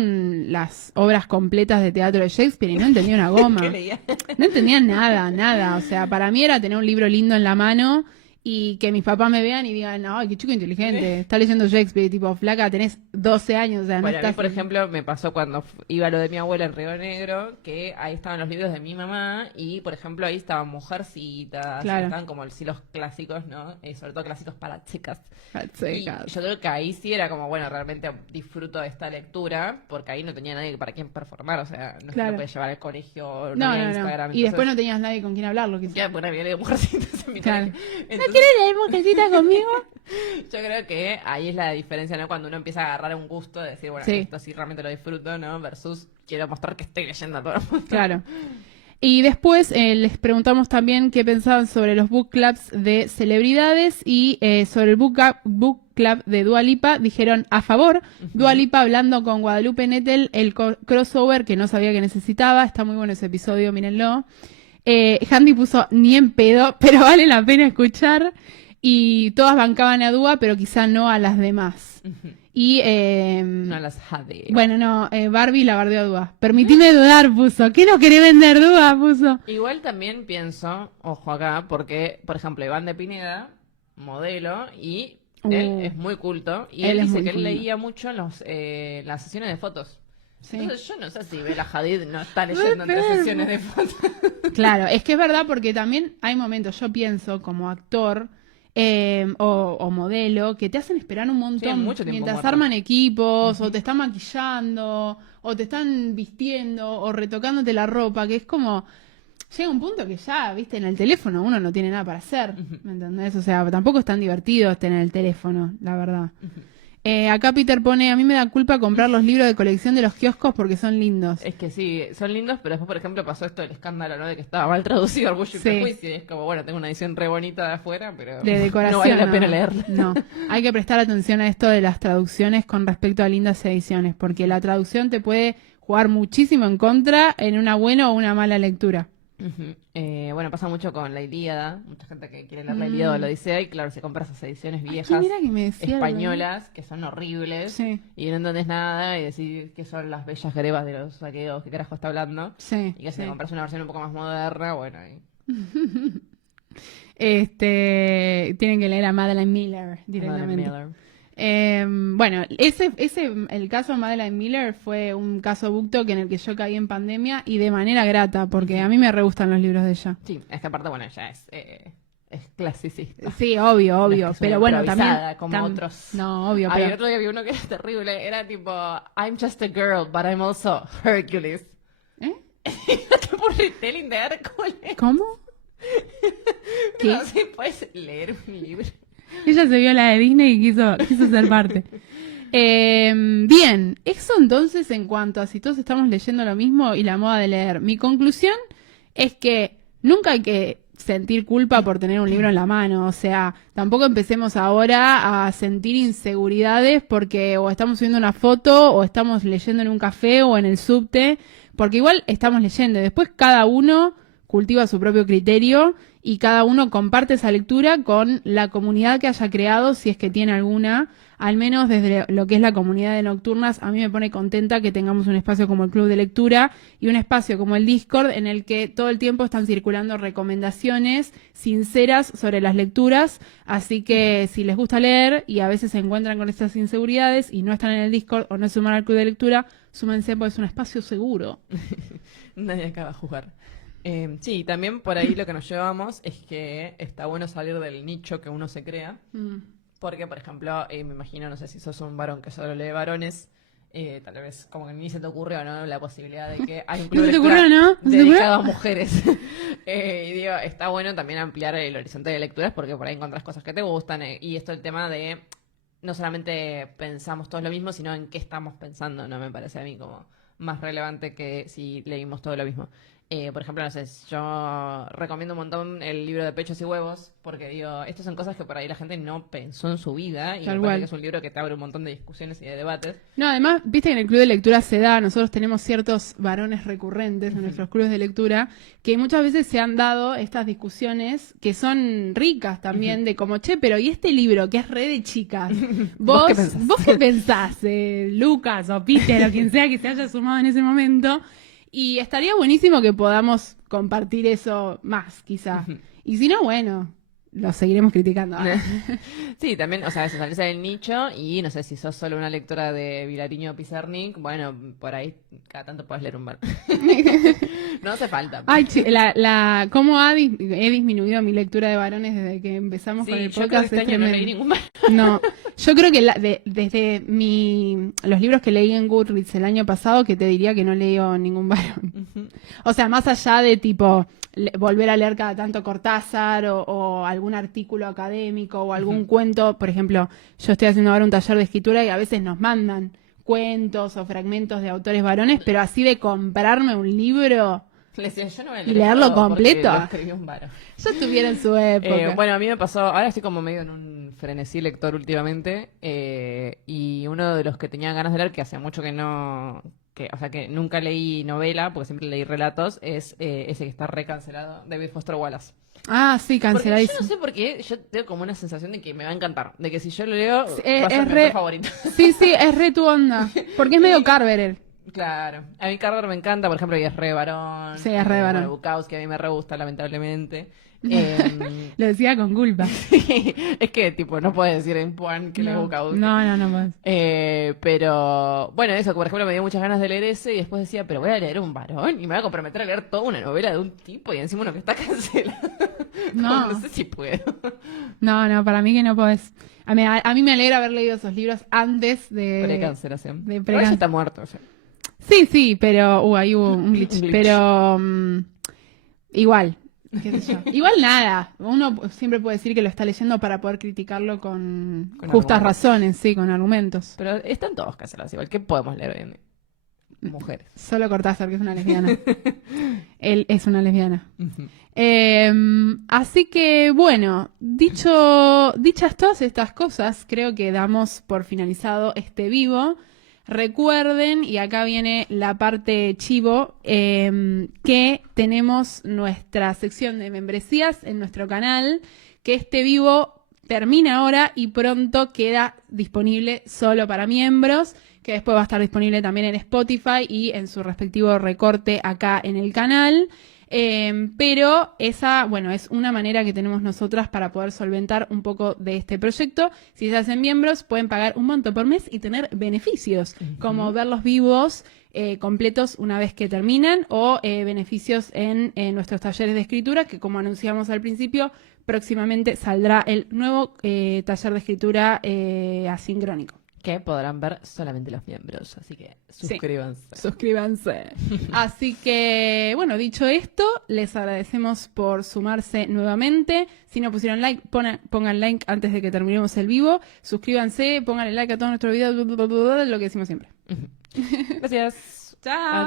las obras completas de teatro de Shakespeare y no entendía una goma. No entendía nada. O sea, para mí era tener un libro lindo en la mano y que mis papás me vean y digan, ay, qué chico inteligente, está leyendo Shakespeare, tipo, flaca, tenés 12 años, o sea, bueno, a mí, por ejemplo, me pasó cuando iba a lo de mi abuela en Río Negro, que ahí estaban los libros de mi mamá y, por ejemplo, ahí estaban Mujercitas, estaban como los clásicos, ¿no? Sobre todo clásicos para chicas. Y yo creo que ahí sí era como, bueno, realmente disfruto de esta lectura, porque ahí no tenía nadie para quien performar, o sea, no se lo podía llevar al colegio, no había Instagram. Y después no tenías nadie con quien hablarlo. Ya, bueno, había leído Mujercitas en mi colegio. ¿No quieres leer Mujercitas conmigo? Yo creo que ahí es la diferencia, ¿no? Cuando uno empieza a agarrar un gusto de decir, bueno, esto sí realmente lo disfruto, ¿no? Versus quiero mostrar que estoy leyendo a todo el mundo. Claro. Y después les preguntamos también qué pensaban sobre los book clubs de celebridades y sobre el book club de Dua Lipa. Dijeron a favor. Dua Lipa hablando con Guadalupe Nettel, el crossover que no sabía que necesitaba. Está muy bueno ese episodio, mírenlo. Handy puso ni en pedo, pero vale la pena escuchar. Y todas bancaban a Dua, pero quizá no a las demás. Y No las Hadid. bueno, no, Barbie la bardeó a Dua. Permitime dudar, puso. ¿Qué no querés vender, Dua? Puso. Igual también pienso, ojo acá, porque, por ejemplo, Iván de Pineda, modelo, y él es muy culto, y él dice que él leía mucho las sesiones de fotos. Sí. Entonces yo no sé si Bella Hadid no está leyendo entre sesiones de fotos. Claro, es que es verdad porque también hay momentos, yo pienso, como actor o modelo, que te hacen esperar un montón mientras arman equipos, o te están maquillando, o te están vistiendo, o retocándote la ropa, que es como... Llega un punto que ya, viste, en el teléfono uno no tiene nada para hacer, ¿me entendés? O sea, tampoco es tan divertido tener el teléfono, la verdad. Acá Peter pone, a mí me da culpa comprar los libros de colección de los kioscos porque son lindos. Es que sí, son lindos, pero después, por ejemplo, pasó esto del escándalo, ¿no? De que estaba mal traducido Orgullo y Prejuicio. Y es como, bueno, tengo una edición re bonita de afuera, pero de decoración, no vale la pena leerla. No, hay que prestar atención a esto de las traducciones con respecto a lindas ediciones, porque la traducción te puede jugar muchísimo en contra en una buena o una mala lectura. Bueno, pasa mucho con la Ilíada, mucha gente que quiere leer la Ilíada o la Odisea, y claro, se compra esas ediciones viejas españolas que son horribles y no entendés nada y decís que son las bellas grebas de los saqueos, qué carajo está hablando, y que si te compras una versión un poco más moderna, bueno, tienen que leer a Madeline Miller directamente. Bueno, el caso de Madeline Miller fue un caso BookTok en el que yo caí en pandemia y de manera grata, porque a mí me re gustan los libros de ella. Sí, es que aparte, bueno, ella es clasicista. Sí, obvio, pero bueno, también... como otros. No, obvio, pero... el otro día vi uno que era terrible, era tipo, I'm just a girl, but I'm also Hercules. Era tipo un retelling de Hércules. ¿Cómo? ¿Qué? No, sí, puedes leer un libro. Ella se vio la de Disney y quiso ser parte. Bien, eso entonces en cuanto a si todos estamos leyendo lo mismo y la moda de leer. Mi conclusión es que nunca hay que sentir culpa por tener un libro en la mano. O sea, tampoco empecemos ahora a sentir inseguridades porque o estamos subiendo una foto o estamos leyendo en un café o en el subte, porque igual estamos leyendo. Después cada uno cultiva su propio criterio y cada uno comparte esa lectura con la comunidad que haya creado, si es que tiene alguna. Al menos desde lo que es la comunidad de Nocturnas, a mí me pone contenta que tengamos un espacio como el Club de Lectura y un espacio como el Discord en el que todo el tiempo están circulando recomendaciones sinceras sobre las lecturas. Así que si les gusta leer y a veces se encuentran con estas inseguridades y no están en el Discord o no se suman al Club de Lectura, súmense porque es un espacio seguro. Nadie acaba de jugar. Sí, también por ahí lo que nos llevamos es que está bueno salir del nicho que uno se crea. Porque, por ejemplo, me imagino, no sé si sos un varón que solo lee varones, tal vez como que ni se te ocurrió, ¿no? La posibilidad de que hay un club de lectura dedicado a mujeres. Y digo, está bueno también ampliar el horizonte de lecturas porque por ahí encontrás cosas que te gustan. Y esto el tema de no solamente pensamos todos lo mismo, sino en qué estamos pensando, ¿no? Me parece a mí como más relevante que si leímos todo lo mismo. Por ejemplo, no sé, yo recomiendo un montón el libro de Pechos y Huevos, porque digo, estas son cosas que por ahí la gente no pensó en su vida, y me parece que es un libro que te abre un montón de discusiones y de debates. No, además, viste que en el club de lectura se da, nosotros tenemos ciertos varones recurrentes en nuestros clubes de lectura, que muchas veces se han dado estas discusiones que son ricas también, de como, che, pero ¿y este libro que es re de chicas? ¿Vos qué pensás, Lucas o Peter o quien sea que se haya sumado en ese momento? Y estaría buenísimo que podamos compartir eso más, quizá. Y si no, bueno, lo seguiremos criticando. Sí, también, o sea, eso, salirse del nicho y no sé, si sos solo una lectora de Vilariño Pizarnik, bueno, por ahí cada tanto puedes leer un bar. No hace falta. Ay, ¿cómo he disminuido mi lectura de varones desde que empezamos con el podcast? Yo creo que este año no leí ningún bar. No, yo creo que desde los libros que leí en Goodreads el año pasado, que te diría que no leo ningún varón. O sea, más allá de tipo volver a leer cada tanto Cortázar o algún artículo académico o algún cuento. Por ejemplo, yo estoy haciendo ahora un taller de escritura y a veces nos mandan cuentos o fragmentos de autores varones, pero así de comprarme un libro y leerlo completo. Yo estuviera en su época. Bueno, a mí me pasó, ahora estoy como medio en un frenesí lector últimamente, y uno de los que tenía ganas de leer, que hace mucho que no que, o sea, que nunca leí novela, porque siempre leí relatos, es ese que está recancelado, David Foster Wallace. Ah, sí, Porque yo canceladísimo. no sé por qué, yo tengo como una sensación de que me va a encantar, de que si yo lo leo, Sí, va a ser mi autor favorito. Sí, sí, es re tu onda. Porque es medio Carver él. Claro, a mí Carver me encanta, por ejemplo, y es re varón. Sí, es re varón. Bueno, Bukowski a mí me re gusta, lamentablemente. Lo decía con culpa. Es que, tipo, no puedes decir en Puan que le No, Bukowski. no puedes. Pero, bueno, eso, por ejemplo, me dio muchas ganas de leer ese y después decía, pero voy a leer un varón y me voy a comprometer a leer toda una novela de un tipo y encima uno que está cancelado. No. No sé si puedo. No, para mí que no podés. A mí me alegra haber leído esos libros antes de... Precancelación. de Pero ella está muerto. O sea. Sí, pero... ahí hubo un glitch. Un glitch. Pero... igual. ¿Qué sé yo? Igual nada. Uno siempre puede decir que lo está leyendo para poder criticarlo con justas argumentos. razones, sí, con argumentos. Pero están todos cancelados igual. ¿Qué podemos leer hoy en día? Mujeres. Solo Cortázar, que es una lesbiana. Él es una lesbiana. Así que, bueno, dichas todas estas cosas, creo que damos por finalizado este vivo. Recuerden, y acá viene la parte chivo, que tenemos nuestra sección de membresías en nuestro canal, que este vivo termina ahora y pronto queda disponible solo para miembros, que después va a estar disponible también en Spotify y en su respectivo recorte acá en el canal. Pero esa, bueno, es una manera que tenemos nosotras para poder solventar un poco de este proyecto. Si se hacen miembros, pueden pagar un monto por mes y tener beneficios, como ver los vivos completos una vez que terminan, o beneficios en nuestros talleres de escritura, que como anunciamos al principio, próximamente saldrá el nuevo taller de escritura asincrónico. Que podrán ver solamente los miembros, así que suscríbanse. Sí, suscríbanse. Así que, bueno, dicho esto, les agradecemos por sumarse nuevamente. Si no pusieron like, pongan like antes de que terminemos el vivo. Suscríbanse, pónganle like a todos nuestros videos, lo que decimos siempre. Gracias. Chao.